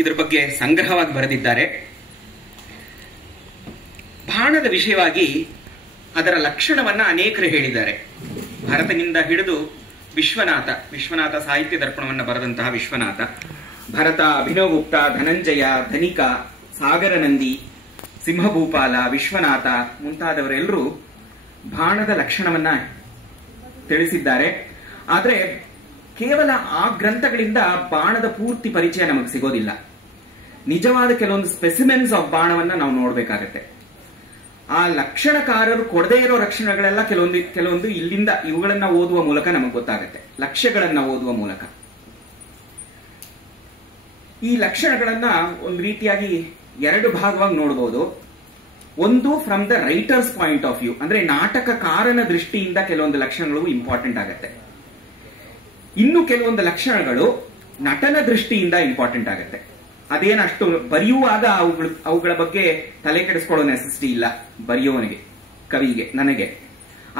ಇದರ ಬಗ್ಗೆ ಸಂಗ್ರಹವಾಗಿ ಬರೆದಿದ್ದಾರೆ. ಬಾಣದ ವಿಷಯವಾಗಿ ಅದರ ಲಕ್ಷಣವನ್ನ ಅನೇಕರು ಹೇಳಿದ್ದಾರೆ. ಭರತನಿಂದ ಹಿಡಿದು ವಿಶ್ವನಾಥ ಸಾಹಿತ್ಯ ದರ್ಪಣವನ್ನು ಬರೆದಂತಹ ವಿಶ್ವನಾಥ, ಭರತ, ಅಭಿನವಗುಪ್ತ, ಧನಂಜಯ, ಧನಿಕ, ಸಾಗರನಂದಿ, ಸಿಂಹಭೂಪಾಲ, ವಿಶ್ವನಾಥ ಮುಂತಾದವರೆಲ್ಲರೂ ಬಾಣದ ಲಕ್ಷಣವನ್ನ ತಿಳಿಸಿದ್ದಾರೆ. ಆದ್ರೆ ಕೇವಲ ಆ ಗ್ರಂಥಗಳಿಂದ ಬಾಣದ ಪೂರ್ತಿ ಪರಿಚಯ ನಮಗೆ ಸಿಗೋದಿಲ್ಲ. ನಿಜವಾದ ಕೆಲವೊಂದು ಸ್ಪೆಸಿಮೆನ್ಸ್ ಆಫ್ ಬಾಣವನ್ನ ನಾವು ನೋಡ್ಬೇಕಾಗತ್ತೆ. ಆ ಲಕ್ಷಣಕಾರರು ಕೊಡದೇ ಇರೋ ಲಕ್ಷಣಗಳೆಲ್ಲ ಕೆಲವೊಂದು ಇಲ್ಲಿಂದ ಇವುಗಳನ್ನ ಓದುವ ಮೂಲಕ ನಮಗೆ ಗೊತ್ತಾಗುತ್ತೆ, ಲಕ್ಷ್ಯಗಳನ್ನ ಓದುವ ಮೂಲಕ. ಈ ಲಕ್ಷಣಗಳನ್ನ ಒಂದು ರೀತಿಯಾಗಿ ಎರಡು ಭಾಗವಾಗಿ ನೋಡಬಹುದು. ಒಂದು from the writers point of view, ಅಂದ್ರೆ ನಾಟಕಕಾರನ ದೃಷ್ಟಿಯಿಂದ ಕೆಲವೊಂದು ಲಕ್ಷಣಗಳು ಇಂಪಾರ್ಟೆಂಟ್ ಆಗತ್ತೆ. ಇನ್ನು ಕೆಲವೊಂದು ಲಕ್ಷಣಗಳು ನಟನ ದೃಷ್ಟಿಯಿಂದ ಇಂಪಾರ್ಟೆಂಟ್ ಆಗುತ್ತೆ. ಅದೇನಷ್ಟು ಬರೆಯುವಾಗ ಅವುಗಳ ಬಗ್ಗೆ ತಲೆ ಕೆಡಿಸ್ಕೊಳ್ಳೋ ನೆಸೆಸಿಟಿ ಇಲ್ಲ ಬರೆಯುವವನಿಗೆ, ಕವಿಗೆ, ನನಗೆ.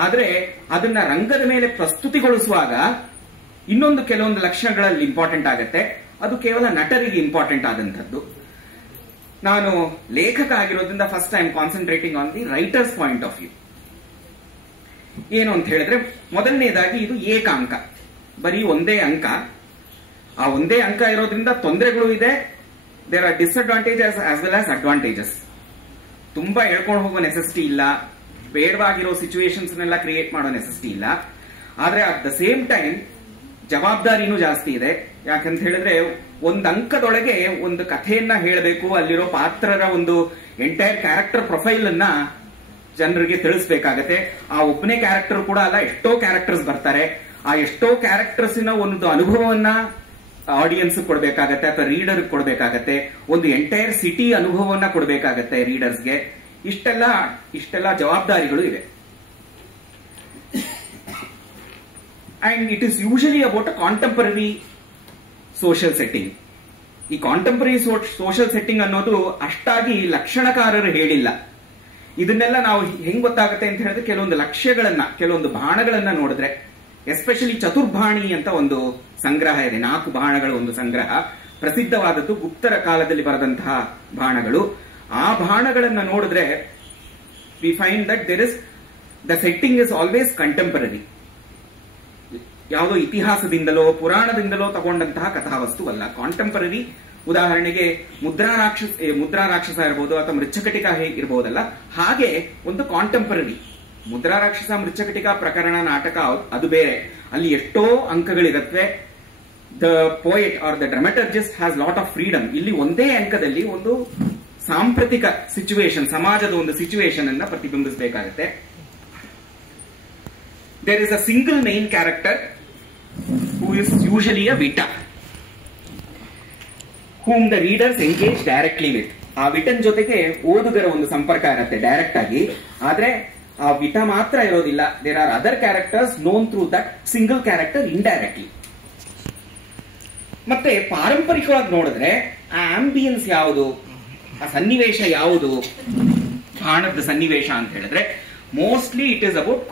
ಆದ್ರೆ ಅದನ್ನ ರಂಗದ ಮೇಲೆ ಪ್ರಸ್ತುತಿಗೊಳಿಸುವಾಗ ಇನ್ನೊಂದು ಕೆಲವೊಂದು ಲಕ್ಷಣಗಳಲ್ಲಿ ಇಂಪಾರ್ಟೆಂಟ್ ಆಗತ್ತೆ. ಅದು ಕೇವಲ ನಟರಿಗೆ ಇಂಪಾರ್ಟೆಂಟ್ ಆದಂಥದ್ದು. ನಾನು ಲೇಖಕ ಆಗಿರೋದ್ರಿಂದ first I am concentrating on the writers point of view. ಏನು ಅಂತ ಹೇಳಿದ್ರೆ, ಮೊದಲನೇದಾಗಿ ಇದು ಏಕಾಂಕ, ಬರೀ ಒಂದೇ ಅಂಕ. ಆ ಒಂದೇ ಅಂಕ ಇರೋದ್ರಿಂದ ತೊಂದರೆಗಳು ಇದೆ. There are disadvantages as well as advantages. ತುಂಬಾ ಹೇಳ್ಕೊಂಡು ಹೋಗೋ ನೆಸೆಸಿಟಿ ಇಲ್ಲ, ಬೇಡವಾಗಿರೋ ಸಿಚುವೇಶನ್ಸ್ ನೆಲ್ಲ ಕ್ರಿಯೇಟ್ ಮಾಡೋ ನೆಸೆಸಿಟಿ ಇಲ್ಲ. ಆದ್ರೆ ಅಟ್ ದ ಸೇಮ್ ಟೈಮ್ ಜವಾಬ್ದಾರಿನೂ ಜಾಸ್ತಿ ಇದೆ. ಯಾಕಂತ ಹೇಳಿದ್ರೆ ಒಂದು ಅಂಕದೊಳಗೆ ಒಂದು ಕಥೆಯನ್ನ ಹೇಳಬೇಕು, ಅಲ್ಲಿರೋ ಪಾತ್ರರ ಒಂದು ಎಂಟೈರ್ ಕ್ಯಾರೆಕ್ಟರ್ ಪ್ರೊಫೈಲ್ ಅನ್ನ ಜನರಿಗೆ ತಿಳಿಸ್ಬೇಕಾಗತ್ತೆ. ಆ ಒಬ್ಬನೇ ಕ್ಯಾರೆಕ್ಟರ್ ಕೂಡ ಅಲ್ಲ, ಎಷ್ಟೋ ಕ್ಯಾರೆಕ್ಟರ್ಸ್ ಬರ್ತಾರೆ. ಆ ಎಷ್ಟೋ ಕ್ಯಾರೆಕ್ಟರ್ಸಿನ ಒಂದು ಅನುಭವವನ್ನ ಆಡಿಯನ್ಸ್ ಕೊಡ್ಬೇಕಾಗತ್ತೆ ಅಥವಾ ರೀಡರ್ ಕೊಡ್ಬೇಕಾಗತ್ತೆ. ಒಂದು ಎಂಟೈರ್ ಸಿಟಿ ಅನುಭವವನ್ನ ಕೊಡ್ಬೇಕಾಗತ್ತೆ ರೀಡರ್ಸ್ಗೆ. ಇಷ್ಟೆಲ್ಲ ಜವಾಬ್ದಾರಿಗಳು ಇದೆ. And it is usually about a contemporary social setting. ಈ ಕಾಂಟೆಂಪರರಿ ಸೋಷಿಯಲ್ ಸೆಟ್ಟಿಂಗ್ ಅನ್ನೋದು ಅಷ್ಟಾಗಿ ಲಕ್ಷಣಕಾರರು ಹೇಳಿಲ್ಲ. ಇದನ್ನೆಲ್ಲ ನಾವು ಹೆಂಗ್ ಗೊತ್ತಾಗುತ್ತೆ ಅಂತ ಹೇಳಿದ್ರೆ, ಕೆಲವೊಂದು ಬಾಣಗಳನ್ನ ನೋಡಿದ್ರೆ, ಎಸ್ಪೆಷಲಿ ಚತುರ್ಭಾಣಿ ಅಂತ ಒಂದು ಸಂಗ್ರಹ ಇದೆ, 4 ಬಾಣಗಳ ಒಂದು ಸಂಗ್ರಹ, ಪ್ರಸಿದ್ಧವಾದದ್ದು, ಗುಪ್ತರ ಕಾಲದಲ್ಲಿ ಬರೆದಂತಹ ಬಾಣಗಳು. ಆ ಬಾಣಗಳನ್ನ ನೋಡಿದ್ರೆ we find that there is the setting is always contemporary. ಯಾವುದೋ ಇತಿಹಾಸದಿಂದಲೋ ಪುರಾಣದಿಂದಲೋ ತಗೊಂಡಂತಹ ಕಥಾವಸ್ತುವಲ್ಲ, ಕಾಂಟೆಂಪರರಿ. ಉದಾಹರಣೆಗೆ ಮುದ್ರಾ ರಾಕ್ಷಸ ಇರಬಹುದು ಅಥವಾ ಮೃಚ್ಛಕಟಿಕ ಇರಬಹುದಲ್ಲ, ಹಾಗೆ ಒಂದು ಕಾಂಟೆಂಪರರಿ. ಮುದ್ರಾ ರಾಕ್ಷಸ, ಮೃಚ್ಛಕಟಿಕ ಪ್ರಕರಣ ನಾಟಕ ಅದು ಬೇರೆ, ಅಲ್ಲಿ ಎಷ್ಟೋ ಅಂಕಗಳಿರತ್ವೆ. The poet or the dramaturgist has lot of freedom. ಇಲ್ಲಿ ಒಂದೇ ಅಂಕದಲ್ಲಿ ಒಂದು ಸಾಂಪ್ರತಿಕ ಸಿಚುವೇಶನ್, ಸಮಾಜದ ಒಂದು ಸಿಚುವೇಶನ್ ಅನ್ನ ಪ್ರತಿಬಿಂಬಿಸಬೇಕಾಗುತ್ತೆ. There is a single main character who is usually a vita, whom the readers engage directly with. ಆ ವಿಟನ್ ಜೊತೆಗೆ ಓದುಗರ ಒಂದು ಸಂಪರ್ಕ ಇರುತ್ತೆ ಡೈರೆಕ್ಟ್ ಆಗಿ. ಆದ್ರೆ ಆ ವಿಟ ಮಾತ್ರ ಇರೋದಿಲ್ಲ, there are other characters known through that single character indirectly. ಮತ್ತೆ ಪಾರಂಪರಿಕವಾಗಿ ನೋಡಿದ್ರೆ ಆ ಆಂಬಿಯನ್ಸ್ ಯಾವುದು, ಆ ಸನ್ನಿವೇಶ ಯಾವುದು, ಬಾಣದ ಸನ್ನಿವೇಶ ಅಂತ ಹೇಳಿದ್ರೆ mostly it is about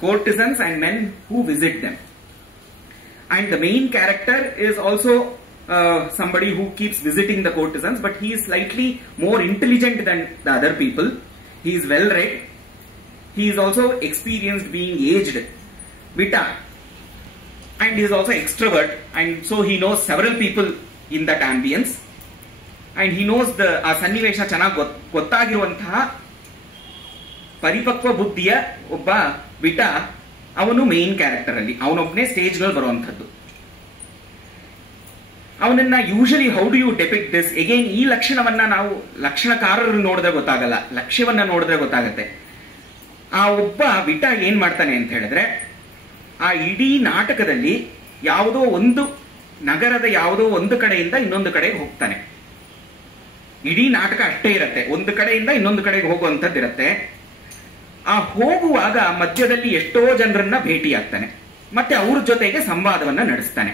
courtesans and men who visit them. And the main character is also somebody who keeps visiting the courtesans, but he is slightly more intelligent than the other people. He is well read. He is also experienced, being aged, vita, and he is also extrovert, and so he knows several people in that ambience, and he knows the sannivesha ಚೆನ್ನಾಗಿ ಗೊತ್ತಾಗಿರುವಂತಹ ಪರಿಪಕ್ವ ಬುದ್ಧಿಯ ಒಬ್ಬ ವಿಟ. ಅವನು main character ಅಲ್ಲಿ, ಅವನೊಬ್ಬನೇ ಸ್ಟೇಜ್ಗಳು ಬರುವಂತದ್ದು. ಅವನನ್ನ usually how do you depict this again? ಈ ಲಕ್ಷಣವನ್ನ ನಾವು ಲಕ್ಷಣಕಾರರು ನೋಡಿದ್ರೆ ಗೊತ್ತಾಗಲ್ಲ, ಲಕ್ಷ್ಯವನ್ನ ನೋಡಿದ್ರೆ ಗೊತ್ತಾಗತ್ತೆ. ಆ ಒಬ್ಬ ವಿಟ ಏನ್ ಮಾಡ್ತಾನೆ ಅಂತ ಹೇಳಿದ್ರೆ, ಆ ಇಡೀ ನಾಟಕದಲ್ಲಿ ಯಾವುದೋ ಒಂದು ನಗರದ ಯಾವುದೋ ಒಂದು ಕಡೆಯಿಂದ ಇನ್ನೊಂದು ಕಡೆಗೆ ಹೋಗ್ತಾನೆ. ಇಡೀ ನಾಟಕ ಅಷ್ಟೇ ಇರತ್ತೆ, ಒಂದು ಕಡೆಯಿಂದ ಇನ್ನೊಂದು ಕಡೆಗೆ ಹೋಗುವಂತದ್ದಿರತ್ತೆ. ಆ ಹೋಗುವಾಗ ಮಧ್ಯದಲ್ಲಿ ಎಷ್ಟೋ ಜನರನ್ನ ಭೇಟಿಯಾಗ್ತಾನೆ, ಮತ್ತೆ ಅವ್ರ ಜೊತೆಗೆ ಸಂವಾದವನ್ನ ನಡೆಸ್ತಾನೆ.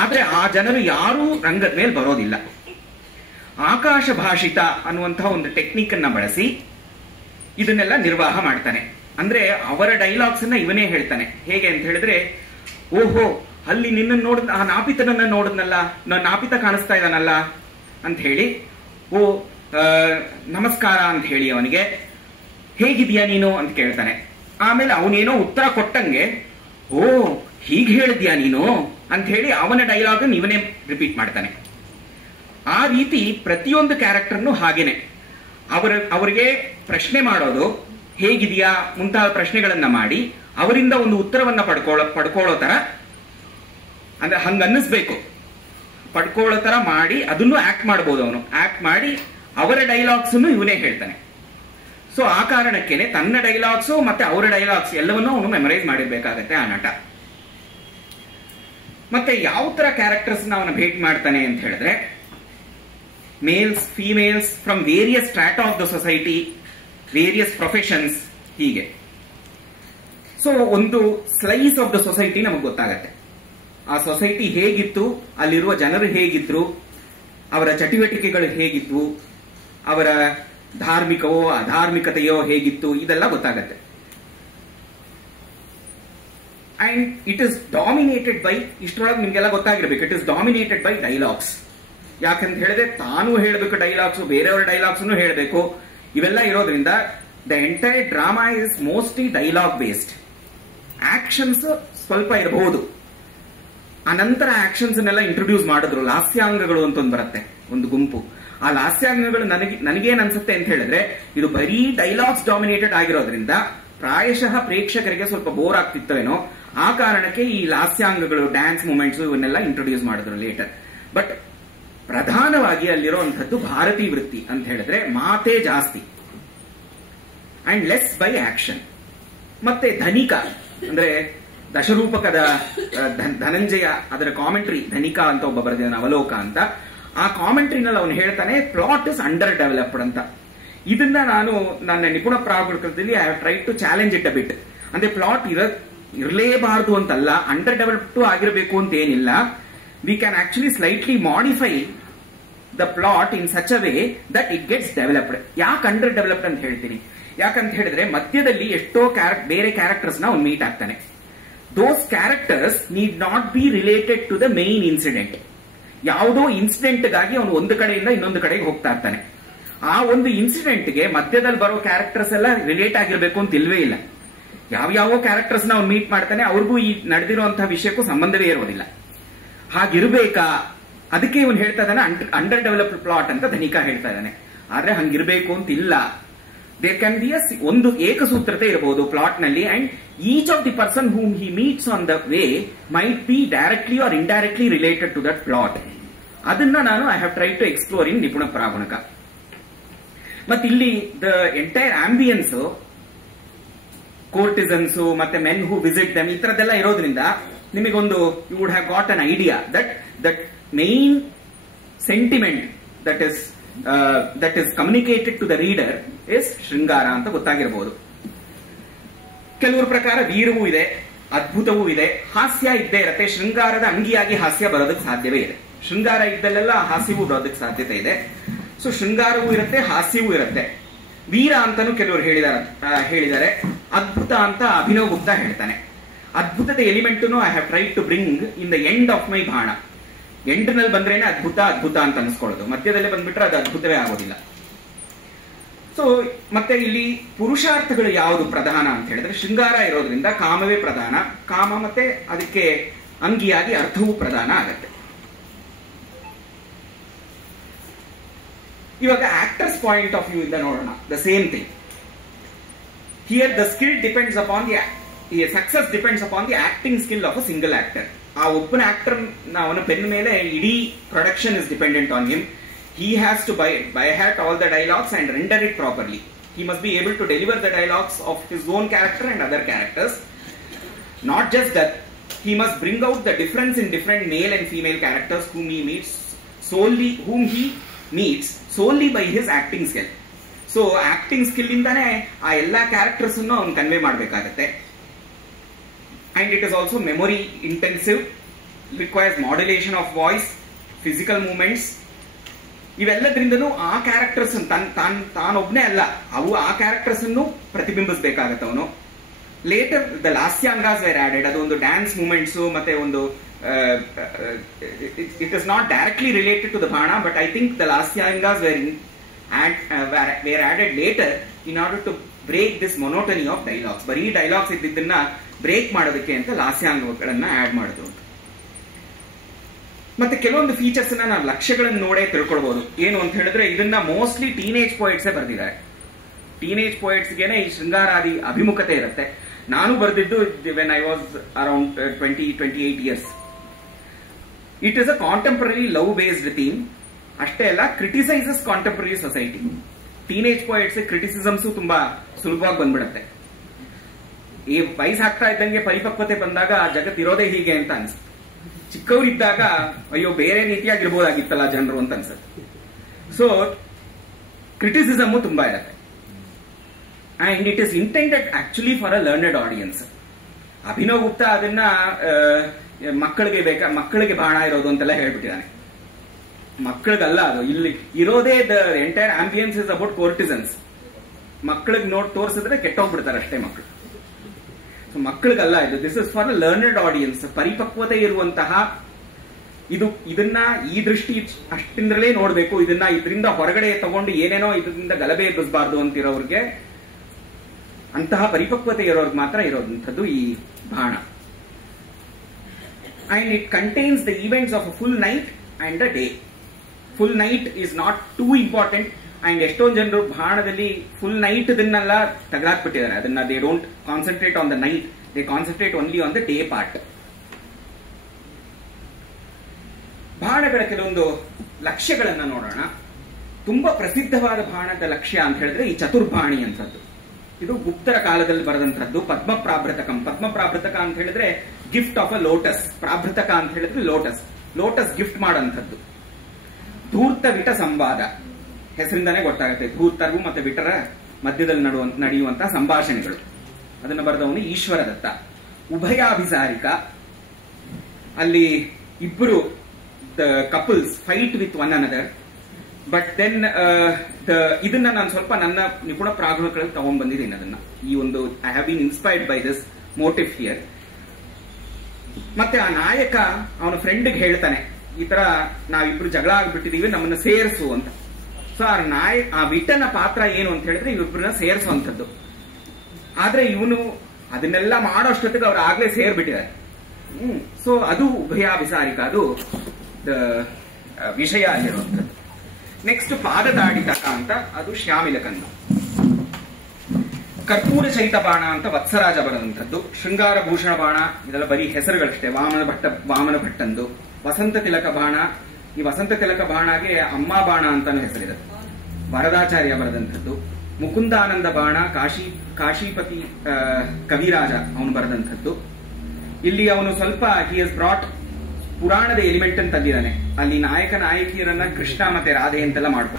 ಆದ್ರೆ ಆ ಜನರು ಯಾರೂ ರಂಗದ ಮೇಲೆ ಬರೋದಿಲ್ಲ. ಆಕಾಶ ಭಾಷಿತ ಅನ್ನುವಂತಹ ಒಂದು ಟೆಕ್ನಿಕ್ ಅನ್ನ ಬಳಸಿ ಇದನ್ನೆಲ್ಲ ನಿರ್ವಾಹ ಮಾಡ್ತಾನೆ. ಅಂದ್ರೆ ಅವರ ಡೈಲಾಗ್ಸ್ ಅನ್ನ ಇವನೇ ಹೇಳ್ತಾನೆ. ಹೇಗೆ ಅಂತ ಹೇಳಿದ್ರೆ, ಓಹೋ ಅಲ್ಲಿ ನಿನ್ನ ನೋಡಿದ ಆ ನಾಪಿತನನ್ನ ನೋಡಿದ್ನಲ್ಲ, ನಾಪಿತ ಕಾಣಿಸ್ತಾ ಇದ್ದಾನಲ್ಲ ಅಂತ ಹೇಳಿ, ಓ ನಮಸ್ಕಾರ ಅಂತ ಹೇಳಿ ಅವನಿಗೆ ಹೇಗಿದ್ಯಾ ನೀನು ಅಂತ ಕೇಳ್ತಾನೆ. ಆಮೇಲೆ ಅವನೇನೋ ಉತ್ತರ ಕೊಟ್ಟಂಗೆ, ಓ ಹೀಗೆ ಹೇಳಿದ್ಯಾ ನೀನು ಅಂತ ಹೇಳಿ ಅವನ ಡೈಲಾಗ್ ಇವನೇ ರಿಪೀಟ್ ಮಾಡ್ತಾನೆ. ಆ ರೀತಿ ಪ್ರತಿಯೊಂದು ಕ್ಯಾರೆಕ್ಟರ್ನು ಹಾಗೇನೆ ಅವರಿಗೆ ಪ್ರಶ್ನೆ ಮಾಡೋದು, ಹೇಗಿದೆಯಾ ಮುಂತಾದ ಪ್ರಶ್ನೆಗಳನ್ನ ಮಾಡಿ ಅವರಿಂದ ಒಂದು ಉತ್ತರವನ್ನ ಪಡ್ಕೊಳ್ಳೋ ತರ, ಅಂದ್ರೆ ಹಂಗ ಅನ್ನಿಸ್ಬೇಕು, ಪಡ್ಕೊಳ್ಳೋ ತರ ಮಾಡಿ ಅದನ್ನು ಆಕ್ಟ್ ಮಾಡಬಹುದು. ಅವನು ಆಕ್ಟ್ ಮಾಡಿ ಅವರ ಡೈಲಾಗ್ಸ್ ಇವನೇ ಹೇಳ್ತಾನೆ. ಸೊ ಆ ಕಾರಣಕ್ಕೇನೆ ತನ್ನ ಡೈಲಾಗ್ಸ್ ಮತ್ತೆ ಅವರ ಡೈಲಾಗ್ಸ್ ಎಲ್ಲವನ್ನೂ ಅವನು ಮೆಮರೈಸ್ ಮಾಡಿರ್ಬೇಕಾಗತ್ತೆ ಆ ನಟ. ಮತ್ತೆ ಯಾವ ತರ ಕ್ಯಾರೆಕ್ಟರ್ಸ್ ಅವನ ಭೇಟಿ ಮಾಡ್ತಾನೆ ಅಂತ ಹೇಳಿದ್ರೆ, males, females from various strata of the society, various professions, ಹೀಗೆ. ಸೊ ಒಂದು ಸ್ಲೈಸ್ ಆಫ್ ದ ಸೊಸೈಟಿ ನಮಗೆ ಗೊತ್ತಾಗತ್ತೆ. ಆ ಸೊಸೈಟಿ ಹೇಗಿತ್ತು, ಅಲ್ಲಿರುವ ಜನರು ಹೇಗಿದ್ರು, ಅವರ ಚಟುವಟಿಕೆಗಳು ಹೇಗಿದ್ವು, ಅವರ ಧಾರ್ಮಿಕವೋ ಅಧಾರ್ಮಿಕತೆಯೋ ಹೇಗಿತ್ತು, ಇದೆಲ್ಲ ಗೊತ್ತಾಗತ್ತೆ. And it is dominated by, ಇಷ್ಟರೊಳಗೆ ನಿಮ್ಗೆಲ್ಲ ಗೊತ್ತಾಗಿರ್ಬೇಕು, it is dominated by dialogues. ಯಾಕಂತ ಹೇಳಿದ್ರೆ ತಾನು ಹೇಳಬೇಕು ಡೈಲಾಗ್ಸ್, ಬೇರೆಯವರ ಡೈಲಾಗ್ಸ್ ಹೇಳಬೇಕು, ಇವೆಲ್ಲ ಇರೋದ್ರಿಂದ the entire drama is mostly dialogue based. Actions ಸ್ವಲ್ಪ ಇರಬಹುದು, ಅನಂತರ ಆಕ್ಷನ್ಸ್ ಅನ್ನೆಲ್ಲ ಇಂಟ್ರೊಡ್ಯೂಸ್ ಮಾಡಿದ್ರು. ಲಾಸ್ಯಾಂಗಗಳು ಅಂತ ಒಂದು ಬರುತ್ತೆ, ಒಂದು ಗುಂಪು. ಆ ಲಾಸ್ಯಾಂಗಗಳು ನನಗೇನ್ ಅನ್ಸುತ್ತೆ ಅಂತ ಹೇಳಿದ್ರೆ, ಇದು ಬರೀ ಡೈಲಾಗ್ಸ್ ಡಾಮಿನೇಟೆಡ್ ಆಗಿರೋದ್ರಿಂದ ಪ್ರಾಯಶಃ ಪ್ರೇಕ್ಷಕರಿಗೆ ಸ್ವಲ್ಪ ಬೋರ್ ಆಗ್ತಿತ್ತವೇನೋ. ಆ ಕಾರಣಕ್ಕೆ ಈ ಲಾಸ್ಯಾಂಗಗಳು, ಡ್ಯಾನ್ಸ್ ಮೂಮೆಂಟ್ಸ್ ಇವನ್ನೆಲ್ಲ ಇಂಟ್ರೊಡ್ಯೂಸ್ ಮಾಡಿದ್ರು ಲೇಟರ್. ಬಟ್ ಪ್ರಧಾನವಾಗಿ ಅಲ್ಲಿರುವಂತದ್ದು ಭಾರತೀಯ ವೃತ್ತಿ ಅಂತ ಹೇಳಿದ್ರೆ ಮಾತೇ ಜಾಸ್ತಿ ಅಂಡ್ ಲೆಸ್ ಬೈ ಆಕ್ಷನ್. ಮತ್ತೆ ಧನಿಕ ಅಂದ್ರೆ ದಶರೂಪಕದ ಧನಂಜಯ, ಅದರ ಕಾಮೆಂಟ್ರಿ ಧನಿಕ ಅಂತ ಒಬ್ಬ ಬರೆದಿದ್ದಾನೆ, ಅವಲೋಕ ಅಂತ. ಆ ಕಾಮೆಂಟ್ರಿನಲ್ಲಿ ಅವನು ಹೇಳ್ತಾನೆ ಪ್ಲಾಟ್ ಇಸ್ ಅಂಡರ್ ಡೆವಲಪ್ಡ್ ಅಂತ. ಇದನ್ನ ನಾನು ನನ್ನ ನಿಪುಣ ಪ್ರಾವೃತ್ತದಲ್ಲಿ I have tried to challenge it a bit. ಅಂದ್ರೆ ಪ್ಲಾಟ್ ಇರಲೇಬಾರದು ಅಂತಲ್ಲ, ಅಂಡರ್ ಡೆವಲಪ್ಡ್ ಆಗಿರಬೇಕು ಅಂತ ಏನಿಲ್ಲ. We can actually slightly modify the plot in such a way that it gets developed. ಯಾಕೆ ಅಂಡರ್ ಡೆವಲಪ್ಡ್ ಅಂತ ಹೇಳ್ತೀನಿ? ಯಾಕಂತ ಹೇಳಿದ್ರೆ ಮಧ್ಯದಲ್ಲಿ ಎಷ್ಟೋ ಬೇರೆ ಕ್ಯಾರೆಕ್ಟರ್ಸ್ ನ ಅವ್ನು ಮೀಟ್ ಆಗ್ತಾನೆ. Those characters need not be related to the main incident. ಯಾವುದೋ ಇನ್ಸಿಡೆಂಟ್ ಗಾಗಿ ಅವನು ಒಂದು ಕಡೆಯಿಂದ ಇನ್ನೊಂದು ಕಡೆಗೆ ಹೋಗ್ತಾ ಇರ್ತಾನೆ. ಆ ಒಂದು ಇನ್ಸಿಡೆಂಟ್ ಗೆ ಮಧ್ಯದಲ್ಲಿ ಬರೋ ಕ್ಯಾರೆಕ್ಟರ್ಸ್ ಎಲ್ಲ ರಿಲೇಟ್ ಆಗಿರ್ಬೇಕು ಅಂತ ಇಲ್ವೇ ಇಲ್ಲ. ಯಾವ ಕ್ಯಾರೆಕ್ಟರ್ಸ್ ನ ಅವ್ನು ಮೀಟ್ ಮಾಡ್ತಾನೆ ಅವ್ರಿಗೂ ಈ ನಡೆದಿರುವಂತಹ ವಿಷಯಕ್ಕೂ ಸಂಬಂಧವೇ ಇರೋದಿಲ್ಲ. ಹಾಗಿರ್ಬೇಕಾ? ಅದಕ್ಕೆ ಇವನು ಹೇಳ್ತಾ ಇದ್ದಾನೆ ಅಂಡರ್ ಡೆವಲಪ್ಡ್ ಪ್ಲಾಟ್ ಅಂತ ಧನಿಕ ಹೇಳ್ತಾ ಇದ್ದಾನೆ. ಆದ್ರೆ ಹಂಗಿರ್ಬೇಕು ಅಂತ ಇಲ್ಲ. ದೇರ್ ಕ್ಯಾನ್ ಬಿ ಒಂದು ಏಕಸೂತ್ರತೆ ಇರಬಹುದು ಪ್ಲಾಟ್ ನಲ್ಲಿ, and each of the person whom he meets on the way might be directly or indirectly related to that plot. ಅದನ್ನ ನಾನು I have try to explore in ನಿಪುಣ ಪ್ರಾಗುಣಕ. ಮತ್ತೆ ಇಲ್ಲಿ ದ ಎಂಟೈರ್ ಆಂಬಿಯನ್ಸ್, ಕೋರ್ಟಿಸನ್ಸ್ ಮತ್ತೆ ಮೆನ್ ಹೂ visit ದಮ್, ಈ ತರದೆಲ್ಲ ಇರೋದ್ರಿಂದ ನಿಮಗೊಂದು you would have got an idea that main sentiment that is communicated to the reader is ಶೃಂಗಾರ ಅಂತ ಗೊತ್ತಾಗಿರಬಹುದು. ಕೆಲವರ ಪ್ರಕಾರ ವೀರವೂ ಇದೆ, ಅದ್ಭುತವೂ ಇದೆ, ಹಾಸ್ಯ ಇದ್ದೇ ಇರುತ್ತೆ. ಶೃಂಗಾರದ ಅಂಗಿಯಾಗಿ ಹಾಸ್ಯ ಬರೋದಕ್ಕೆ ಸಾಧ್ಯವೇ ಇದೆ. ಶೃಂಗಾರ ಇದ್ದಲ್ಲೆಲ್ಲ ಹಾಸ್ಯವೂ ಬರೋದಕ್ಕೆ ಸಾಧ್ಯತೆ ಇದೆ. ಸೊ ಶೃಂಗಾರವೂ ಇರುತ್ತೆ, ಹಾಸ್ಯವೂ ಇರುತ್ತೆ. ವೀರ ಅಂತಾನು ಕೆಲವರು ಹೇಳಿದ್ದಾರೆ. ಅದ್ಭುತ ಅಂತ ಅಭಿನವ್ ಗುಪ್ತಾ ಹೇಳ್ತಾನೆ. ಅದ್ಭುತದ ಎಲಿಮೆಂಟನ್ನು I have tried to bring in the end of my bhana. ಎಂಡ್ನಲ್ಲಿ ಬಂದ್ರೇನೆ ಅದ್ಭುತ ಅಂತ ಅನ್ಸ್ಕೊಳ್ಳೋದು, ಮಧ್ಯದಲ್ಲೇ ಬಂದ್ಬಿಟ್ರೆ ಅದು ಅದ್ಭುತವೇ ಆಗೋದಿಲ್ಲ. ಸೊ ಮತ್ತೆ ಇಲ್ಲಿ ಪುರುಷಾರ್ಥಗಳು ಯಾವುದು ಪ್ರಧಾನ ಅಂತ ಹೇಳಿದ್ರೆ, ಶೃಂಗಾರ ಇರೋದ್ರಿಂದ ಕಾಮವೇ ಪ್ರಧಾನ. ಕಾಮ ಮತ್ತೆ ಅದಕ್ಕೆ ಅಂಗಿಯಾಗಿ ಅರ್ಥವೂ ಪ್ರಧಾನ ಆಗತ್ತೆ. ಇವಾಗ ಆಕ್ಟರ್ಸ್ ಪಾಯಿಂಟ್ ಆಫ್ ವ್ಯೂ ಇಂದ ನೋಡೋಣ. The same thing here. The skill depends upon the success depends upon the acting skill of a single actor. ಆ ಒಬ್ಬನ ಆಕ್ಟರ್ ಅವನ ಬೆನ್ನ ಮೇಲೆ ಇಡೀ production is dependent on him. He has to by heart all the dialogues and render it properly. He must be able to deliver the dialogues of his own character and other characters. Not just that, he must bring out the difference in different male and female characters whom he meets solely by his acting skill. So acting skill ಇಂದಾನೆ ಆ ಎಲ್ಲಾ characters ಅನ್ನು ಅವನು convey ಮಾಡಬೇಕಾಗುತ್ತೆ. And it is also memory intensive, requires modulation of voice, physical movements. ಇವೆಲ್ಲದ್ರಿಂದನೂ ಆ characters ತಾನೊಬ್ನೇ ಅಲ್ಲ, ಅವು ಆ ಕ್ಯಾರೆಕ್ಟರ್ಸ್ ಅನ್ನು ಪ್ರತಿಬಿಂಬಿಸಬೇಕಾಗತ್ತೆ ಅವನು. Later the lasyangas were added. ಅದು ಒಂದು ಡ್ಯಾನ್ಸ್ ಮೂಮೆಂಟ್ಸ್ ಮತ್ತೆ ಒಂದು it is not directly related to the Bhana, but I think the Lasyangas were added later in order to break this monotony of dialogues. ಬರೀ dialogues ಇದ್ದಿದ್ದನ್ನ break ಮಾಡೋದಕ್ಕೆ ಅಂತ ಲಾಸ್ಯಾಂಗಗಳನ್ನ add ಮಾಡಿದ್ರು. ಮತ್ತೆ ಕೆಲವೊಂದು ಫೀಚರ್ಸ್ ನಾವು ಲಕ್ಷ್ಯಗಳನ್ನು ನೋಡೇ ತಿಳ್ಕೊಳ್ಬಹುದು. ಏನು ಅಂತ ಹೇಳಿದ್ರೆ ಇದನ್ನ ಮೋಸ್ಟ್ಲಿ ಟೀನೇಜ್ ಪೋಯಿಟ್ಸೇ ಬರೆದಿದ್ದಾರೆ. ಟೀನೇಜ್ ಪೋಯಿಟ್ಸ್ಗೆನೆ ಈ ಶೃಂಗಾರಾದಿ ಅಭಿಮುಖತೆ ಇರುತ್ತೆ. ನಾನು ಬರೆದಿದ್ದು when I was around 28 years. It is a contemporary love based theme. ಅಷ್ಟೇ ಅಲ್ಲ, ಕ್ರಿಟಿಸೈಸಸ್ ಕಾಂಟೆಂಪರರಿ ಸೊಸೈಟಿ. ಟೀನೇಜ್ ಪೋಯಿಟ್ಸ್ ಕ್ರಿಟಿಸಿಸಮ್ಸು ತುಂಬಾ ಸುಲಭವಾಗಿ ಬಂದ್ಬಿಡುತ್ತೆ. ಈ ವಯಸ್ಸಾಗ್ತಾ ಇದ್ದಂಗೆ ಪರಿಪಕ್ವತೆ ಬಂದಾಗ ಜಗತ್ತಿರೋದೇ ಹೀಗೆ ಅಂತ ಅನ್ಸುತ್ತೆ. ಚಿಕ್ಕವರಿದ್ದಾಗ ಅಯ್ಯೋ ಬೇರೆ ರೀತಿಯಾಗಿರ್ಬೋದಾಗಿತ್ತಲ್ಲ ಜನರು ಅಂತ ಅನ್ಸುತ್ತೆ. ಸೊ ಕ್ರಿಟಿಸಿಸಮ್ ತುಂಬಾ ಇರುತ್ತೆ. And it is intended actually for a learned audience. Abhinav Gupta ಅದನ್ನ ಮಕ್ಕಳಿಗೆ ಬಾಣ ಇರೋದು ಅಂತೆಲ್ಲ ಹೇಳ್ಬಿಟ್ಟಿದ್ದಾನೆ. ಮಕ್ಕಳಿಗಲ್ಲ ಅದು. ಇಲ್ಲಿ ಇರೋದೇ the entire ambience is about courtesans. ಮಕ್ಕಳಿಗೆ ತೋರಿಸಿದ್ರೆ ಕೆಟ್ಟೋಗ್ಬಿಡ್ತಾರೆ ಅಷ್ಟೇ ಮಕ್ಕಳು. ಸೊ ಮಕ್ಕಳಿಗಲ್ಲ ಇದು. This is for a learned audience. ಪರಿಪಕ್ವತೆ ಇರುವಂತಹ ಇದನ್ನ ಈ ದೃಷ್ಟಿ ಅಷ್ಟಿಂದಲೇ ನೋಡ್ಬೇಕು. ಇದರಿಂದ ಹೊರಗಡೆ ತಗೊಂಡು ಏನೇನೋ ಇದರಿಂದ ಗಲಭೆ ಎಬ್ಬಿಸಬಾರ್ದು ಅಂತಿರೋರಿಗೆ, ಅಂತಹ ಪರಿಪಕ್ವತೆ ಇರೋರ್ಗೆ ಮಾತ್ರ ಇರೋದಂಥದ್ದು ಈ ಬಾಣ. And it contains the events of a full night and a day. Full night is not too important. And ಎಷ್ಟೊಂದು ಜನರು ಬಾಣದಲ್ಲಿ ಫುಲ್ ನೈಟ್ ಇದನ್ನೆಲ್ಲ ತೆಗೆದಾಕ್ಬಿಟ್ಟಿದ್ದಾರೆ. ಅದನ್ನ they don't concentrate on the night, they concentrate only on the day part. ಬಾಣಗಳ ಕೆಲವೊಂದು ಲಕ್ಷ್ಯಗಳನ್ನ ನೋಡೋಣ. ತುಂಬಾ ಪ್ರಸಿದ್ಧವಾದ ಬಾಣದ ಲಕ್ಷ್ಯ ಅಂತ ಹೇಳಿದ್ರೆ ಈ ಚತುರ್ಬಾಣಿ ಅಂತದ್ದು. ಇದು ಗುಪ್ತರ ಕಾಲದಲ್ಲಿ ಬರೆದಂತಹದ್ದು. ಪದ್ಮ ಪ್ರಾಭೃತಕಂ. ಪದ್ಮ ಪ್ರಾಭೃತಕ ಅಂತ ಹೇಳಿದ್ರೆ ಗಿಫ್ಟ್ ಆಫ್ ಅ ಲೋಟಸ್. ಪ್ರಾಭೃತಕ ಅಂತ ಹೇಳಿದ್ರೆ ಲೋಟಸ್. ಲೋಟಸ್ ಗಿಫ್ಟ್ ಮಾಡಂಥದ್ದು. ಧೂರ್ತ ವಿಟ ಸಂವಾದ ಹೆಸರಿಂದಾನೇ ಗೊತ್ತಾಗುತ್ತೆ. ಧೂರ್ತರು ಮತ್ತೆ ವಿಟರ ಮಧ್ಯದಲ್ಲಿ ನಡೆಯುವಂತಹ ಸಂಭಾಷಣೆಗಳು. ಅದನ್ನು ಬರೆದವನು ಈಶ್ವರ ದತ್ತ. ಉಭಯಾಭಿಸಾರಿಕ. ಅಲ್ಲಿ ಇಬ್ಬರು couples fight with one another. But then ಇದನ್ನ ನಾನು ಸ್ವಲ್ಪ ನನ್ನ ನಿಪುಣ ಪ್ರಾಜ್ಞಗಳಲ್ಲಿ ತಗೊಂಡ್ ಬಂದಿದ್ದೀನಿ. ಅದನ್ನ ಈ ಒಂದು I have been inspired by this motive here. ಮತ್ತೆ ಆ ನಾಯಕ ಅವನ ಫ್ರೆಂಡ್ಗೆ ಹೇಳ್ತಾನೆ, ಈ ತರ ನಾವಿಬ್ರು ಜಗಳ ಆಗ್ಬಿಟ್ಟಿದೀವಿ, ನಮ್ಮನ್ನ ಸೇರಿಸು ಅಂತ. ಸೊ ಆ ವಿಟನ ಪಾತ್ರ ಏನು ಅಂತ ಹೇಳಿದ್ರೆ ಇವಿಬ್ರನ್ನ ಸೇರಿಸುವಂಥದ್ದು. ಆದ್ರೆ ಇವನು ಅದನ್ನೆಲ್ಲ ಮಾಡೋಷ್ಟೊತ್ತಿಗೆ ಅವ್ರು ಆಗ್ಲೇ ಸೇರ್ಬಿಟ್ಟಿದ್ದಾರೆ. ಸೊ ಅದು ಉಭಯಾಭಿಸಾರಿಕ. ಅದು ವಿಷಯ ಅಲ್ಲಿರುವಂಥದ್ದು. ನೆಕ್ಸ್ಟ್ ಪಾದದಾಡಿತಕ ಅಂತ, ಅದು ಶ್ಯಾಮಿಲಕಂದ. ಕರ್ಪೂರ ಚೈತ ಬಾಣ ಅಂತ ವತ್ಸರಾಜ ಬರೆದಂಥದ್ದು. ಶೃಂಗಾರ ಭೂಷಣ ಬಾಣ ಇದೆಲ್ಲ ಬರೀ ಹೆಸರುಗಳಷ್ಟೇ. ವಾಮನ ಭಟ್ಟಂದು. ವಸಂತ ತಿಲಕ ಬಾಣ. ಈ ವಸಂತ ತಿಲಕ ಬಾಣಗೆ ಅಮ್ಮ ಬಾಣ ಅಂತಾನು ಹೆಸರಿದೆ. ವರದಾಚಾರ್ಯ ಬರೆದಂಥದ್ದು. ಮುಕುಂದಾನಂದ ಬಾಣ ಕಾಶಿಪತಿ ಕವಿರಾಜ ಅವನು ಬರೆದಂಥದ್ದು. ಇಲ್ಲಿ ಅವನು ಸ್ವಲ್ಪ ಹಿ ಹಸ್ ಬ್ರಾಟ್ ಪುರಾಣದ ಎಲಿಮೆಂಟ್ ಅಂತ ತಂದಿದ್ದಾನೆ. ಅಲ್ಲಿ ನಾಯಕ ನಾಯಕಿಯರನ್ನ ಕೃಷ್ಣ ಮತ್ತೆ ರಾಧೆ ಅಂತೆಲ್ಲ ಮಾಡ್ಕೊ.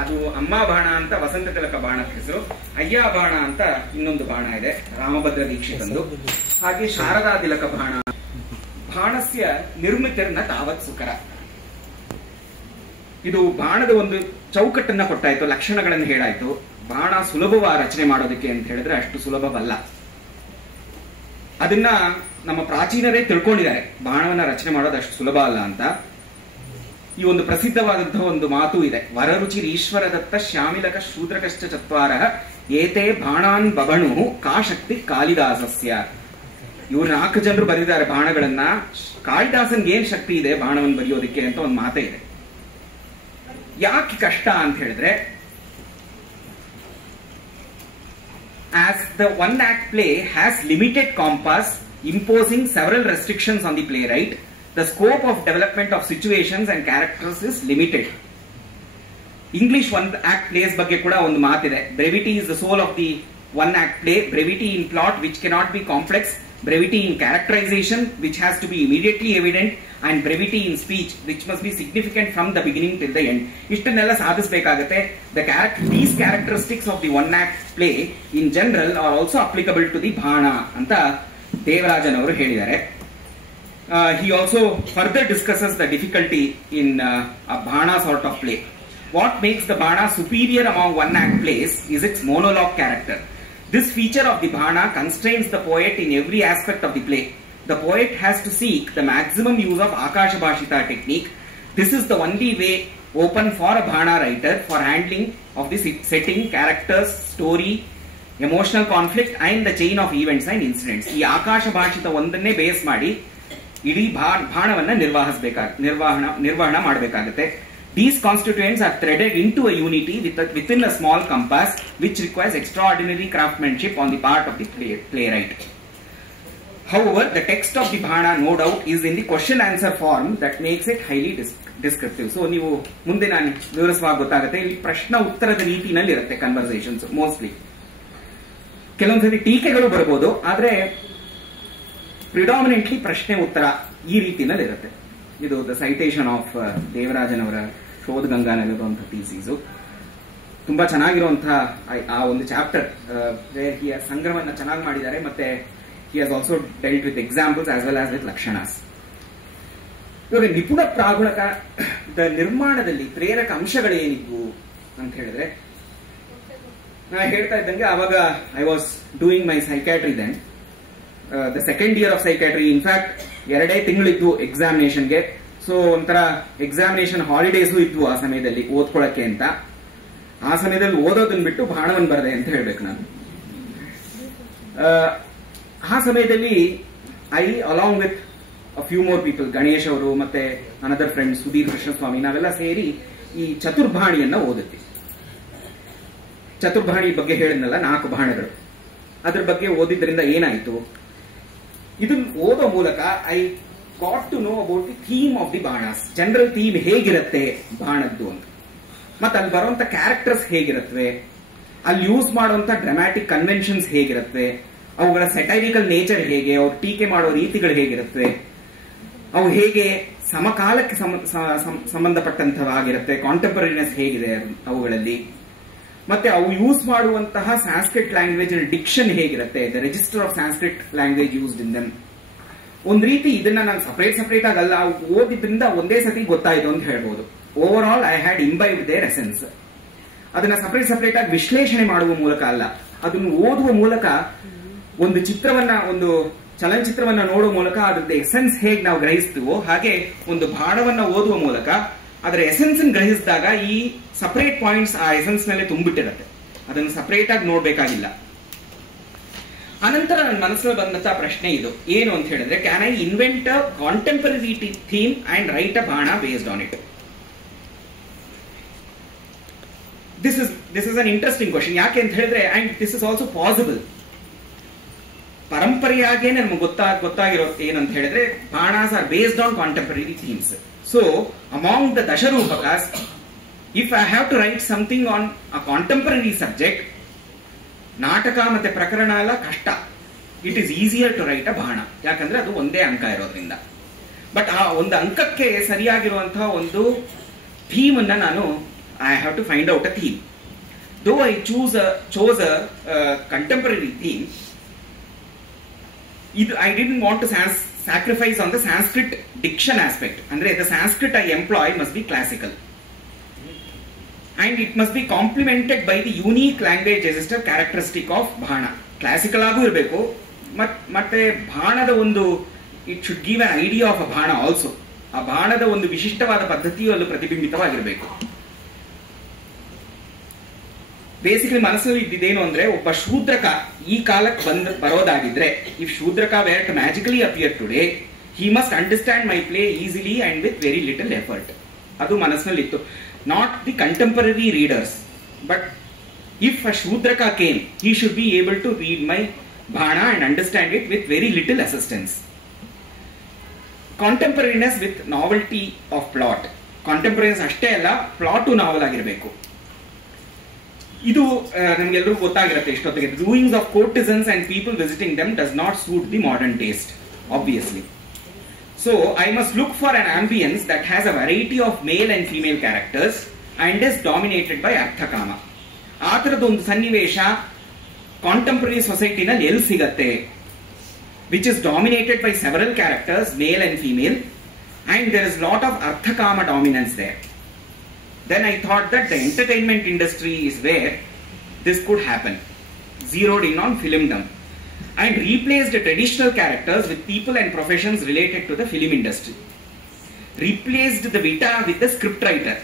ಅದು ಅಮ್ಮ ಬಾಣ ಅಂತ ವಸಂತ ತಿಲಕ ಬಾಣದ ಹೆಸರು. ಅಯ್ಯ ಬಾಣ ಅಂತ ಇನ್ನೊಂದು ಬಾಣ ಇದೆ, ರಾಮಭದ್ರ ದೀಕ್ಷಿತಂದು. ಹಾಗೆ ಶಾರದಾ ತಿಲಕ ಬಾಣ. ಬಾಣಸ್ಯ ನಿರ್ಮಿತಿರ್ನ ತಾವತ್ ಸುಕರ. ಇದು ಬಾಣದ ಒಂದು ಚೌಕಟ್ಟನ್ನ ಕೊಟ್ಟಾಯ್ತು, ಲಕ್ಷಣಗಳನ್ನು ಹೇಳಾಯ್ತು. ಬಾಣ ಸುಲಭವಾಗಿ ರಚನೆ ಮಾಡೋದಕ್ಕೆ ಅಂತ ಹೇಳಿದ್ರೆ ಅಷ್ಟು ಸುಲಭವಲ್ಲ. ಅದನ್ನ ನಮ್ಮ ಪ್ರಾಚೀನರೇ ತಿಳ್ಕೊಂಡಿದ್ದಾರೆ, ಬಾಣವನ್ನ ರಚನೆ ಮಾಡೋದು ಅಷ್ಟು ಸುಲಭ ಅಲ್ಲ ಅಂತ. ಈ ಒಂದು ಪ್ರಸಿದ್ಧವಾದಂತಹ ಒಂದು ಮಾತು ಇದೆ. ವರರುಚಿರ್ ಈಶ್ವರ ದತ್ತ ಶ್ಯಾಮಿಲಕ ಶೂದ್ರಕಶ್ಚ ಚತ್ವಾರ ಏತೆ ಬಾಣಾನ್ ಬಬಣು ಕಾ ಶಕ್ತಿ ಕಾಳಿದಾಸಸ್ಯ. ಇವ್ರು 4 ಜನರು ಬರೆದಿದ್ದಾರೆ ಬಾಣಗಳನ್ನ. ಕಾಳಿದಾಸನ್ಗೆ ಏನ್ ಶಕ್ತಿ ಇದೆ ಬಾಣವನ್ನು ಬರೆಯೋದಕ್ಕೆ ಅಂತ ಒಂದು ಮಾತೇ ಇದೆ. ಯಾಕೆ ಕಷ್ಟ ಅಂತ ಹೇಳಿದ್ರೆ, as the one act play has limited compass imposing several restrictions on the playwright, the scope of development of situations and characters is limited. English one act plays ಬಗ್ಗೆ ಕೂಡ ಒಂದು ಮಾತಿದೆ. Brevity is the soul of the one act play. Brevity in plot which cannot be complex, brevity in characterization which has to be immediately evident, and brevity in speech which must be significant from the beginning till the end. ಇಷ್ಟನ್ನೆಲ್ಲ ಸಾಧಿಸಬೇಕಾಗುತ್ತೆ. These characteristics of the one act play in general are also applicable to the ಬಾಣ ಅಂತ ದೇವರಾಜನ್ ಅವರು ಹೇಳಿದ್ದಾರೆ. He also further discusses the difficulty in a ಬಾಣ sort of play. What makes the ಬಾಣ superior among one act plays is its monologue character. This feature of the ಬಾಣ constrains the poet in every aspect of the play. the poet has to seek the maximum use of Akasha Bhashita technique. This is the only way open for a Bhana writer for handling of the setting, characters, story, emotional conflict and the chain of events and incidents. ಈ ಆಕಾಶ ಭಾಷಿತ ಒಂದನ್ನೇ base ಮಾಡಿ ಇಡೀ ಬಾಣವನ್ನ ನಿರ್ವಹಣೆ ಮಾಡಬೇಕಾಗುತ್ತೆ. These constituents are threaded into a unity within a small compass, which requires extraordinary craftsmanship on the part of the playwright. However, the text of the Bhana, no doubt, is in the question-answer form that makes it highly descriptive. So, ನೀವು ಮುಂದೆ ನಾನು ವಿವರಿಸುವಾಗ ಗೊತ್ತಾಗುತ್ತೆ, ಇಲ್ಲಿ ಪ್ರಶ್ನ ಉತ್ತರದ ರೀತಿನಲ್ಲಿ ಇರುತ್ತೆ conversations mostly. ಕೆಲವೊಂದ್ಸರಿ ಟೀಕೆಗಳು ಬರ್ಬೋದು, ಆದ್ರೆ ಪ್ರಿಡಾಮಿನೆಂಟ್ಲಿ ಪ್ರಶ್ನೆ ಉತ್ತರ ಈ ರೀತಿನಲ್ಲಿ ಇರುತ್ತೆ. ಇದು ದ ಸೈಟೇಷನ್ ಆಫ್ ದೇವರಾಜನ್ ಅವರ ಶೋಧ ಗಂಗಾನಲ್ಲಿರುವಂತಹ ಥೀಸಿಸು. ತುಂಬಾ ಚೆನ್ನಾಗಿರುವಂತಹ ಆ ಒಂದು ಚಾಪ್ಟರ್ ಸಂಗ್ರಹವನ್ನ ಚೆನ್ನಾಗಿ ಮಾಡಿದ್ದಾರೆ. ಮತ್ತೆ he has also dealt with examples as well as with lakshanas. ಇವಾಗ ನಿಪುಣ ಪ್ರಾಗುಣಕದ ನಿರ್ಮಾಣದಲ್ಲಿ ಪ್ರೇರಕ ಅಂಶಗಳೇನಿದ್ವು ಅಂತ ಹೇಳಿದ್ರೆ, ನಾನು ಹೇಳ್ತಾ ಇದ್ದಂಗೆ ಅವಾಗ I was doing my psychiatry then, the second year of psychiatry. In fact 2 ತಿಂಗಳಿದ್ವು ಎಕ್ಸಾಮಿನೇಷನ್ಗೆ. ಸೊ ಒಂಥರ ಎಕ್ಸಾಮಿನೇಷನ್ ಹಾಲಿಡೇಸು ಇದ್ವು ಆ ಸಮಯದಲ್ಲಿ ಓದ್ಕೊಳಕ್ಕೆ ಅಂತ. ಆ ಸಮಯದಲ್ಲಿ ಓದೋದನ್ನ ಬಿಟ್ಟು ಬಾಣವನ್ ಬರದೆ ಅಂತ ಹೇಳ್ಬೇಕು ನಾನು. ಆ ಸಮಯದಲ್ಲಿ I along with a few more people, Ganesh ಅವರು ಮತ್ತೆ ಅನದರ್ ಫ್ರೆಂಡ್ ಸುಧೀರ್ ಕೃಷ್ಣಸ್ವಾಮಿ, ನಾವೆಲ್ಲ ಸೇರಿ ಈ ಚತುರ್ಭಾಣಿಯನ್ನ ಓದುತ್ತೀವಿ. ಚತುರ್ಭಾಣಿ ಬಗ್ಗೆ ಹೇಳಿದ್ನಲ್ಲ, 4 ಬಾಣಗಳು, ಅದ್ರ ಬಗ್ಗೆ ಓದಿದ್ರಿಂದ ಏನಾಯ್ತು, ಇದನ್ನ ಓದೋ ಮೂಲಕ I got to know about the theme of the bhanas. General theme ಹೇಗಿರುತ್ತೆ ಬಾಣದ್ದು ಅಂತ, ಮತ್ತೆ ಅಲ್ಲಿ ಬರುವಂತ ಕ್ಯಾರೆಕ್ಟರ್ಸ್ ಹೇಗಿರುತ್ತವೆ, ಅಲ್ಲಿ ಯೂಸ್ ಮಾಡುವಂತ ಡ್ರಾಮ್ಯಾಟಿಕ್ ಕನ್ವೆನ್ಷನ್ಸ್ ಹೇಗಿರುತ್ತವೆ, ಅವುಗಳ ಸೆಟೈರಿಕಲ್ ನೇಚರ್ ಹೇಗೆ, ಅವ್ರು ಟೀಕೆ ಮಾಡೋ ರೀತಿಗಳು ಹೇಗಿರುತ್ತವೆ, ಅವು ಹೇಗೆ ಸಮಕಾಲಕ್ಕೆ ಸಂಬಂಧಪಟ್ಟಂತವಾಗಿರುತ್ತೆ, ಕಾಂಟೆಂಪರರಿನೆಸ್ ಹೇಗಿದೆ ಅವುಗಳಲ್ಲಿ, ಮತ್ತೆ ಅವು ಯೂಸ್ ಮಾಡುವಂತಹ ಸಾಂಸ್ಕ್ರಿಟ್ ಲ್ಯಾಂಗ್ವೇಜ್ ಡಿಕ್ಷನ್ ಹೇಗಿರುತ್ತೆ, the register of Sanskrit language used in them. ಒಂದ್ ರೀತಿ ಇದನ್ನ ನಾನು ಸಪರೇಟ್ ಆಗಲ್ಲ, ಓದಿದ್ರಿಂದ ಒಂದೇ ಸತಿ ಗೊತ್ತಾಯ್ತು ಅಂತ ಹೇಳ್ಬೋದು. Overall I had imbibed their essence. ಅದನ್ನ ಸಪರೇಟ್ ಆಗಿ ವಿಶ್ಲೇಷಣೆ ಮಾಡುವ ಮೂಲಕ ಅಲ್ಲ, ಅದನ್ನು ಓದುವ ಮೂಲಕ ಒಂದು ಚಲನಚಿತ್ರವನ್ನ ನೋಡುವ ಮೂಲಕ ಅದ್ರದ್ದು ಎಸೆನ್ಸ್ ಹೇಗೆ ನಾವು ಗ್ರಹಿಸ್ತೀವೋ ಹಾಗೆ ಒಂದು ಬಾಣವನ್ನ ಓದುವ ಮೂಲಕ ಅದರ ಎಸೆನ್ಸ್ ಗ್ರಹಿಸಿದಾಗ ಈ ಸಪರೇಟ್ ಪಾಯಿಂಟ್ಸ್ ಆ ಎಸೆನ್ಸ್ ನಲ್ಲಿ ತುಂಬಿಟ್ಟಿರುತ್ತೆ. ಅದನ್ನು ಸಪರೇಟ್ ಆಗಿ ನೋಡ್ಬೇಕಾಗಿಲ್ಲ. ಅನಂತರ ನನ್ನ ಮನಸ್ಸಲ್ಲಿ ಬಂದಂತ ಪ್ರಶ್ನೆ ಇದು ಏನು ಅಂತ ಹೇಳಿದ್ರೆ, can I invent a contemporary theme and write a bhana based on it? This is an interesting question. ಯಾಕೆ ಅಂತ ಹೇಳಿದ್ರೆ, and this is also possible. ಪರಂಪರೆಯಾಗೇ ನಮ್ಗೆ ಗೊತ್ತಾಗಿರೋ ಏನಂತ ಹೇಳಿದ್ರೆ, bhanas are based on contemporary themes. So among the dasharupakas, if I have to write something on a contemporary subject, ನಾಟಕ ಮತ್ತೆ ಪ್ರಕರಣ ಎಲ್ಲ ಕಷ್ಟ. It is easier to write a bhana, ಯಾಕಂದ್ರೆ ಅದು ಒಂದೇ ಅಂಕ ಇರೋದ್ರಿಂದ. ಬಟ್ ಆ ಒಂದು ಅಂಕಕ್ಕೆ ಸರಿಯಾಗಿರುವಂತಹ ಒಂದು ಥೀಮ್ ಅನ್ನ ನಾನು I have to find out a theme. Though I chose a contemporary theme, I didn't want to sacrifice on the Sanskrit diction aspect. Andre the Sanskrit I employ must be classical, and it must be complemented by the unique language register characteristic of Bhana. Classical agu irbeku, ಮತ್ತೆ ಬಾಣದ ಒಂದು it should give an idea of a Bhana also. ಆ ಬಾಣದ ಒಂದು ವಿಶಿಷ್ಟವಾದ ಪದ್ಧತಿಯು ಅಲ್ಲಿ ಪ್ರತಿಬಿಂಬಿತವಾಗಿರಬೇಕು. Basically ಮನಸ್ಸಲ್ಲಿ ಇದ್ದಿದ್ದೇನು ಅಂದ್ರೆ, ಒಬ್ಬ ಶೂದ್ರಕ ಈ ಕಾಲಕ್ಕೆ ಬರೋದಾಗಿದ್ರೆ, if Shudraka were to magically appear today, he must understand my play easily and with very little effort. ಅದು ಮನಸ್ಸಿನಲ್ಲಿತ್ತು. Not the contemporary readers, but if a Shudraka came, he should be able to read my Bhana and understand it with very little assistance. Contemporariness with novelty of plot. Contemporariness ಅಷ್ಟೇ ಅಲ್ಲ, plot novel ಆಗಿರಬೇಕು. ಇದು ನಮ್ಗೆಲ್ಲರಿಗೂ ಗೊತ್ತಾಗಿರುತ್ತೆ ಇಷ್ಟೊತ್ತಿಗೆ. Doings of courtesans and people visiting them does not suit the modern taste, obviously. So I must look for an ambience that has a variety of male and female characters and is dominated by ಅರ್ಥಕಾಮ. ಆ ತರದ ಒಂದು ಸನ್ನಿವೇಶ contemporary ಸೊಸೈಟಿನಲ್ಲಿ ಎಲ್ಲಿ ಸಿಗತ್ತೆ, which is dominated by several characters, male and female, and there is lot of ಅರ್ಥಕಾಮ dominance there. Then I thought that the entertainment industry is where this could happen. Zeroed in on filmdom. and replaced the traditional characters with people and professions related to the film industry. Replaced the Vita with the script writer.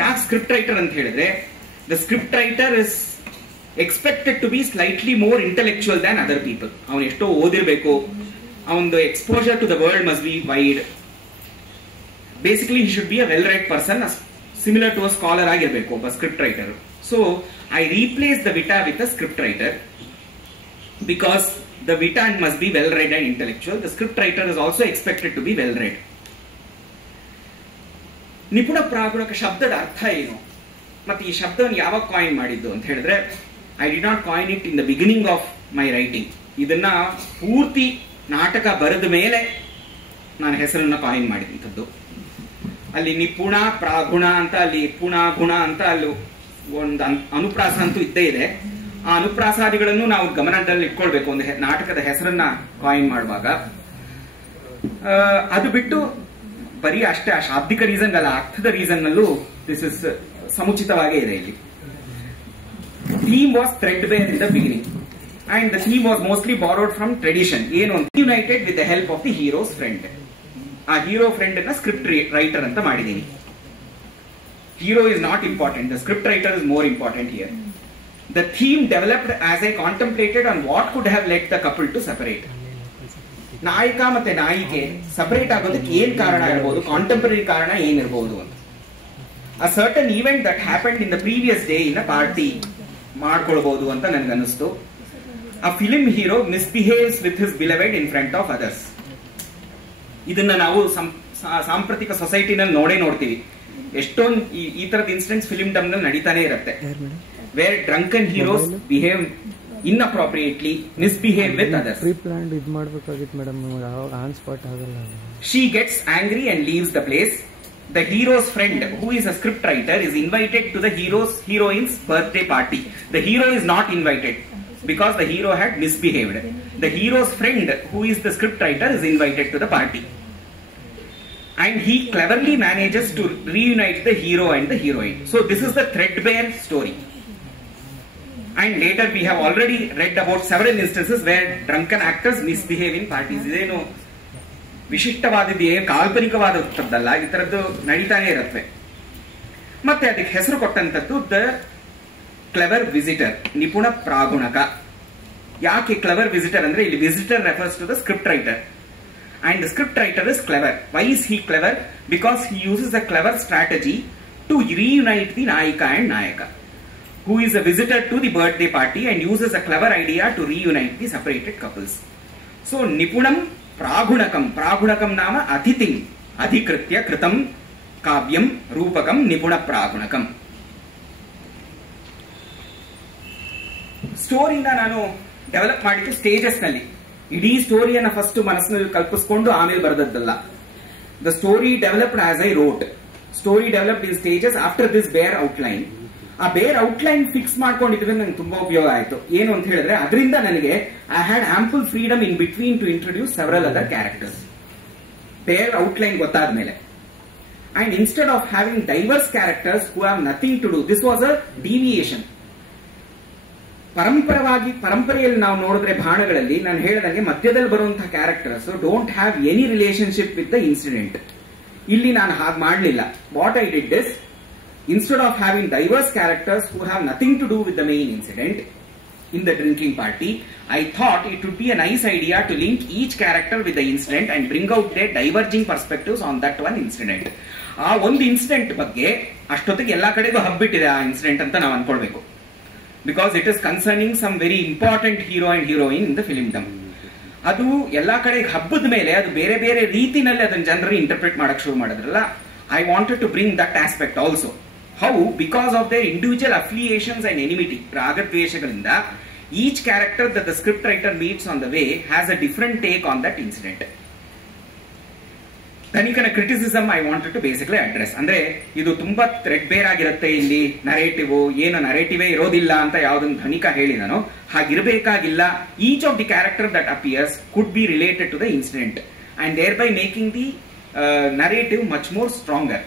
ಯಾಕೆ script writer ಅಂತ ಹೇಳಿದ್ರೆ, the script writer is expected to be slightly more intellectual than other people. ಅವನು ಎಷ್ಟೋ ಓದಿರಬೇಕು, ಅವನದು exposure to the world must be wide. Basically he should be a well-read person, similar to a scholar ಆಗಿರಬೇಕು ಒಬ್ಬ script writer. So I replaced the Vita with a script writer because the Vita must be well-read and intellectual. The script writer is also expected to be well-read. ನಿಪುಣ ಪ್ರಾಗುಣಕ ಶಬ್ದದ ಅರ್ಥ ಏನು, ಮತ್ತೆ ಈ ಶಬ್ದವನ್ನು ಯಾವಾಗ ಕಾಯಿನ್ ಮಾಡಿದ್ದು ಅಂತ ಹೇಳಿದ್ರೆ, I did not coin it in the beginning of my writing. ಇದನ್ನ ಪೂರ್ತಿ ನಾಟಕ ಬರೆದ ಮೇಲೆ ನಾನು ಹೆಸರನ್ನ ಕಾಯಿನ್ ಮಾಡಿದಂಥದ್ದು. ಅಲ್ಲಿ ನಿಪುಣ ಪ್ರಾಗುಣ ಅಂತ, ಅಲ್ಲಿ ಪುಣ ಗುಣ ಅಂತ ಅಲ್ಲಿ ಒಂದು ಅನುಪ್ರಾಸ ಅಂತೂ ಇದ್ದೇ ಇದೆ. ಆ ಅನುಪ್ರಾಸಾದಿಗಳನ್ನು ನಾವು ಗಮನದಲ್ಲಿ ಇಟ್ಕೊಳ್ಬೇಕು ಒಂದು ನಾಟಕದ ಹೆಸರನ್ನ ಕಾಯಿನ್ ಮಾಡುವಾಗ. ಅದು ಬಿಟ್ಟು ಬರೀ ಅಷ್ಟೇ ಆ ಶಾಬ್ದಿಕ ರೀಸನ್ ಅಲ್ಲ, ಅರ್ಥದ ರೀಸನ್ ನಲ್ಲೂ ದಿಸ್ ಇಸ್ ಸಮುಚಿತವಾಗೇ ಇದೆ. ಇಲ್ಲಿ theme was threadbare in the beginning and the theme was mostly borrowed from tradition. ಏನು ಅಂತ, united with the help of the hero's friend. ಆ ಹೀರೋ ಫ್ರೆಂಡ್ ಅನ್ನ ಸ್ಕ್ರಿಪ್ಟ್ ರೈಟರ್ ಅಂತ ಮಾಡಿದೀನಿ. Hero is not important, the script writer is more important here. The theme developed as I contemplated on what could have let the couple to separate. ನಾಯಕ ಮತ್ತೆ ನಾಯಿಕೆ separate ಆಗೋದಕ್ಕೆ ಏನ್ ಕಾರಣ ಇರಬಹುದು, contemporary ಕಾರಣ ಏನಿರಬಹುದು ಅಂತ. A certain event that happened in the previous day in a party ಮಾಡ್ಕೊಳ್ಬಹುದು ಅಂತ ನನ್ಗನ್ನಿಸ್ತು. A film hero misbehaves with his beloved in front of others. ಇದನ್ನ ನಾವು ಸಾಂಪ್ರತಿಕ ಸೊಸೈಟಿನಲ್ಲಿ ನೋಡ್ತೀವಿ. ಎಷ್ಟೊಂದು ಈ ತರದ ಇನ್ಸಿಡೆಂಟ್ಸ್ ಫಿಲ್ಮ್ ಡಮ್ ನಲ್ಲಿ ನಡೀತಾನೆ ಇರುತ್ತೆ. Where drunken heroes behave inappropriately, misbehave with others. Pre-planned ಇದು ಮಾಡಬೇಕಾಗಿತ್ತು ಮೇಡಮ್, ಆನ್ ಸ್ಪಾಟ್ ಆಗಲ್ಲ. She gets angry and leaves the place. The hero's friend, who is a script writer, is invited to the heroine's birthday party. The hero is not invited because the hero had misbehaved. The hero's friend, who is the script writer, is invited to the party. And he cleverly manages to reunite the hero and the heroine. So this is the threadbare story. And later we have already read about several instances where drunken actors misbehave in parties. ಇದೇನು ವಿಶಿಷ್ಟವಾದದ್ದು, ಕಾಲ್ಪನಿಕವಾದದ್ದಲ್ಲ, ಈ ತರದ್ದು ನಡೀತಾನೆ ಇರುತ್ತೆ. ಮತ್ತೆ ಅದಕ್ಕೆ ಹೆಸರು ಕೊಟ್ಟಂತದ್ದು the clever visitor, ನಿಪುಣ ಪ್ರಾಗುಣಕ. ಯಾಕೆ ಕ್ಲೆವರ್ ವಿಸಿಟರ್ ಅಂದ್ರೆ, ಇಲ್ಲಿ visitor refers to the script writer and the script writer is clever. Why is he clever? Because he uses a clever strategy to reunite the Nayika and Nayaka, who is a visitor to the birthday party and uses a clever idea to reunite the separated couples. So nipunam pragunakam, pragunakam nama athitim adhikritya kritam kavyam rupakam nipuna pragunakam. ಸ್ಟೋರಿನ ನಾನು develop ಮಾಡಿದ್ದು stages ನಲ್ಲಿ. ಇಡೀ ಸ್ಟೋರಿಯನ್ನ first ಮನಸ್ಸಿನಲ್ಲಿ ಕಲ್ಪಿಸಿಕೊಂಡು ಆಮೇಲೆ ಬರೆದದ್ದಲ್ಲ. The story developed as I wrote. Story developed in stages after this bare outline. ಆ bare outline fix ಮಾಡ್ಕೊಂಡಿದ್ರೆ ನಂಗೆ ತುಂಬಾ ಉಪಯೋಗ ಆಯ್ತು. ಏನು ಅಂತ ಹೇಳಿದ್ರೆ, ಅದರಿಂದ ನನಗೆ I had ample freedom in between to introduce several other characters. Bare outline ಗೊತ್ತಾದ್ಮೇಲೆ, and instead of having diverse characters who have nothing to do, this was a deviation. ಪರಂಪರೆಯಲ್ಲಿ ನಾವು ನೋಡಿದ್ರೆ ಬಾಣಗಳಲ್ಲಿ ನಾನು ಹೇಳಿದಂಗೆ ಮಧ್ಯದಲ್ಲಿ ಬರುವಂತಹ characters don't have any relationship with the incident. ಇಲ್ಲಿ ನಾನು ಹಾಗೆ ಮಾಡಲಿಲ್ಲ. What I did is, instead of having diverse characters who have nothing to do with the main incident in the drinking party, I thought it would be a nice idea to link each character with the incident and bring out their diverging perspectives on that one incident. ಆ ಒಂದು incident ಬಗ್ಗೆ ಅಷ್ಟೊತ್ತಿಗೆ ಎಲ್ಲಾ ಕಡೆಗೂ ಹಬ್ಬಿಟ್ಟಿದೆ ಆ incident ಅಂತ ನಾವು ಅನ್ಕೊಳ್ಬೇಕು. Because it is concerning some very important hero and heroine in the filmdom. ಅದು ಎಲ್ಲಾ ಕಡೆ ಹಬ್ಬದ ಮೇಲೆ ಅದು ಬೇರೆ ಬೇರೆ ರೀತಿನಲ್ಲಿ ಅದನ್ನ ಜನರು ಇಂಟರ್ಪ್ರಿಟ್ ಮಾಡಕ್ ಶುರು ಮಾಡಿದ್ರಲ್ಲ, I wanted to bring that aspect also. How, because of their individual affiliations and enmity, ರಾಗದ್ವೇಷಗಳಿಂದ, each character that the script writer meets on the way has a different take on that incident. ಧನಿಕನ criticism I wanted to basically address. ಅಂದ್ರೆ ಇದು ತುಂಬಾ thread ಬೇರ್ ಆಗಿರುತ್ತೆ, ಇಲ್ಲಿ narrative ಏನು ನರೇಟಿವೇ ಇರೋದಿಲ್ಲ ಅಂತ ಯಾವ್ದೊಂದು ಧನಿಕ ಹೇಳಿದಾನೋ ಹಾಗಿರಬೇಕಾಗಿಲ್ಲ. Each of the character that appears could be related to the incident and thereby making the narrative much more stronger.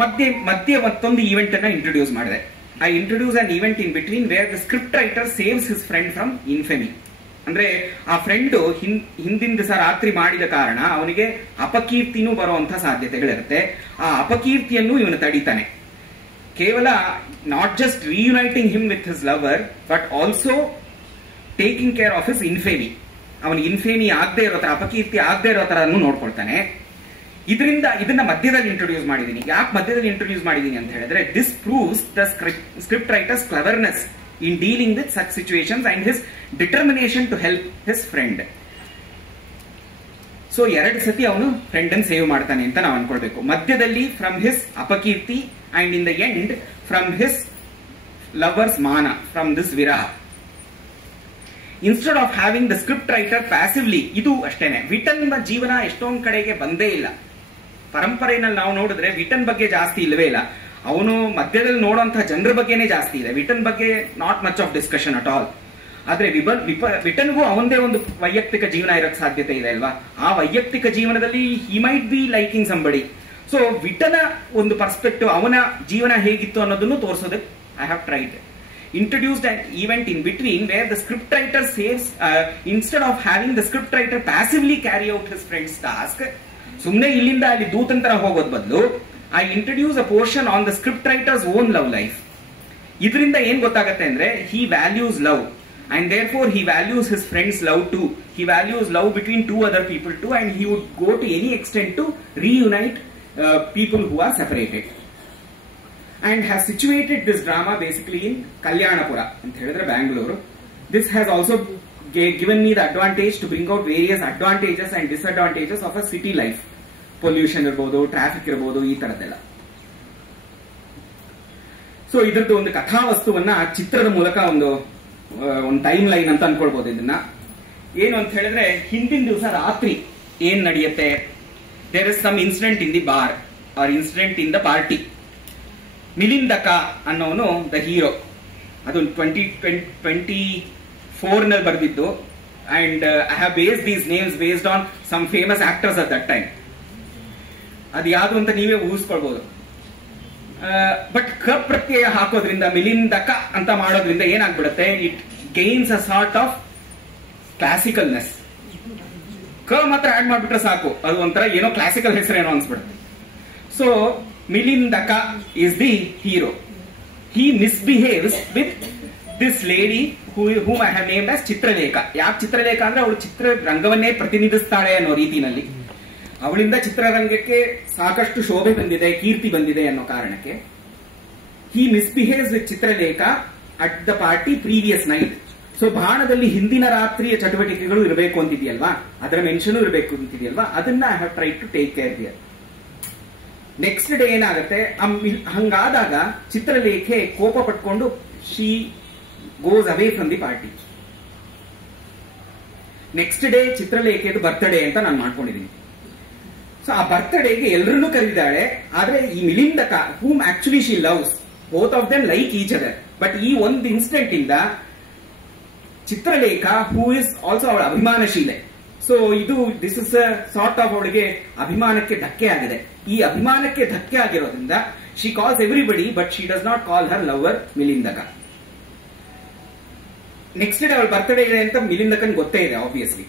ಮಧ್ಯೆ ಮತ್ತೊಂದು ಈವೆಂಟ್ ಅನ್ನ ಇಂಟ್ರೊಡ್ಯೂಸ್ ಮಾಡಿದೆ. I introduce an event in between where the script writer saves his friend from infamy. ಅಂದ್ರೆ ಆ friend ಹಿಂದಿನ ದಿವಸ ರಾತ್ರಿ ಮಾಡಿದ ಕಾರಣ ಅವನಿಗೆ ಅಪಕೀರ್ತಿನೂ ಬರುವಂತ ಸಾಧ್ಯತೆಗಳಿರುತ್ತೆ. ಆ ಅಪಕೀರ್ತಿಯನ್ನು ಇವನು ತಡಿತಾನೆ. ಕೇವಲ not just reuniting him with his lover but also taking care of his infamy. ಅವನಿಗೆ ಇನ್ಫೇಮಿ ಆಗದೆ ಇರೋ ತರ, ಅಪಕೀರ್ತಿ ಆಗದೆ ಇರೋ ತರ ನೋಡ್ಕೊಳ್ತಾನೆ. ಇದನ್ನ ಮಧ್ಯದಲ್ಲಿ ಇಂಟ್ರೊಡ್ಯೂಸ್ ಮಾಡಿದೀನಿ. ಯಾಕೆ ಮಧ್ಯದಲ್ಲಿ ಇಂಟ್ರೊಡ್ಯೂಸ್ ಮಾಡಿದೀನಿ ಅಂತ ಹೇಳಿದ್ರೆ, this proves the script writers cleverness in dealing with such situations and his determination to help his friend. So 2 ಸತಿ ಅವನು ಫ್ರೆಂಡ್ ಅನ್ನು ಸೇವ್ ಮಾಡ್ತಾನೆ ಅಂತ ನಾವು ಅನ್ಕೊಳ್ಬೇಕು. ಮಧ್ಯದಲ್ಲಿ ಫ್ರಮ್ ಹಿಸ್ ಅಪಕೀರ್ತಿ and in the end from his lovers ಮಾನ, ಫ್ರಮ್ ದಿಸ್ ವಿರಹ. Instead of having the script writer passively, ಇದು ಅಷ್ಟೇನೆ. ವಿಟನ್ ಜೀವನ ಎಷ್ಟೊಂದ್ ಕಡೆಗೆ ಬಂದೇ ಇಲ್ಲ. ಪರಂಪರೆಯಲ್ಲಿ ನಾವು ನೋಡಿದ್ರೆ ವಿಟನ್ ಬಗ್ಗೆ ಜಾಸ್ತಿ ಇಲ್ಲವೇ ಇಲ್ಲ. ಅವನು ಮಧ್ಯದಲ್ಲಿ ನೋಡುವಂತಹ ಜನರ ಬಗ್ಗೆನೇ ಜಾಸ್ತಿ ಇದೆ. ವಿಟನ್ ಬಗ್ಗೆ not much of discussion at all. ಆದ್ರೆ ವಿಟನ್ಗೂ ಅವನದೇ ಒಂದು ವೈಯಕ್ತಿಕ ಜೀವನ ಇರಕ್ಕೆ ಸಾಧ್ಯತೆ ಇದೆ ಅಲ್ವಾ. ಆ ವೈಯಕ್ತಿಕ ಜೀವನದಲ್ಲಿ he might be liking somebody. So ವಿಟನ ಒಂದು ಪರ್ಸ್ಪೆಕ್ಟಿವ್, ಅವನ ಜೀವನ ಹೇಗಿತ್ತು ಅನ್ನೋದನ್ನು ತೋರಿಸೋದಕ್ಕೆ I have tried. Introduced an event in between where the script writer saves, instead of having the script writer passively carry out his friend's task, ಸುಮ್ನೆ ಇಲ್ಲಿಂದ ಅಲ್ಲಿ ದೂತಂತರ ಹೋಗೋದ್ ಬದಲು I introduce a portion on the script writer's own love life. ಇದರಿಂದ ಏನ್ ಗೊತ್ತಾಗತ್ತೆ ಅಂದ್ರೆ, he values love and therefore he values his friend's love too. He values love between 2 other people too, and he would go to any extent to reunite people who are separated. And has situated this drama basically in Kalyanapura ಅಂತ ಹೇಳಿದ್ರೆ Bangalore. This has also given me the advantage to bring out various advantages and disadvantages of a city life. Pollution ಇರ್ಬೋದು, traffic ಇರ್ಬೋದು, ಈ ತರದ್ದೆಲ್ಲ. So ಇದ್ರದ್ದು ಒಂದು ಕಥಾವಸ್ತುವನ್ನ ಚಿತ್ರದ ಮೂಲಕ ಒಂದು ಟೈಮ್ ಲೈನ್ ಅಂತ ಅನ್ಕೊಳ್ಬಹುದು. ಇದನ್ನ ಏನು ಅಂತ ಹೇಳಿದ್ರೆ, ಹಿಂದಿನ ದಿವಸ ರಾತ್ರಿ ಏನ್ ನಡೆಯುತ್ತೆ, there is some incident in the bar or incident in the party. Milindaka ಅನ್ನೋನು ದ ಹೀರೋ. ಅದು 2024 ನಲ್ಲಿ ಬರೆದಿದ್ದು. And I have based these names based on some famous actors at that time. ಅದು ಯಾವುದು ಅಂತ ನೀವೇ ಊಹಿಸ್ಕೊಳ್ಬಹುದು. ಬಟ್ ಕ ಪ್ರತ್ಯಯ ಹಾಕೋದ್ರಿಂದ, ಮಿಲಿಂದಕ ಅಂತ ಮಾಡೋದ್ರಿಂದ ಏನಾಗ್ಬಿಡುತ್ತೆ, it gains a sort of classicalness. ಕ ಮಾತ್ರ ಆಡ್ ಮಾಡ್ಬಿಟ್ರೆ ಸಾಕು, ಅದು ಒಂಥರ ಏನೋ ಕ್ಲಾಸಿಕಲ್ ಹೆಸರೇನೋ ಅನ್ಸ್ಬಿಡುತ್ತೆ. So Milindaka is the hero. He misbehaves with this lady whom I have named as Chitralekha. ಯಾಕೆ ಚಿತ್ರಲೇಖ ಅಂದ್ರೆ, ಅವಳು ಚಿತ್ರರಂಗವನ್ನೇ ಪ್ರತಿನಿಧಿಸ್ತಾಳೆ ಅನ್ನೋ ರೀತಿನಲ್ಲಿ. ಅವಳಿಂದ ಚಿತ್ರರಂಗಕ್ಕೆ ಸಾಕಷ್ಟು ಶೋಭೆ ಬಂದಿದೆ, ಕೀರ್ತಿ ಬಂದಿದೆ ಅನ್ನೋ ಕಾರಣಕ್ಕೆ he misbehaves with Chitralekha at the party previous night. So ಬಾಣದಲ್ಲಿ ಹಿಂದಿನ ರಾತ್ರಿಯ ಚಟುವಟಿಕೆಗಳು ಇರಬೇಕು ಅಂತಿದೆಯಲ್ವಾ, ಅದರ ಮೆನ್ಷನ್ ಇರಬೇಕು ಅಂತಿದೆಯಲ್ವಾ, ಅದನ್ನ I have try to take care here. Next day ಏನಾಗುತ್ತೆ, ಹಂಗಾದಾಗ ಚಿತ್ರಲೇಖೆ ಕೋಪ ಪಟ್ಕೊಂಡು she goes away from the party. Next day ಚಿತ್ರಲೇಖೆದು ಬರ್ತ್ಡೇ ಅಂತ ನಾನು ಮಾಡ್ಕೊಂಡಿದ್ದೀನಿ. ಸೊ ಆ ಬರ್ತ್ಡೇಗೆ ಎಲ್ಲರನ್ನೂ ಕರೆದಿದ್ದಾಳೆ. ಆದ್ರೆ ಈ Milindaka, whom actually she loves, both of them like each other. But ಈ ಒಂದು ಇನ್ಸಿಡೆಂಟ್ ಇಂದ ಚಿತ್ರಲೇಖ, ಹೂ ಇಸ್ ಆಲ್ಸೋ ಅವಳ ಅಭಿಮಾನಶೀಲೆ. So this is sort of ಅವಳಿಗೆ ಅಭಿಮಾನಕ್ಕೆ ಧಕ್ಕೆ ಆಗಿದೆ. ಈ ಅಭಿಮಾನಕ್ಕೆ ಧಕ್ಕೆ ಆಗಿರೋದ್ರಿಂದ she calls everybody, but she does not call her lover Milindaka. Next day ಅವಳ ಬರ್ತ್ಡೇ ಇದೆ ಅಂತ ಮಿಲಿಂದಕನ್ ಗೊತ್ತೇ ಇದೆ ಆಬ್ವಿಯಸ್ಲಿ.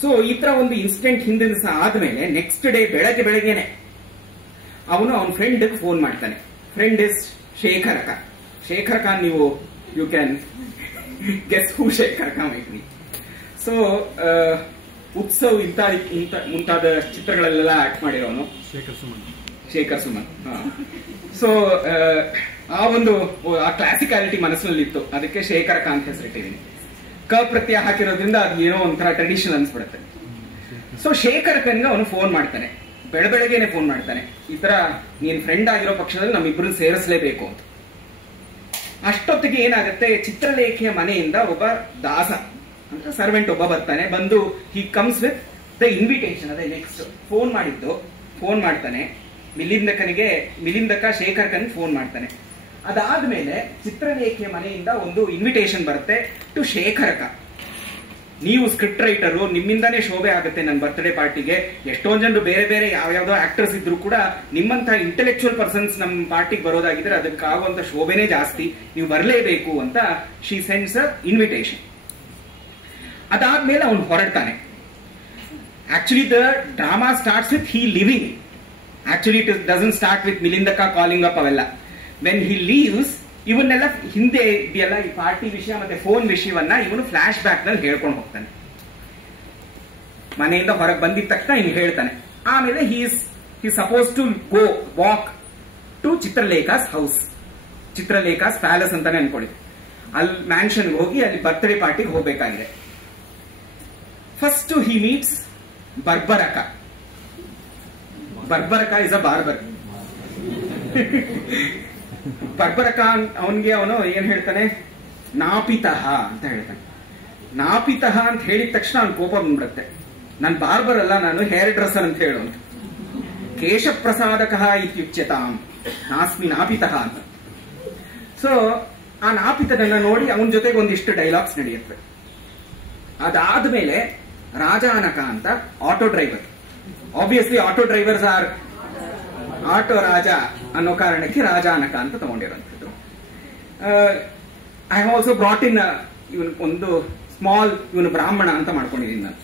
ಸೊ ಈ ತರ ಒಂದು ಇನ್ಸಿಡೆಂಟ್ ಹಿಂದಿನ ದಿವಸ ಆದ್ಮೇಲೆ ನೆಕ್ಸ್ಟ್ ಡೇ ಬೆಳಗ್ಗೆನೆ ಅವನು ಅವನ ಫ್ರೆಂಡ್ ಫೋನ್ ಮಾಡ್ತಾನೆ. Friend is Shekhar Khan. ಶೇಖರ್ ಖಾನ್, ನೀವು you can guess who Shekhar Khan might be. So Utsav ಮುಂತಾದ ಚಿತ್ರಗಳೆಲ್ಲ ಆಕ್ಟ್ ಮಾಡಿರೋನು ಶೇಖರ್ ಸುಮನ್. ಸೊ ಆ ಕ್ಲಾಸಿಕಾಲಿಟಿ ಮನಸ್ಸಿನಲ್ಲಿತ್ತು, ಅದಕ್ಕೆ ಶೇಖರ್ ಖಾನ್ ಹೆಸರಿಟ್ಟಿದ್ದೀನಿ. ಕ ಪ್ರತ್ಯಯ ಹಾಕಿರೋದ್ರಿಂದ ಅದು ಏನೋ ಒಂಥರ ಟ್ರೆಡಿಷನ್ ಅನ್ಸ್ಬಿಡುತ್ತೆ. ಸೊ ಶೇಖರ್ ಖಾನ್ಗೆ ಅವನು ಫೋನ್ ಮಾಡ್ತಾನೆ, ಬೆಳಗ್ಗೆನೆ ಫೋನ್ ಮಾಡ್ತಾನೆ, ಈ ತರ ನೀನ್ ಫ್ರೆಂಡ್ ಆಗಿರೋ ಪಕ್ಷದಲ್ಲಿ ನಮ್ಮಿಬ್ರು ಸೇರಿಸಲೇಬೇಕು ಅಂತ. ಅಷ್ಟೊತ್ತಿಗೆ ಏನಾಗುತ್ತೆ, ಚಿತ್ರಲೇಖೆಯ ಮನೆಯಿಂದ ಒಬ್ಬ ದಾಸ ಅಂದ್ರೆ ಸರ್ವೆಂಟ್ ಒಬ್ಬ ಬರ್ತಾನೆ. ಬಂದು he comes with the invitation. ಅದೇ ನೆಕ್ಸ್ಟ್ ಫೋನ್ ಮಾಡ್ತಾನೆ ಮಿಲಿಂದಕ ಶೇಖರ್ ಖಾನ್ ಫೋನ್ ಮಾಡ್ತಾನೆ. ಅದಾದ್ಮೇಲೆ ಚಿತ್ರಲೇಖೆಯ ಮನೆಯಿಂದ ಒಂದು ಇನ್ವಿಟೇಷನ್ ಬರುತ್ತೆ ಟು ಶೇಖರ್ ಖಾನ್. ನೀವು ಸ್ಕ್ರಿಪ್ಟ್ ರೈಟರು, ನಿಮ್ಮಿಂದಾನೇ ಶೋಭೆ ಆಗುತ್ತೆ ನನ್ನ ಬರ್ತ್ಡೇ ಪಾರ್ಟಿಗೆ. ಎಷ್ಟೊಂದು ಜನರು ಬೇರೆ ಬೇರೆ ಯಾವ್ಯಾವ್ದೋ ಆಕ್ಟರ್ಸ್ ಇದ್ರು ಕೂಡ ನಿಮ್ಮಂತ ಇಂಟೆಲೆಕ್ಚುಯಲ್ ಪರ್ಸನ್ಸ್ ನಮ್ಮ ಪಾರ್ಟಿಗೆ ಬರೋದಾಗಿದ್ರೆ ಅದಕ್ಕಾಗುವಂತ ಶೋಭೆನೇ ಜಾಸ್ತಿ, ನೀವು ಬರಲೇಬೇಕು ಅಂತ ಶಿ ಸೆಂಡ್ಸ್ ಅ ಇನ್ವಿಟೇಷನ್. ಅದಾದ್ಮೇಲೆ ಅವನು ಹೊರಡ್ತಾನೆ. Actually the drama starts with he living. Actually it doesn't start with Milindaka calling up ಅವೆಲ್ಲ. ವೆನ್ ಹಿ ಲೀವ್ಸ್ ಇವನ್ನೆಲ್ಲ ಹಿಂದೆ ಇದೆಯಲ್ಲ ಈ ಪಾರ್ಟಿ ವಿಷಯ ಮತ್ತೆ ಫೋನ್ ವಿಷಯವನ್ನ ಇವನು ಫ್ಲಾಶ್ ಬ್ಯಾಕ್ ನಲ್ಲಿ ಹೇಳ್ಕೊಂಡು ಹೋಗ್ತಾನೆ. ಮನೆಯಿಂದ ಹೊರಗೆ ಬಂದಿದ ತಕ್ಷಣ ಹಿಂಗೆ ಹೇಳ್ತಾನೆ. ಆಮೇಲೆ he suppose to go walk to Chitralekha's house, Chitralekha's palace ಅಂತಾನೆ ಅನ್ಕೊಳ್ಳಿ. ಅಲ್ಲಿ ಮ್ಯಾನ್ಷನ್ ಹೋಗಿ ಅಲ್ಲಿ ಬರ್ತ್ಡೇ ಪಾರ್ಟಿಗೆ ಹೋಗ್ಬೇಕಾಗಿದೆ. First he meets Barbaraka. Barbaraka is a barber. Barbaraka ಅವನಿಗೆ ಅವನು ಏನ್ ಹೇಳ್ತಾನೆ, ನಾಪಿತಃ ಅಂತ ಹೇಳ್ತಾನೆ. ನಾಪಿತಃ ಅಂತ ಹೇಳಿದ ತಕ್ಷಣ ಅವ್ನ ಕೋಪ ಬಂದ್ಬಿಡುತ್ತೆ. ನಾನು ಬಾರ್ಬರ್ ಅಲ್ಲ, ನಾನು ಹೇರ್ ಡ್ರೆಸ್ಸರ್ ಅಂತ ಹೇಳು ಅಂತ. ಕೇಶ ಪ್ರಸಾದಕ ಇತ್ಯುಚ್ಯತಾಂ ನಾಸ್ಮಿ ನಾಪಿತಃ ಅಂತ. ಸೊ ಆ ನಾಪಿತನನ್ನ ನೋಡಿ ಅವನ ಜೊತೆಗೆ ಒಂದಿಷ್ಟು ಡೈಲಾಗ್ಸ್ ನಡೆಯುತ್ತೆ. ಅದಾದ್ಮೇಲೆ ರಾಜಾನಕ ಅಂತ auto driver, obviously auto drivers are auto Raja ಅನ್ನೋ ಕಾರಣಕ್ಕೆ ರಾಜಾನಕ ಅಂತ ತಗೊಂಡಿರುವಂಥದ್ದು. I have also brought in even ಒಂದು ಸ್ಮಾಲ್, ಇವನು ಬ್ರಾಹ್ಮಣ ಅಂತ ಮಾಡ್ಕೊಂಡಿದ್ದೀನಿ ನಾನು.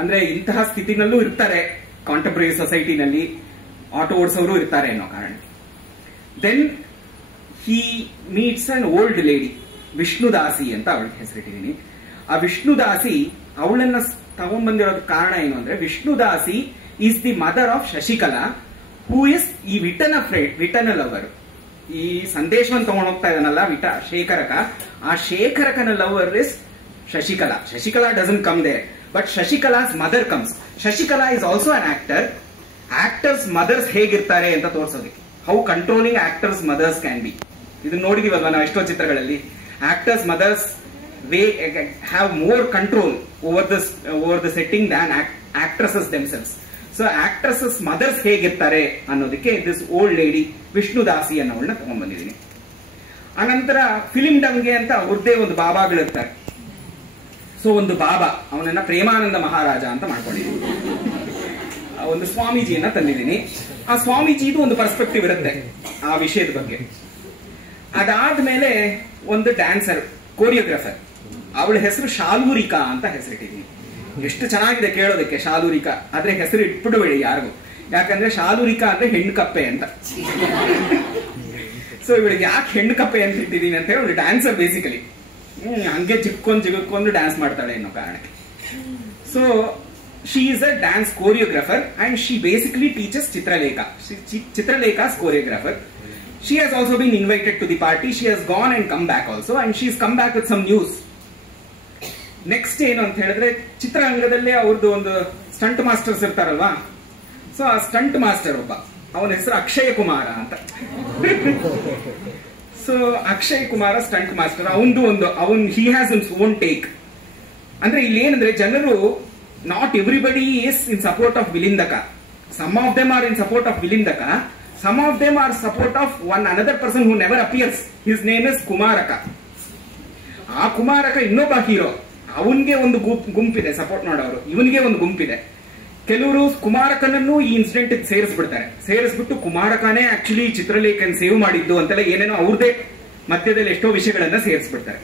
ಅಂದ್ರೆ ಇಂತಹ ಸ್ಥಿತಿನಲ್ಲೂ ಇರ್ತಾರೆ ಕಾಂಟೆಂಪರರಿ ಸೊಸೈಟಿನಲ್ಲಿ, ಆಟೋ ಓಡಿಸೋರು ಇರ್ತಾರೆ ಅನ್ನೋ ಕಾರಣಕ್ಕೆ. Then he meets an old lady, Vishnudasi ಅಂತ ಅವಳಿಗೆ ಹೆಸರಿಟ್ಟಿದ್ದೀನಿ. ಆ ವಿಷ್ಣುದಾಸಿ ಅವಳನ್ನ ತಗೊಂಡ್ಬಂದಿರೋದ ಕಾರಣ ಏನು ಅಂದ್ರೆ, Vishnudasi is the mother of Shashikala, who is ಈ ವಿಟನ ಫ್ರೆಂಡ್, ವಿಟನ ಲವರ್. ಈ ಸಂದೇಶವನ್ನು ತಗೊಂಡು ಹೋಗ್ತಾ ಇದ್ದಾನಲ್ಲ ಶೇಖರಕ, ಆ ಶೇಖರಕನ lover is Shashikala. Shashikala doesn't come there, but Shashikala's mother comes. Shashikala is also an actor. Actors mothers ಹೇಗಿರ್ತಾರೆ ಅಂತ ತೋರಿಸೋದಕ್ಕೆ, how controlling actors mothers can be. ಇದನ್ನ ನೋಡಿದೀವಲ್ವಾ ನಾವು ಎಷ್ಟೋ ಚಿತ್ರಗಳಲ್ಲಿ. Actors mothers have more control over the setting than actresses themselves. So actresses mothers ಹೇಗಿರ್ತಾರೆ ಅನ್ನೋದಕ್ಕೆ ದಿಸ್ ಓಲ್ಡ್ ಲೇಡಿ ವಿಷ್ಣುದಾಸಿ ಅನ್ನೋಳನ್ನ ತಗೊಂಡ್ ಬಂದಿದ್ದೀನಿ. ಅನಂತರ ಫಿಲಿಂ ಡಂಗೆ ಅಂತ ಅವ್ರದ್ದೇ ಒಂದು ಬಾಬಾಗಳಿರ್ತಾರೆ. ಸೊ ಒಂದು ಬಾಬಾ, ಅವನನ್ನ ಪ್ರೇಮಾನಂದ ಮಹಾರಾಜ ಅಂತ ಮಾಡ್ಕೊಂಡಿದ್ದೀನಿ. ಒಂದು ಸ್ವಾಮೀಜಿಯನ್ನ ತಂದಿದ್ದೀನಿ. ಆ ಸ್ವಾಮೀಜಿದು ಒಂದು ಪರ್ಸ್ಪೆಕ್ಟಿವ್ ಇರುತ್ತೆ ಆ ವಿಷಯದ ಬಗ್ಗೆ. ಅದಾದ್ಮೇಲೆ ಒಂದು ಡ್ಯಾನ್ಸರ್, ಕೋರಿಯೋಗ್ರಾಫರ್, ಅವಳ ಹೆಸರು ಶಾಲೂರಿಕಾ ಅಂತ ಹೆಸರಿಟ್ಟಿದ್ದೀನಿ. ಎಷ್ಟು ಚೆನ್ನಾಗಿದೆ ಕೇಳೋದಕ್ಕೆ ಶಾಲೂರಿಕಾ, ಆದ್ರೆ ಹೆಸರು ಇಟ್ಬಿಡಬೇಡಿ ಯಾರಿಗೂ, ಯಾಕಂದ್ರೆ ಶಾಲೂರಿಕಾ ಅಂದ್ರೆ ಹೆಣ್ಣು ಕಪ್ಪೆ ಅಂತ. ಸೊ ಇವಳಿಗೆ ಯಾಕೆ ಹೆಣ್ಣು ಕಪ್ಪೆ ಅಂತ ಇಟ್ಟಿದ್ದೀನಿ ಅಂತ ಹೇಳಿ, ಡ್ಯಾನ್ಸರ್ ಬೇಸಿಕಲಿ ಹಂಗೆ ಜಿಗ್ಕೊಂಡು ಡ್ಯಾನ್ಸ್ ಮಾಡ್ತಾಳೆ ಅನ್ನೋ ಕಾರಣಕ್ಕೆ. So she is a dance choreographer and she basically teachers Chitralekha. Chitralekha's choreographer. She has also been invited to the party. She has gone and come back also, and she's come back with some news. Next ಏನು ಅಂತ ಹೇಳಿದ್ರೆ, ಚಿತ್ರರಂಗದಲ್ಲೇ ಅವ್ರದ್ದು ಒಂದು stunt masters ಇರ್ತಾರಲ್ವಾ. So ಆ stunt master ಒಬ್ಬ, ಅವನ ಹೆಸರು ಅಕ್ಷಯ್ ಕುಮಾರ ಅಂತ. So Akshay Kumara stunt master. He has his own take. ಅಂದ್ರೆ ಇಲ್ಲಿ ಏನಂದ್ರೆ, ಜನರು not everybody is in support of Vilindaka. Some of them are in support of Vilindaka. Some of them are support of another person who never appears. His name is ಕುಮಾರಕ. ಆ ಕುಮಾರಕ ಇನ್ನೊಬ್ಬ hero, ಅವನ್ಗೆ ಒಂದು ಗುಂಪಿದೆ support ಮಾಡೋರು, ಇವನಿಗೆ ಒಂದು ಗುಂಪಿದೆ. ಕೆಲವರು ಕುಮಾರಕನನ್ನು ಈ ಇನ್ಸಿಡೆಂಟ್ ಸೇರಿಸ್ಬಿಡ್ತಾರೆ. ಸೇರಿಸ್ಬಿಟ್ಟು ಕುಮಾರಕನೇ ಆಕ್ಚುಲಿ ಚಿತ್ರಲೇಖನ್ ಸೇವ್ ಮಾಡಿದ್ದು ಅಂತೆಲ್ಲ ಏನೇನೋ ಅವ್ರದೇ ಮಧ್ಯದಲ್ಲಿ ಎಷ್ಟೋ ವಿಷಯಗಳನ್ನ ಸೇರಿಸ್ಬಿಡ್ತಾರೆ.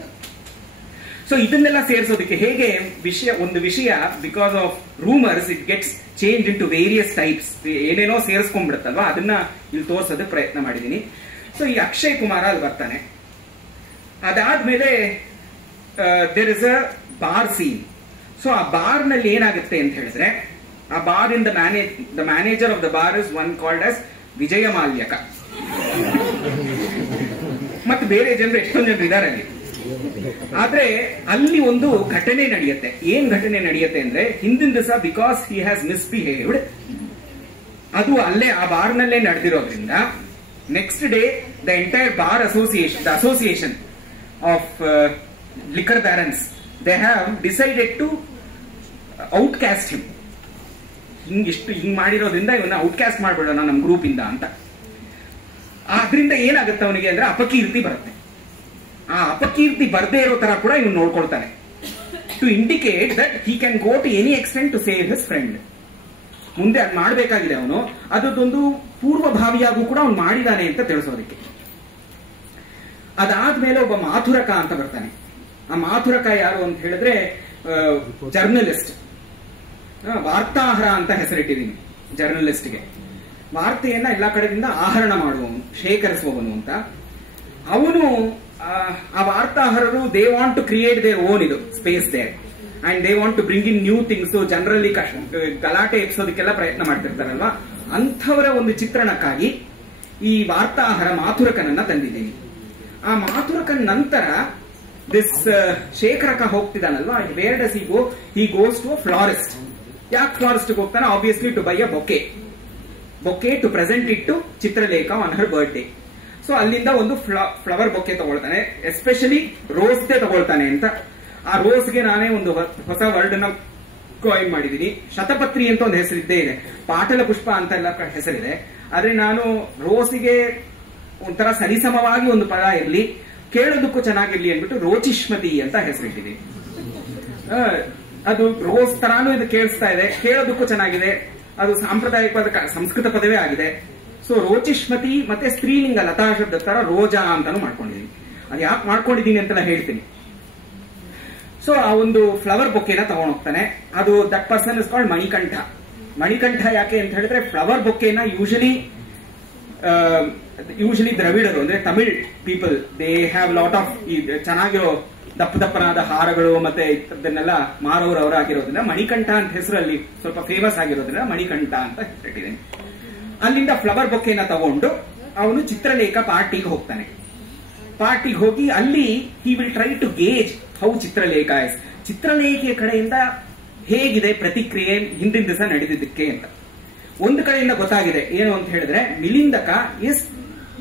ಸೊ ಇದನ್ನೆಲ್ಲ ಸೇರಿಸೋದಕ್ಕೆ ಹೇಗೆ ಒಂದು ವಿಷಯ because of rumours it gets change into various types, ಏನೇನೋ ಸೇರಿಸ್ಕೊಂಡ್ಬಿಡುತ್ತಲ್ವಾ, ಅದನ್ನ ಇಲ್ಲಿ ತೋರ್ಸೋದಕ್ಕೆ ಪ್ರಯತ್ನ ಮಾಡಿದ್ದೀನಿ. ಸೊ ಈ ಅಕ್ಷಯ್ ಕುಮಾರ ಅಲ್ಲಿ ಬರ್ತಾನೆ. ಅದಾದ್ಮೇಲೆ there is a bar scene. So ಆ ಬಾರ್ ನಲ್ಲಿ ಏನಾಗುತ್ತೆ ಅಂತ ಹೇಳಿದ್ರೆ, ಆ bar in the manager of the bar is one called as Vijaya Malyaka. ಮತ್ತೆ ಬೇರೆ ಜನರು ಎಷ್ಟೊಂದು ಜನರು ಇದ್ದಾರೆ ಅಲ್ಲಿ. ಆದ್ರೆ ಅಲ್ಲಿ ಒಂದು ಘಟನೆ ನಡೆಯುತ್ತೆ. ಏನ್ ಘಟನೆ ನಡೆಯುತ್ತೆ ಅಂದ್ರೆ, ಹಿಂದಿನ ದಿವಸ ಬಿಕಾಸ್ ಹಿ ಹ್ಯಾಸ್ ಮಿಸ್ಬಿಹೇವ್ಡ್, ಅದು ಅಲ್ಲೇ ಆ ಬಾರ್ ನಲ್ಲೇ ನಡೆದಿರೋದ್ರಿಂದ next day the entire bar association of liquor barons they have decided to outcast him. ಹಿಂಗ್ ಮಾಡಿರೋದ್ರಿಂದ ಇವನ್ನ ಔಟ್ಕಾಸ್ಟ್ ಮಾಡ್ಬಿಡೋಣ ನಮ್ಮ ಗ್ರೂಪ್ ಇಂದ ಅಂತ. ಆದ್ರಿಂದ ಏನಾಗುತ್ತೆ ಅವನಿಗೆ ಅಂದ್ರೆ ಅಪಕೀರ್ತಿ ಬರುತ್ತೆ. ಆ ಅಪಕೀರ್ತಿ ಬರ್ದೇ ಇರೋ ತರ ಕೂಡ ಇವನು ನೋಡ್ಕೊಳ್ತಾನೆ. To indicate that he can go to any extent to save his friend. ಮುಂದೆ ಅದು ಮಾಡಬೇಕಾಗಿದೆ ಅವನು, ಅದೊಂದು ಪೂರ್ವಭಾವಿಯಾಗೂ ಕೂಡ ಅವನು ಮಾಡಿದಾನೆ ಅಂತ ತಿಳಿಸೋದಕ್ಕೆ. ಅದಾದ್ಮೇಲೆ ಒಬ್ಬ ಮಾಥುರಕ ಅಂತ ಬರ್ತಾನೆ. ಆ ಮಾಥುರಕ ಯಾರು ಅಂತ ಹೇಳಿದ್ರೆ ಜರ್ನಲಿಸ್ಟ್, ವಾರ್ತಾಹರ ಅಂತ ಹೆಸರಿಟ್ಟಿದ್ದೀನಿ ಜರ್ನಲಿಸ್ಟ್ಗೆ. ವಾರ್ತೆಯನ್ನ ಎಲ್ಲಾ ಕಡೆಯಿಂದ ಆಹರಣ ಮಾಡುವವನು, ಶೇಖರಿಸುವವನು ಅಂತ. ಅವನು ಆ ವಾರ್ತಾಹರರು they want to create their own ಇದು space there and they want to bring in new things. Generally ಗಲಾಟೆ ಎಪ್ಸೋದಕ್ಕೆಲ್ಲ ಪ್ರಯತ್ನ ಮಾಡ್ತಿರ್ತಾರಲ್ವಾ, ಅಂಥವರ ಒಂದು ಚಿತ್ರಣಕ್ಕಾಗಿ ಈ ವಾರ್ತಾಹರ ಮಾಥುರಕನನ್ನ ತಂದಿದ್ದೀನಿ. ಆ ಮಾಥುರಕನ್ ನಂತರ ದಿಸ್ ಶೇಖರಕ ಹೋಗ್ತಿದ್ದಾನಲ್ವಾ, where does he go? He goes to a florist. ಯಾಕೆ ಫ್ಲಾರಿಸ್ಟ್ ಹೋಗ್ತಾನೆ? Obviously to buy a bouquet to present it to Chitralekha on her birthday. So ಅಲ್ಲಿಂದ ಒಂದು ಫ್ಲವರ್ ಬೊಕೆ ತಗೊಳ್ತಾನೆ, ಎಸ್ಪೆಷಲಿ ರೋಸ್ಗೆ ತಗೊಳ್ತಾನೆ ಅಂತ. ಆ ರೋಸ್ಗೆ ನಾನೇ ಒಂದು ಹೊಸ ವರ್ಡ್ ನ ಕಾಯಿನ್ ಮಾಡಿದ್ದೀನಿ. ಶತಪತ್ರಿ ಅಂತ ಒಂದು ಹೆಸರಿದ್ದೇ ಇದೆ, ಪಾಟಲ ಪುಷ್ಪ ಅಂತ ಎಲ್ಲ ಹೆಸರಿದೆ. ಆದ್ರೆ ನಾನು ರೋಸಿಗೆ ಒಂಥರ ಸರಿಸಮವಾಗಿ ಒಂದು ಪದ ಇರಲಿ, ಕೇಳೋದಕ್ಕೂ ಚೆನ್ನಾಗಿರ್ಲಿ ಅಂದ್ಬಿಟ್ಟು ರೋಚಿಷ್ಮತಿ ಅಂತ ಹೆಸರಿಟ್ಟಿದ್ದೀನಿ. ಅದು ರೋಸ್ ತರಾನು ಇದು ಕೇಳಿಸ್ತಾ ಇದೆ, ಕೇಳೋದಕ್ಕೂ ಚೆನ್ನಾಗಿದೆ, ಅದು ಸಾಂಪ್ರದಾಯಿಕವಾದ ಸಂಸ್ಕೃತ ಪದವೇ ಆಗಿದೆ. ಸೊ ರೋಚಿಷ್ಮತಿ ಮತ್ತೆ ಸ್ತ್ರೀಲಿಂಗ ಲತಾ ಶಬ್ದ ತರ ರೋಜಾ ಅಂತಾನು ಮಾಡ್ಕೊಂಡಿದ್ದೀನಿ. ಅದು ಯಾಕೆ ಮಾಡ್ಕೊಂಡಿದ್ದೀನಿ ಅಂತೆಲ್ಲ ಹೇಳ್ತೀನಿ. ಸೊ ಆ ಒಂದು ಫ್ಲವರ್ ಬೊಕೆನ ತಗೊಂಡು ಹೋಗ್ತಾನೆ. ಅದು that person is called Manikantha. Manikantha ಯಾಕೆ ಅಂತ ಹೇಳಿದ್ರೆ ಫ್ಲವರ್ ಬೊಕೆನ ಯೂಶಲಿ ದ್ರವಿಡರು ಅಂದ್ರೆ Tamil people they have lot of ಚೆನ್ನಾಗಿರೋ ದಪ್ಪನಾದ ಹಾರಗಳು ಮತ್ತೆ ಇದನ್ನೆಲ್ಲ ಮಾರೋರು ಅವರು ಆಗಿರೋದ್ರಿಂದ ಮಣಿಕಂಠ ಅಂತ ಹೆಸರಲ್ಲಿ ಸ್ವಲ್ಪ ಫೇಮಸ್ ಆಗಿರೋದ್ರಿಂದ ಮಣಿಕಂಠ ಅಂತ ಹೆಸರಿಟ್ಟಿದ್ದೇನೆ. ಅಲ್ಲಿಂದ ಫ್ಲವರ್ ಬೊಕೆನ ತಗೊಂಡು ಅವನು ಚಿತ್ರಲೇಖ ಪಾರ್ಟಿಗೆ ಹೋಗ್ತಾನೆ. ಪಾರ್ಟಿಗೆ ಹೋಗಿ ಅಲ್ಲಿ he will try to gauge how Chitralekha is. ಚಿತ್ರಲೇಖೆಯ ಕಡೆಯಿಂದ ಹೇಗಿದೆ ಪ್ರತಿಕ್ರಿಯೆ ಹಿಂದಿನ ದಿವಸ ನಡೆದಿದ್ದಕ್ಕೆ ಅಂತ. ಒಂದು ಕಡೆಯಿಂದ ಗೊತ್ತಾಗಿದೆ ಏನು ಅಂತ ಹೇಳಿದ್ರೆ, Milindaka is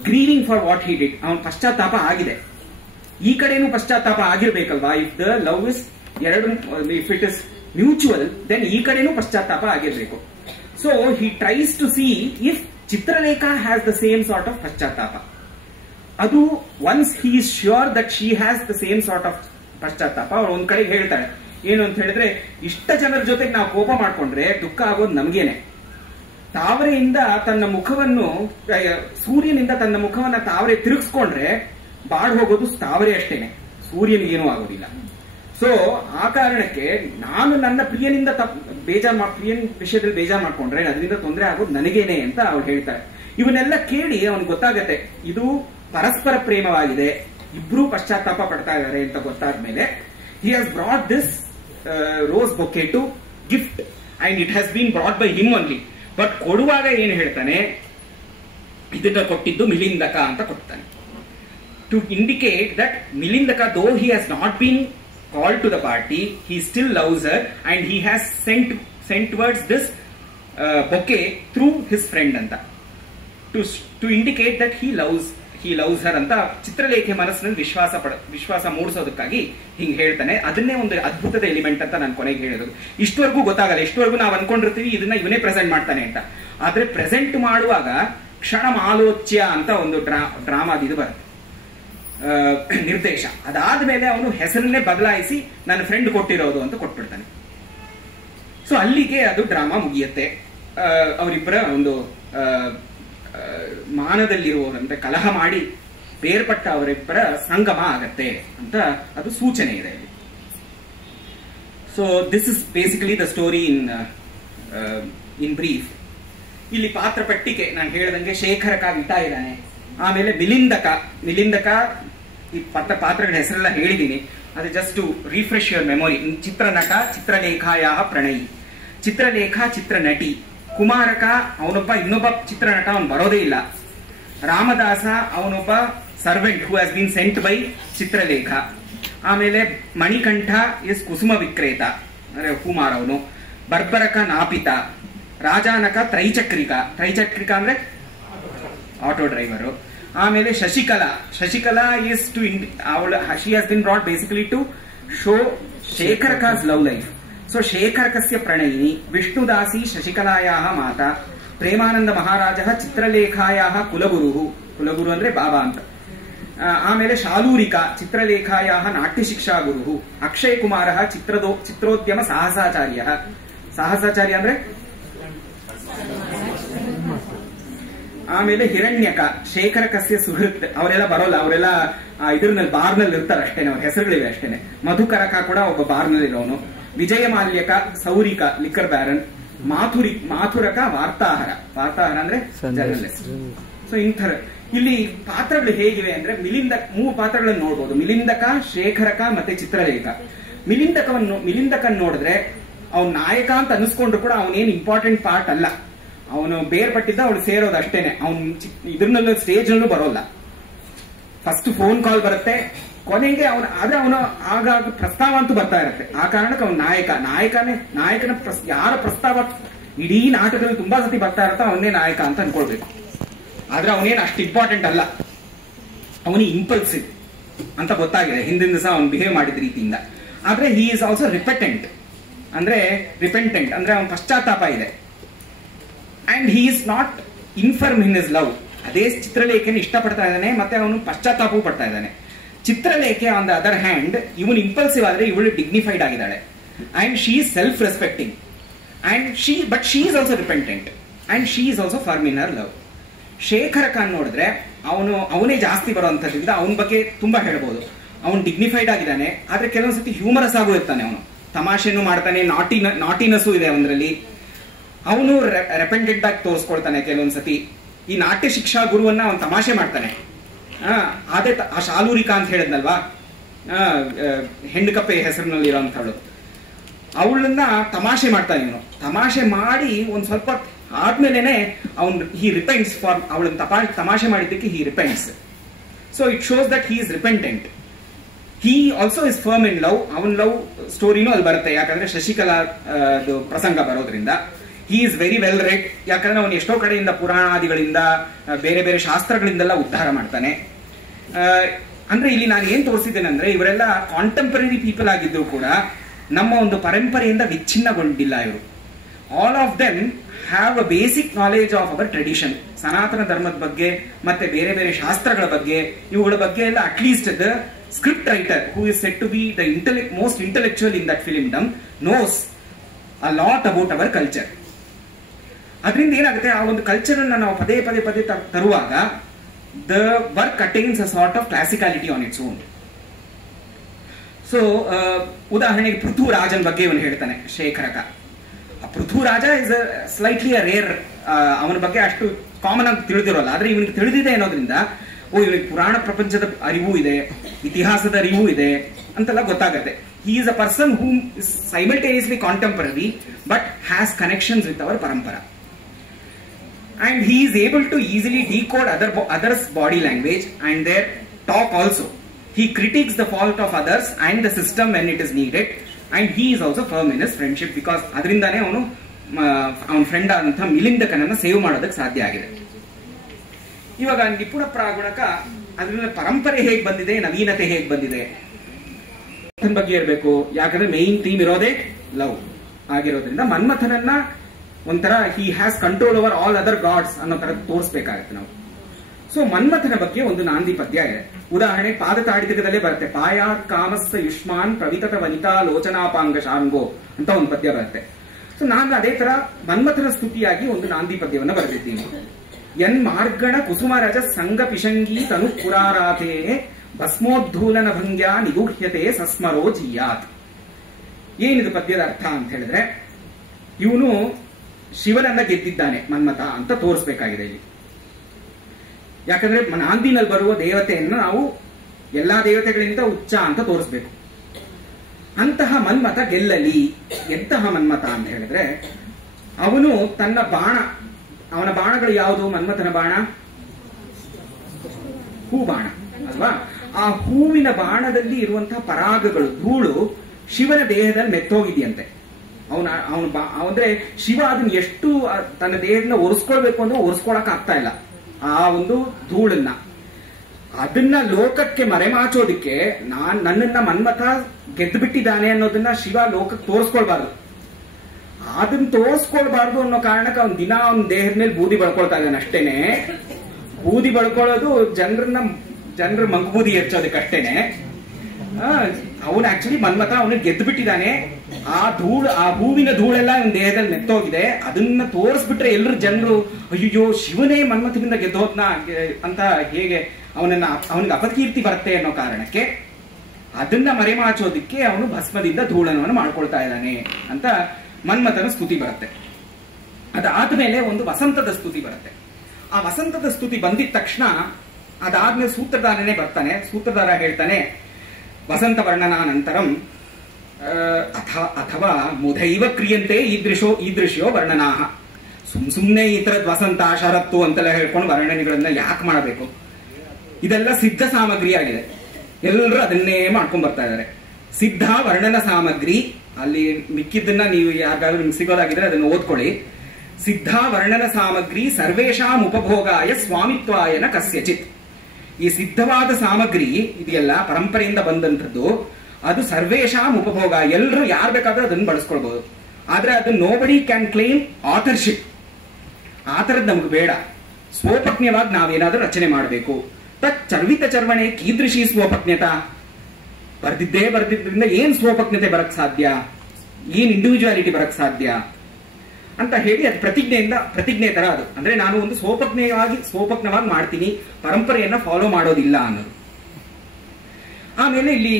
grieving for what he did. ಅವನ ಪಶ್ಚಾತ್ತಾಪ ಆಗಿದೆ. ಈ ಕಡೆನೂ ಪಶ್ಚಾತ್ತಾಪ ಆಗಿರ್ಬೇಕಲ್ವಾ. If the love is if it is mutual then ಈ ಕಡೆನೂ ಪಶ್ಚಾತ್ತಾಪ ಆಗಿರ್ಬೇಕು. So he tries to see if Chitralekha has the same sort of ಪಶ್ಚಾತ್ತಾಪ. ಅದು once he is sure that she has the same sort of ಪಶ್ಚಾತ್ತಾಪ, ಅವ್ರು ಒಂದ್ ಕಡೆ ಹೇಳ್ತಾಳೆ ಏನು ಅಂತ ಹೇಳಿದ್ರೆ, ಇಷ್ಟ ಜನರ ಜೊತೆಗೆ ನಾವು ಕೋಪ ಮಾಡ್ಕೊಂಡ್ರೆ ದುಃಖ ಆಗೋದು ನಮ್ಗೇನೆ. ತಾವರೆಯಿಂದ ತನ್ನ ಮುಖವನ್ನು, ಸೂರ್ಯನಿಂದ ತನ್ನ ಮುಖವನ್ನ ತಾವರೆ ತಿರುಗಿಸ್ಕೊಂಡ್ರೆ ಬಾಡ್ ಹೋಗೋದು ತಾವರೆ ಅಷ್ಟೇನೆ, ಸೂರ್ಯನಿಗೇನೂ ಆಗೋದಿಲ್ಲ. ಸೊ ಆ ಕಾರಣಕ್ಕೆ ನಾನು ನನ್ನ ಪ್ರಿಯನಿಂದ ಪ್ರಿಯನ್ ವಿಷಯದಲ್ಲಿ ಬೇಜಾರು ಮಾಡ್ಕೊಂಡ್ರೆ ಅದರಿಂದ ತೊಂದರೆ ಆಗೋದು ನನಗೇನೆ ಅಂತ ಅವ್ರು ಹೇಳ್ತಾರೆ. ಇವನ್ನೆಲ್ಲ ಕೇಳಿ ಅವನಿಗೆ ಗೊತ್ತಾಗತ್ತೆ ಇದು ಪರಸ್ಪರ ಪ್ರೇಮವಾಗಿದೆ, ಇಬ್ರು ಪಶ್ಚಾತ್ತಾಪ ಪಡ್ತಾ ಇದ್ದಾರೆ ಅಂತ ಗೊತ್ತಾದ್ಮೇಲೆ he has brought this rose bouquet to gift and it has been brought by him only. But ಕೊಡುವಾಗ ಏನು ಹೇಳ್ತಾನೆ, ಇದನ್ನ ಕೊಟ್ಟಿದ್ದು ಮಿಲಿಂದಕ ಅಂತ ಕೊಡ್ತಾನೆ. ಟು ಇಂಡಿಕೇಟ್ ದಟ್ ಮಿಲಿಂದಕ ದೋ he has not been called to the party, he still loves her and he has sent towards this bouquet through his friend ಅಂತ. to indicate that he loves her ಅಂತ ಚಿತ್ರಲೇಖೆ ಮನಸ್ಸಿನಲ್ಲಿ ವಿಶ್ವಾಸ ಮೂಡಿಸೋದಕ್ಕಾಗಿ ಹಿಂಗ್ ಹೇಳ್ತಾನೆ. ಅದನ್ನೇ ಒಂದು ಅದ್ಭುತದ element ಅಂತ ನಾನು ಕೊನೆಗೆ ಹೇಳಿದ್ರು. ಇಷ್ಟವರೆಗೂ ಗೊತ್ತಾಗಲ್ಲ, ಇಷ್ಟವರೆಗೂ ನಾವು ಅನ್ಕೊಂಡಿರ್ತೀವಿ ಇದನ್ನ ಇವನೇ ಪ್ರೆಸೆಂಟ್ ಮಾಡ್ತಾನೆ ಅಂತ. ಆದ್ರೆ ಪ್ರೆಸೆಂಟ್ ಮಾಡುವಾಗ ಕ್ಷಣ ಮಾಲೋಚ್ಯ ಅಂತ ಒಂದು ಡ್ರಾಮಾದ ಇದು ಬರುತ್ತೆ, ನಿರ್ದೇಶ. ಅದಾದ್ಮೇಲೆ ಅವನು ಹೆಸರನ್ನೇ ಬದಲಾಯಿಸಿ ನನ್ನ ಫ್ರೆಂಡ್ ಕೊಟ್ಟಿರೋದು ಅಂತ ಕೊಟ್ಬಿಡ್ತಾನೆ. ಸೊ ಅಲ್ಲಿಗೆ ಅದು ಡ್ರಾಮಾ ಮುಗಿಯುತ್ತೆ. ಅವರಿಬ್ಬರ ಒಂದು ಮಾನದಲ್ಲಿರುವವರಂತೆ ಕಲಹ ಮಾಡಿ ಬೇರ್ಪಟ್ಟ ಅವರಿಬ್ಬರ ಸಂಗಮ ಆಗತ್ತೆ ಅಂತ ಅದು ಸೂಚನೆ ಇದೆ ಇಲ್ಲಿ. So this is basically the story in brief. ಇಲ್ಲಿ ಪಾತ್ರ ಪಟ್ಟಿಕೆ ನಾನು ಹೇಳಿದಂಗೆ ಶೇಖರಕ ವಿಟ ಇದ್ದಾನೆ. ಆಮೇಲೆ ಮಿಲಿಂದಕ ಈ ಪಾತ್ರಗಳ ಹೆಸರೆಲ್ಲ ಹೇಳಿದ್ದೀನಿ, ಅದು just to refresh your memory. ಚಿತ್ರನಟ ಚಿತ್ರಲೇಖಾಯ ಪ್ರಣಯಿ, ಚಿತ್ರಲೇಖ ಚಿತ್ರನಟಿ, ಕುಮಾರಕ ಅವನೊಬ್ಬ ಇನ್ನೊಬ್ಬ ಚಿತ್ರನಟ, ಅವನು ಬರೋದೇ ಇಲ್ಲ. ರಾಮದಾಸ ಅವನೊಬ್ಬ servant who has been scent by Chitralekha. ಆಮೇಲೆ ಮಣಿಕಂಠ ಇಸ್ ಕುಸುಮ ವಿಕ್ರೇತ ಅಂದ್ರೆ ಕುಮಾರ್ ಅವನು. ಬರ್ಬರಕ ನಾಪಿತ, ರಾಜಾನಕ ತ್ರೈಚಕ್ರಿಕ ಅಂದ್ರೆ ಆಟೋ ಡ್ರೈವರು. ಆಮೇಲೆ Shashikala is to she has been brought basically to show Shekharaka's love life. So ಶೇಖರಕಸ್ಯ ಪ್ರಣಯಿನಿ, ವಿಷ್ಣುದಾಸಿ ಶಶಿಕಲಾಯಾಹ ಮಾತಾ, ಪ್ರೇಮಾನಂದ ಮಹಾರಾಜ ಚಿತ್ರಲೇಖಾಯಾಹ ಕುಲಗುರು ಅಂದ್ರೆ ಬಾಬಾ ಅಂತ. ಆಮೇಲೆ ಶಾಲೂರಿಕಾ ಚಿತ್ರಲೇಖಾಯ ನಾಟ್ಯ ಶಿಕ್ಷಾ ಗುರು, ಅಕ್ಷಯ್ ಕುಮಾರ ಚಿತ್ರೋದ್ಯಮ ಸಾಹಸಾಚಾರ್ಯ. ಸಾಹಸಾಚಾರ್ಯ ಅಂದ್ರೆ ಆಮೇಲೆ ಹಿರಣ್ಯಕ ಶೇಖರ ಕಸ್ಯ ಸುಹೃತ್, ಅವರೆಲ್ಲ ಬರೋಲ್ಲ, ಅವರೆಲ್ಲ ಇದ್ರಲ್ಲಿ ಬಾರ್ನಲ್ಲಿ ಇರ್ತಾರೆ ಅಷ್ಟೇನೆ, ಅವ್ರ ಹೆಸರುಗಳಿವೆ ಅಷ್ಟೇನೆ. ಮಧುಕರಕ ಕೂಡ ಒಬ್ಬ ಬಾರ್ನಲ್ಲಿ ಇರೋನು. ವಿಜಯ ಮಾಲ್ಯಕ ಸೌರಿಕ ಲಿಕ್ಕರ್ ಬ್ಯಾರನ್, ಮಾಥುರಕ ವಾರ್ತಾಹರ ಅಂದ್ರೆ ಜರ್ನಲಿಸ್ಟ್. ಸೊ ಇಂಥರ ಇಲ್ಲಿ ಪಾತ್ರಗಳು ಹೇಗಿವೆ ಅಂದ್ರೆ ಮೂರು ಪಾತ್ರಗಳನ್ನು ನೋಡ್ಬೋದು, ಮಿಲಿಂದಕ, ಶೇಖರಕ ಮತ್ತೆ ಚಿತ್ರಲೇಖ. ಮಿಲಿಂದಕನ್ ನೋಡಿದ್ರೆ ಅವ್ನ ನಾಯಕ ಅಂತ ಅನಿಸ್ಕೊಂಡ್ರು ಕೂಡ ಅವನೇನು ಇಂಪಾರ್ಟೆಂಟ್ ಪಾರ್ಟ್ ಅಲ್ಲ, ಅವನು ಬೇರ್ಪಟ್ಟಿದ್ದ ಅವಳು ಸೇರೋದು ಅಷ್ಟೇನೆ. ಅವನು ಇದ್ರಲ್ಲೂ ಸ್ಟೇಜ್ ನಲ್ಲೂ ಬರೋಲ್ಲ. ಫಸ್ಟ್ ಫೋನ್ ಕಾಲ್ ಬರುತ್ತೆ, ಕೊನೆಗೆ ಅವನು ಆಗಾಗ ಪ್ರಸ್ತಾವ ಅಂತೂ ಬರ್ತಾ ಇರುತ್ತೆ. ಆ ಕಾರಣಕ್ಕೆ ಅವನು ನಾಯಕನ ಯಾರ ಪ್ರಸ್ತಾವ ಇಡೀ ನಾಟಕದಲ್ಲಿ ತುಂಬಾ ಸತಿ ಬರ್ತಾ ಇರತ್ತ, ಅವನೇ ನಾಯಕ ಅಂತ ಅನ್ಕೊಳ್ಬೇಕು. ಆದ್ರೆ ಅವನೇನು ಅಷ್ಟು ಇಂಪಾರ್ಟೆಂಟ್ ಅಲ್ಲ, ಅವನಿಗೆ ಇಂಪಲ್ಸಿವ್ ಅಂತ ಗೊತ್ತಾಗಿದೆ ಹಿಂದಿನ ದಿವಸ ಅವನು ಬಿಹೇವ್ ಮಾಡಿದ ರೀತಿಯಿಂದ. ಆದ್ರೆ ಹಿ ಈಸ್ ಆಲ್ಸೋ ರಿಪೆಂಟೆಂಟ್ ಅಂದ್ರೆ ಅವನ ಪಶ್ಚಾತ್ತಾಪ ಇದೆ. And he is not infirm in his love. ಅದೇ ಚಿತ್ರಲೇಖನ ಇಷ್ಟಪಡ್ತಾ ಇದ್ದಾನೆ, ಮತ್ತೆ ಅವನು ಪಶ್ಚಾತ್ತಾಪವೂ ಪಡ್ತಾ ಇದ್ದಾನೆ. Chitralekhe on the other hand, ಇವನು ಇಂಪಲ್ಸಿವ್ ಆದ್ರೆ ಇವಳು ಡಿಗ್ನಿಫೈಡ್ ಆಗಿದ್ದಾಳೆ. And she is self respecting and but she is also repentant and she is also firm in her love. Shekhar Khan ನೋಡಿದ್ರೆ ಅವನೇ ಜಾಸ್ತಿ ಬರುವಂತದ್ರಿಂದ ಅವನ ಬಗ್ಗೆ ತುಂಬಾ ಹೇಳ್ಬೋದು. ಅವನು ಡಿಗ್ನಿಫೈಡ್ ಆಗಿದ್ದಾನೆ, ಆದ್ರೆ ಕೆಲವೊಂದ್ಸತಿ ಹ್ಯೂಮರಸ್ ಆಗೂ ಇರ್ತಾನೆ. ಅವನು ತಮಾಷೆನೂ ಮಾಡ್ತಾನೆ, ನಾಟಿನಸ್ಸು ಇದೆ ಅವನಲ್ಲಿ. ಅವನು ರೆಪೆಂಟೆಂಟ್ ಆಗಿ ತೋರಿಸ್ಕೊಳ್ತಾನೆ ಕೆಲವೊಂದ್ಸತಿ. ಈ ನಾಟ್ಯ ಶಿಕ್ಷಾ ಗುರುವನ್ನ ಅವನು ತಮಾಷೆ ಮಾಡ್ತಾನೆ. ಅದೇ ಆ ಶಾಲೂರಿಕಾ ಅಂತ ಹೇಳಿದ್ನಲ್ವಾ, ಹೆಣ್ಣುಕಪ್ಪೆ ಹೆಸರಿನಲ್ಲಿ ಇರೋಂಥವಳು, ಅವಳನ್ನ ತಮಾಷೆ ಮಾಡ್ತಾನೆ ಇವನು. ತಮಾಷೆ ಮಾಡಿ ಒಂದ್ ಸ್ವಲ್ಪ ಆದ್ಮೇಲೆ ಅವನು ಹಿ ರಿಪೆಂಟ್ಸ್ ಫಾರ್ ಅವಳನ್ನ ತಮಾಷೆ ಮಾಡಿದ್ದಕ್ಕೆ he repents. So it shows that he is repentant. He also is firm in love. ಅವನ್ ಲವ್ ಸ್ಟೋರಿನೂ ಅಲ್ಲಿ ಬರುತ್ತೆ, ಯಾಕಂದ್ರೆ ಶಶಿಕಲಾ ಪ್ರಸಂಗ ಬರೋದ್ರಿಂದ. He is very well read, ಯಾಕಂದ್ರೆ ಅವನು ಎಷ್ಟೋ ಕಡೆಯಿಂದ ಪುರಾಣಾದಿಗಳಿಂದ ಬೇರೆ ಬೇರೆ ಶಾಸ್ತ್ರಗಳಿಂದೆಲ್ಲ ಉದ್ಧಾರ ಮಾಡ್ತಾನೆ. ಅಂದ್ರೆ ಇಲ್ಲಿ ನಾನು ಏನ್ ತೋರಿಸಿದ್ದೇನೆ ಅಂದ್ರೆ ಇವರೆಲ್ಲ ಕಾಂಟೆಂಪರರಿ ಪೀಪಲ್ ಆಗಿದ್ರು ಕೂಡ ನಮ್ಮ ಒಂದು ಪರಂಪರೆಯಿಂದ ವಿಚ್ಛಿನ್ನಗೊಂಡಿಲ್ಲ ಇವರು. All of them have a basic knowledge of our tradition. ಸನಾತನ ಧರ್ಮದ ಬಗ್ಗೆ ಮತ್ತೆ ಬೇರೆ ಬೇರೆ ಶಾಸ್ತ್ರಗಳ ಬಗ್ಗೆ, ಇವುಗಳ ಬಗ್ಗೆ ಎಲ್ಲ at least the script writer who is set to be the most intellectual in that filmdom knows a lot about our culture. ಅದರಿಂದ ಏನಾಗುತ್ತೆ, ಆ ಒಂದು ಕಲ್ಚರ್ ಅನ್ನ ನಾವು ಪದೇ ತರುವಾಗ the work attains a sort of classicality on its own. So ಉದಾಹರಣೆಗೆ ಪೃಥ್ವಿರಾಜನ್ ಬಗ್ಗೆ ಇವನು ಹೇಳ್ತಾನೆ Shekharaka. Prithviraja is slightly a rare, ಅವನ ಬಗ್ಗೆ ಅಷ್ಟು ಕಾಮನ್ ಆಗಿ ತಿಳಿದಿರೋಲ್ಲ. ಆದ್ರೆ ಇವನಿಗೆ ತಿಳಿದಿದೆ ಅನ್ನೋದ್ರಿಂದ ಇವನಿಗೆ ಪುರಾಣ ಪ್ರಪಂಚದ ಅರಿವು ಇದೆ, ಇತಿಹಾಸದ ಅರಿವು ಇದೆ ಅಂತೆಲ್ಲ ಗೊತ್ತಾಗುತ್ತೆ. He is a person who is simultaneously contemporary but has connections with our parampara. And he is able to easily decode others' body language and their talk also. He critiques the fault of others and the system when it is needed. And he is also firm in his friendship because ಅದರಿಂದಾನೇ ಅವನ friend ಅಂತ ಮಿಲಿಂದಕನನ್ನ save ಮಾಡೋದಕ್ಕೆ ಸಾಧ್ಯ ಆಗಿದೆ. ಇವಾಗ ನಿಪುಣ ಪ್ರಾಗುಣಕ ಅದರಿಂದ ಪರಂಪರೆ ಹೇಗೆ ಬಂದಿದೆ, ನವೀನತೆ ಹೇಗೆ ಬಂದಿದೆ ಬಗ್ಗೆ ಇರಬೇಕು. ಯಾಕಂದ್ರೆ ಮೇನ್ ಥೀಮ್ ಇರೋದೇ ಲವ್ ಆಗಿರೋದ್ರಿಂದ ಮನ್ಮಥನನ್ನ ಒಂಥರ he has control over all other God's ಅನ್ನೋ ತರ ತೋರಿಸಬೇಕಾಗುತ್ತೆ ನಾವು. ಸೊ ಮನ್ಮಥನ ಬಗ್ಗೆ ಒಂದು ನಾಂದಿ ಪದ್ಯ ಇದೆ. ಉದಾಹರಣೆ ಪಾದತಾಡಿತಕದಲ್ಲೇ ಬರುತ್ತೆ, ಪಾಯಾತ್ ಕಾಮಸ್ಸ ಯುಷ್ಮಾನ್ ಪ್ರವಿತತ ವನಿತಾ ಲೋಚನಾಪಾಂಗ ಶಾಂಗೋ ಅಂತ ಒಂದು ಪದ್ಯ ಬರುತ್ತೆ. ಸೊ ನಾನು ಅದೇ ತರ ಮನ್ಮಥನ ಸ್ತುತಿಯಾಗಿ ಒಂದು ನಾಂದಿ ಪದ್ಯವನ್ನ ಬರೆದಿದ್ದೀನಿ. ಎನ್ ಮಾರ್ಗಣ ಕುಸುಮರಜ ಸಂಗ ಪಿಶಂಗಿ ತನು ಪುರಾರಾಧೇ ಭಸ್ಮೋದ್ಧೂಲನ ಭಂಗ್ಯ ನಿಗೂಹ್ಯತೆ ಸಸ್ಮರೋ ಜಿಯಾತ್. ಏನಿದು ಪದ್ಯದ ಅರ್ಥ ಅಂತ ಹೇಳಿದ್ರೆ, ಇವನು ಶಿವನನ್ನ ಗೆದ್ದಿದ್ದಾನೆ ಮನ್ಮಥ ಅಂತ ತೋರಿಸ್ಬೇಕಾಗಿದೆ ಇಲ್ಲಿ. ಯಾಕಂದ್ರೆ ನಾಂದಿನಲ್ಲಿ ಬರುವ ದೇವತೆಯನ್ನು ನಾವು ಎಲ್ಲಾ ದೇವತೆಗಳಿಂದ ಉಚ್ಚ ಅಂತ ತೋರಿಸ್ಬೇಕು. ಅಂತಹ ಮನ್ಮಥ ಗೆಲ್ಲಲಿ. ಎಂತಹ ಮನ್ಮಥ ಅಂತ ಹೇಳಿದ್ರೆ, ಅವನು ತನ್ನ ಅವನ ಬಾಣಗಳು ಯಾವುದು? ಮನ್ಮಥನ ಬಾಣ ಹೂ ಬಾಣ ಅಲ್ವಾ? ಆ ಹೂವಿನ ಬಾಣದಲ್ಲಿ ಇರುವಂತಹ ಪರಾಗಗಳು, ಧೂಳು ಶಿವನ ದೇಹದಲ್ಲಿ ಮೆತ್ತೋಗಿದೆಯಂತೆ. ಅಂದ್ರೆ ಶಿವ ಅದನ್ನ ಎಷ್ಟು ತನ್ನ ದೇಹದಿಂದ ಒರೆಸ್ಕೊಳ್ಬೇಕು ಅಂದ್ರೆ ಒರೆಸ್ಕೊಳಕ್ ಆಗ್ತಾ ಇಲ್ಲ ಆ ಒಂದು ಧೂಳನ್ನ. ಅದನ್ನ ಲೋಕಕ್ಕೆ ಮರೆಮಾಚೋದಿಕ್ಕೆ ನನ್ನನ್ನ ಮನ್ಮಥ ಗೆದ್ದು ಬಿಟ್ಟಿದ್ದಾನೆ ಅನ್ನೋದನ್ನ ಶಿವ ಲೋಕಕ್ಕೆ ತೋರಿಸ್ಕೊಳ್ಬಾರ್ದು. ಅದನ್ನ ತೋರಿಸ್ಕೊಳ್ಬಾರ್ದು ಅನ್ನೋ ಕಾರಣಕ್ಕೆ ಅವನ ದಿನ ಅವನ ದೇಹದ ಮೇಲೆ ಬೂದಿ ಬಳ್ಕೊಳ್ತಾ ಇದ್ದಾನೆ ಅಷ್ಟೇನೆ. ಬೂದಿ ಬಳ್ಕೊಳ್ಳೋದು ಜನರನ್ನ ಜನರು ಮಂಗಬೂದಿ ಹೆಚ್ಚೋದಕ್ಕಷ್ಟೇನೆ. ಅವನು ಆಕ್ಚುಲಿ ಮನ್ಮಥ ಅವನಿಗೆ ಗೆದ್ದು ಬಿಟ್ಟಿದ್ದಾನೆ. ಆ ಹೂವಿನ ಧೂಳೆಲ್ಲ ಅವನ ದೇಹದಲ್ಲಿ ನೆತ್ತೋಗಿದೆ. ಅದನ್ನ ತೋರಿಸ್ಬಿಟ್ರೆ ಎಲ್ಲರೂ ಜನರು ಅಯ್ಯೋ ಶಿವನೇ ಮನ್ಮಥನಿಂದ ಗೆದ್ದೋದ್ನ ಅಂತ ಹೇಗೆ ಅವನಿಗೆ ಅಪಕೀರ್ತಿ ಬರುತ್ತೆ ಅನ್ನೋ ಕಾರಣಕ್ಕೆ ಅದನ್ನ ಮರೆಮಾಚೋದಿಕ್ಕೆ ಅವನು ಭಸ್ಮದಿಂದ ಧೂಳನವನ್ನು ಮಾಡ್ಕೊಳ್ತಾ ಇದ್ದಾನೆ ಅಂತ ಮನ್ಮಥನ ಸ್ತುತಿ ಬರುತ್ತೆ. ಅದಾದ್ಮೇಲೆ ಒಂದು ವಸಂತದ ಸ್ತುತಿ ಬರುತ್ತೆ. ಆ ವಸಂತದ ಸ್ತುತಿ ಬಂದಿದ ತಕ್ಷಣ ಅದಾದ್ಮೇಲೆ ಸೂತ್ರಧಾರನೇ ಬರ್ತಾನೆ. ಸೂತ್ರಧಾರ ಹೇಳ್ತಾನೆ, ವಸಂತ ವರ್ಣನಾನಂತರಂ ಅಥವಾ ಮುಧೈವ ಕ್ರಿಯಂತೆ ಈದೃಶ್ಯೋ ವರ್ಣನಾಹ. ಸುಮ್ನೆ ಈ ತರದ್ ವಸಂತ ಶರತ್ತು ಅಂತೆಲ್ಲ ಹೇಳ್ಕೊಂಡು ವರ್ಣನೆಗಳನ್ನ ಯಾಕೆ ಮಾಡಬೇಕು? ಇದೆಲ್ಲ ಸಿದ್ಧ ಸಾಮಗ್ರಿ ಆಗಿದೆ. ಎಲ್ಲರೂ ಅದನ್ನೇ ಮಾಡ್ಕೊಂಡ್ ಬರ್ತಾ ಇದಾರೆ. ಸಿದ್ಧ ವರ್ಣನ ಸಾಮಗ್ರಿ. ಅಲ್ಲಿ ಮಿಕ್ಕಿದ್ದನ್ನ ನೀವು ಯಾರಿಗಾದ್ರೂ ನಿಮ್ಗೆ ಸಿಗೋದಾಗಿದ್ರೆ ಅದನ್ನು ಓದ್ಕೊಳ್ಳಿ. ಸಿದ್ಧ ವರ್ಣನ ಸಾಮಗ್ರಿ ಸರ್ವೇಷಾಂ ಉಪಭೋಗಾಯ ಸ್ವಾಮಿತ್ವಾಯನ ಕಸ್ಯಚಿತ್. ಈ ಸಿದ್ಧವಾದ ಸಾಮಗ್ರಿ ಇದೆಯಲ್ಲ ಪರಂಪರೆಯಿಂದ ಬಂದಂಥದ್ದು, ಅದು ಸರ್ವೇಷಾಂ ಉಪಭೋಗ. ಎಲ್ಲರೂ ಯಾರು ಬೇಕಾದ್ರೂ ಅದನ್ನು ಬಳಸ್ಕೊಳ್ಬಹುದು. ಆದ್ರೆ ಅದು ನೋಬಡಿ ಕ್ಯಾನ್ ಕ್ಲೇಮ್ ಆಥರ್ಶಿಪ್. ಆ ಥರದ್ದು ನಮ್ಗೆ ಬೇಡ. ಸ್ವೋಪಜ್ಞವಾಗಿ ನಾವೇನಾದ್ರೂ ರಚನೆ ಮಾಡಬೇಕು. ತತ್ ಚರ್ವಿತ ಚರ್ವಣೆ ಕೀದೃಶಿ ಸ್ವೋಪಜ್ಞತಾ. ಬರ್ದಿದ್ರಿಂದ ಏನ್ ಸ್ವೋಪಜ್ಞತೆ ಬರಕ್ ಸಾಧ್ಯ, ಏನ್ ಇಂಡಿವಿಜುವಾಲಿಟಿ ಬರಕ್ ಸಾಧ್ಯ ಅಂತ ಹೇಳಿ ಅದು ಪ್ರತಿಜ್ಞೆ ತರ. ಅದು ಅಂದ್ರೆ ನಾನು ಒಂದು ಸ್ವೋಪಜ್ಞವಾಗಿ ಮಾಡ್ತೀನಿ, ಪರಂಪರೆಯನ್ನ ಫಾಲೋ ಮಾಡೋದಿಲ್ಲ ಅನ್ನೋದು. ಆಮೇಲೆ ಇಲ್ಲಿ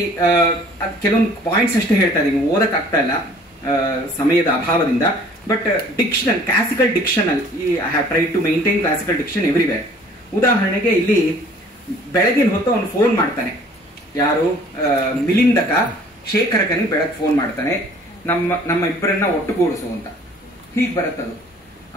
ಕೆಲವೊಂದು ಪಾಯಿಂಟ್ಸ್ ಅಷ್ಟೇ ಹೇಳ್ತಾ ಇದೀನಿ, ಓದಕ್ ಆಗ್ತಾ ಇಲ್ಲ ಸಮಯದ ಅಭಾವದಿಂದ. But classical dictional I have try to maintain classical diction everywhere. ಉದಾಹರಣೆಗೆ ಇಲ್ಲಿ ಬೆಳಗಿನ ಹೊತ್ತು ಅವನು ಫೋನ್ ಮಾಡ್ತಾನೆ. ಯಾರು? ಮಿಲಿಂದಕ ಶೇಖರಕನಿಗೆ ಬೆಳಗ್ಗೆ ಫೋನ್ ಮಾಡ್ತಾನೆ, ನಮ್ಮ ಇಬ್ಬರನ್ನ ಒಟ್ಟುಗೂಡಿಸು ಅಂತ. ಹೀಗೆ ಬರುತ್ತದು.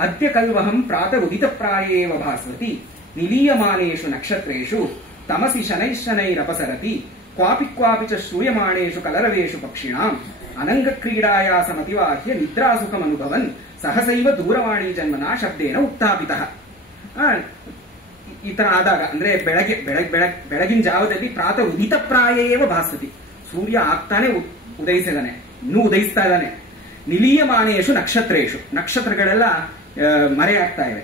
ಅದ್ಯ ಕಲ್ವಹಂ ಪ್ರಾತ ಉದಿತ ಪ್ರಾಯೇವ ಭಾಸ್ವತಿ ನಿಲೀಯಮಾನೇಷು ನಕ್ಷತ್ರೇಷು ತಮಸಿ ಶನೈರಪಸರತಿ ಕ್ವಾಪಿ ಚ ಶ್ರೂಯಮಾಣೇಷು ಕಲರವೇಷು ಪಕ್ಷಿಣಾಂ ಅನಂಗ ಕ್ರೀಡಾಯಾಸಮತಿವಾಹ್ಯ ನಿದ್ರಾಸುಖಮನುಭವನ್ ಸಹಸೈವ ದೂರವಾಣಿ ಜನ್ಮನ ಶಬ್ದೇನ ಉತ್ಥಾಪಿತಃ. ಈ ತರ ಆದಾಗ ಅಂದ್ರೆ ಬೆಳಗಿನ ಜಾವದಲ್ಲಿ ಪ್ರಾತ ಉದಿತ ಪ್ರಾಯೇವ ಭಾಸ್ವತಿ, ಸೂರ್ಯ ಆಗ್ತಾನೆ ಉದಯಿಸಿದಾನೆ, ಇನ್ನೂ ಉದಯಿಸ್ತಾ ಇದ್ದಾನೆ. ನಿಲೀಯಮಾನೇಷು ನಕ್ಷತ್ರೇಷು, ನಕ್ಷತ್ರಗಳೆಲ್ಲ ಮರೆಯಾಗ್ತಾ ಇವೆ.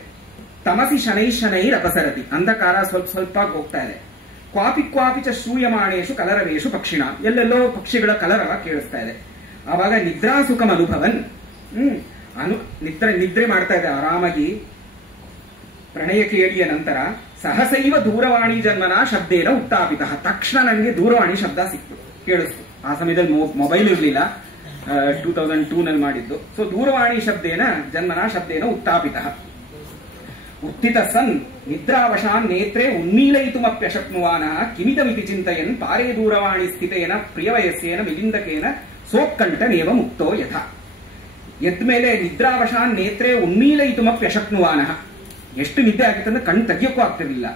ತಮಸಿ ಶನೈರ್ ಅಪಸರತಿ, ಅಂಧಕಾರ ಸ್ವಲ್ಪ ಹೋಗ್ತಾ ಇದೆ. ಕ್ವಾಪಿ ಚ ಶ್ರೂಯಮಾಣೇಷು ಕಲರವೇಷು ಪಕ್ಷಿಣ, ಎಲ್ಲೆಲ್ಲೋ ಪಕ್ಷಿಗಳ ಕಲರವ ಕೇಳಿಸ್ತಾ ಇದೆ. ಆವಾಗ ನಿದ್ರಾಸುಖಂ ಅನುಭವನ್, ನಿದ್ರೆ ಮಾಡ್ತಾ ಇದೆ ಆರಾಮಾಗಿ. ಪ್ರಣಯ ಕೇಳಿಯ ನಂತರ ಸಹಸೈವ ದೂರವಾಣಿ ಜನ್ಮನ ಶಬ್ದೇನ ಉತ್ಥಾಪಿತ. ತಕ್ಷಣ ನನಗೆ ದೂರವಾಣಿ ಶಬ್ದ ಸಿಕ್ತು, ಕೇಳಿಸ್ತು. ಆ ಸಮಯದಲ್ಲಿ ಮೊಬೈಲ್ ಇರಲಿಲ್ಲ, 2002 ನಲ್ಲಿ ಮಾಡಿದ್ದು. ಸೊ ದೂರವಾಣಿ ಶಬ್ದೇನ ಜನ್ಮನ ಶಬ್ದೇನ ಉತ್ಥಾಪಿತ. ಉತ್ಥಿತ ಸನ್ ನಿದ್ರಾವಶಾನ್ ನೇತ್ರೆ ಉನ್ಮೀಲಯಿತುಮಪ್ಯಶಕ್ನುವಾನ ಕಿಮಿದಮಿತಿ ಚಿಂತಯನ್ ಪಾರೇ ದೂರವಾಣಿ ಸ್ಥಿತೇನ ಪ್ರಿಯವಯಸ್ಸೇನ ಮಿಲಿಂದಕೇನ ಸೋತ್ಕಂಠನೇವ ಮುಕ್ತೋ ಯಥ. ಎದ್ಮೇಲೆ ನಿದ್ರಾವಶಾನ್ ನೇತ್ರೆ ಉನ್ಮೀಲಯಿತುಮಪ್ಯಶಕ್ನುವಾನ, ಎಷ್ಟು ನಿದ್ದೆ ಆಗಿತ್ತಂದ್ರೆ ಕಣ್ಣು ತೆಗಿಯೋಕ್ಕೂ ಆಗ್ತಿರ್ಲಿಲ್ಲ.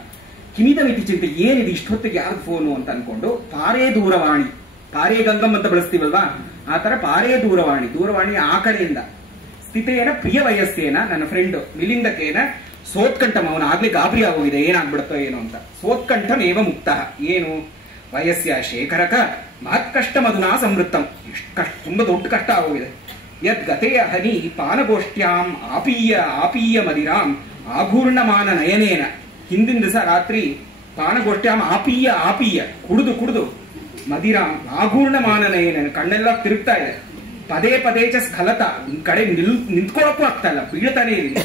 ಕಿಮಿದಮಿತಿ ಚಿಂತೆ, ಏನಿದೆ ಇಷ್ಟೊತ್ತಿಗೆ ಯಾರ್ದು ಫೋನು ಅಂತ ಅನ್ಕೊಂಡು ಪಾರೇ ದೂರವಾಣಿ, ಪಾರೇ ಗಂಗಮ್ ಅಂತ ಬಳಸ್ತೀವಲ್ವಾ, ಆ ತರ ಪಾರೇ ದೂರವಾಣಿ ಆ ಕಡೆಯಿಂದ ಸ್ಥಿತೇನ ಪ್ರಿಯ ವಯಸ್ಸೇನ, ನನ್ನ ಫ್ರೆಂಡ್ ಮಿಲಿಂದಕೇನ ಸೋತ್ಕಂಠಂ, ಅವನು ಆಗ್ಲಿ ಗಾಬರಿ ಆಗೋಗಿದೆ ಏನಾಗ್ಬಿಡುತ್ತೋ ಏನೋ ಅಂತ. ಸೋತ್ಕಂಠಮೇವ ಮುಕ್ತ. ಏನು? ವಯಸ್ಸ್ಯ ಶೇಖರಕ ಮಹತ್ಕಷ್ಟ ಮಧುನಾ ಸಂವೃತ್ತಂ, ತುಂಬಾ ದೊಡ್ಡ ಕಷ್ಟ ಆಗೋಗಿದೆ. ಯದ್ ಗತೆಯ ಹನಿ ಪಾನಗೋಷ್ಠ್ಯಾಂ ಆಪೀಯ ಮದಿರಾಂ ಆಘೂರ್ಣಮಾನ ನಯನೇನ. ಹಿಂದಿನ ದಿವಸ ರಾತ್ರಿ ಪಾನಗೋಷ್ಠ್ಯಾಂ ಆಪೀಯ ಕುಡಿದು ಮದಿರಾಂ ಆಘೂರ್ಣಮಾನ ನಯನೇನ, ಕಣ್ಣೆಲ್ಲ ತಿರುಗ್ತಾ ಇದೆ. ಪದೇ ಚ ಸ್ಖಲತ, ಒಂದ್ ಕಡೆ ನಿಂತ್ಕೊಳ್ಳೋಕ್ಕೂ ಆಗ್ತಾ ಇಲ್ಲ, ಬೀಳ್ತಾನೆ ಇದೆ.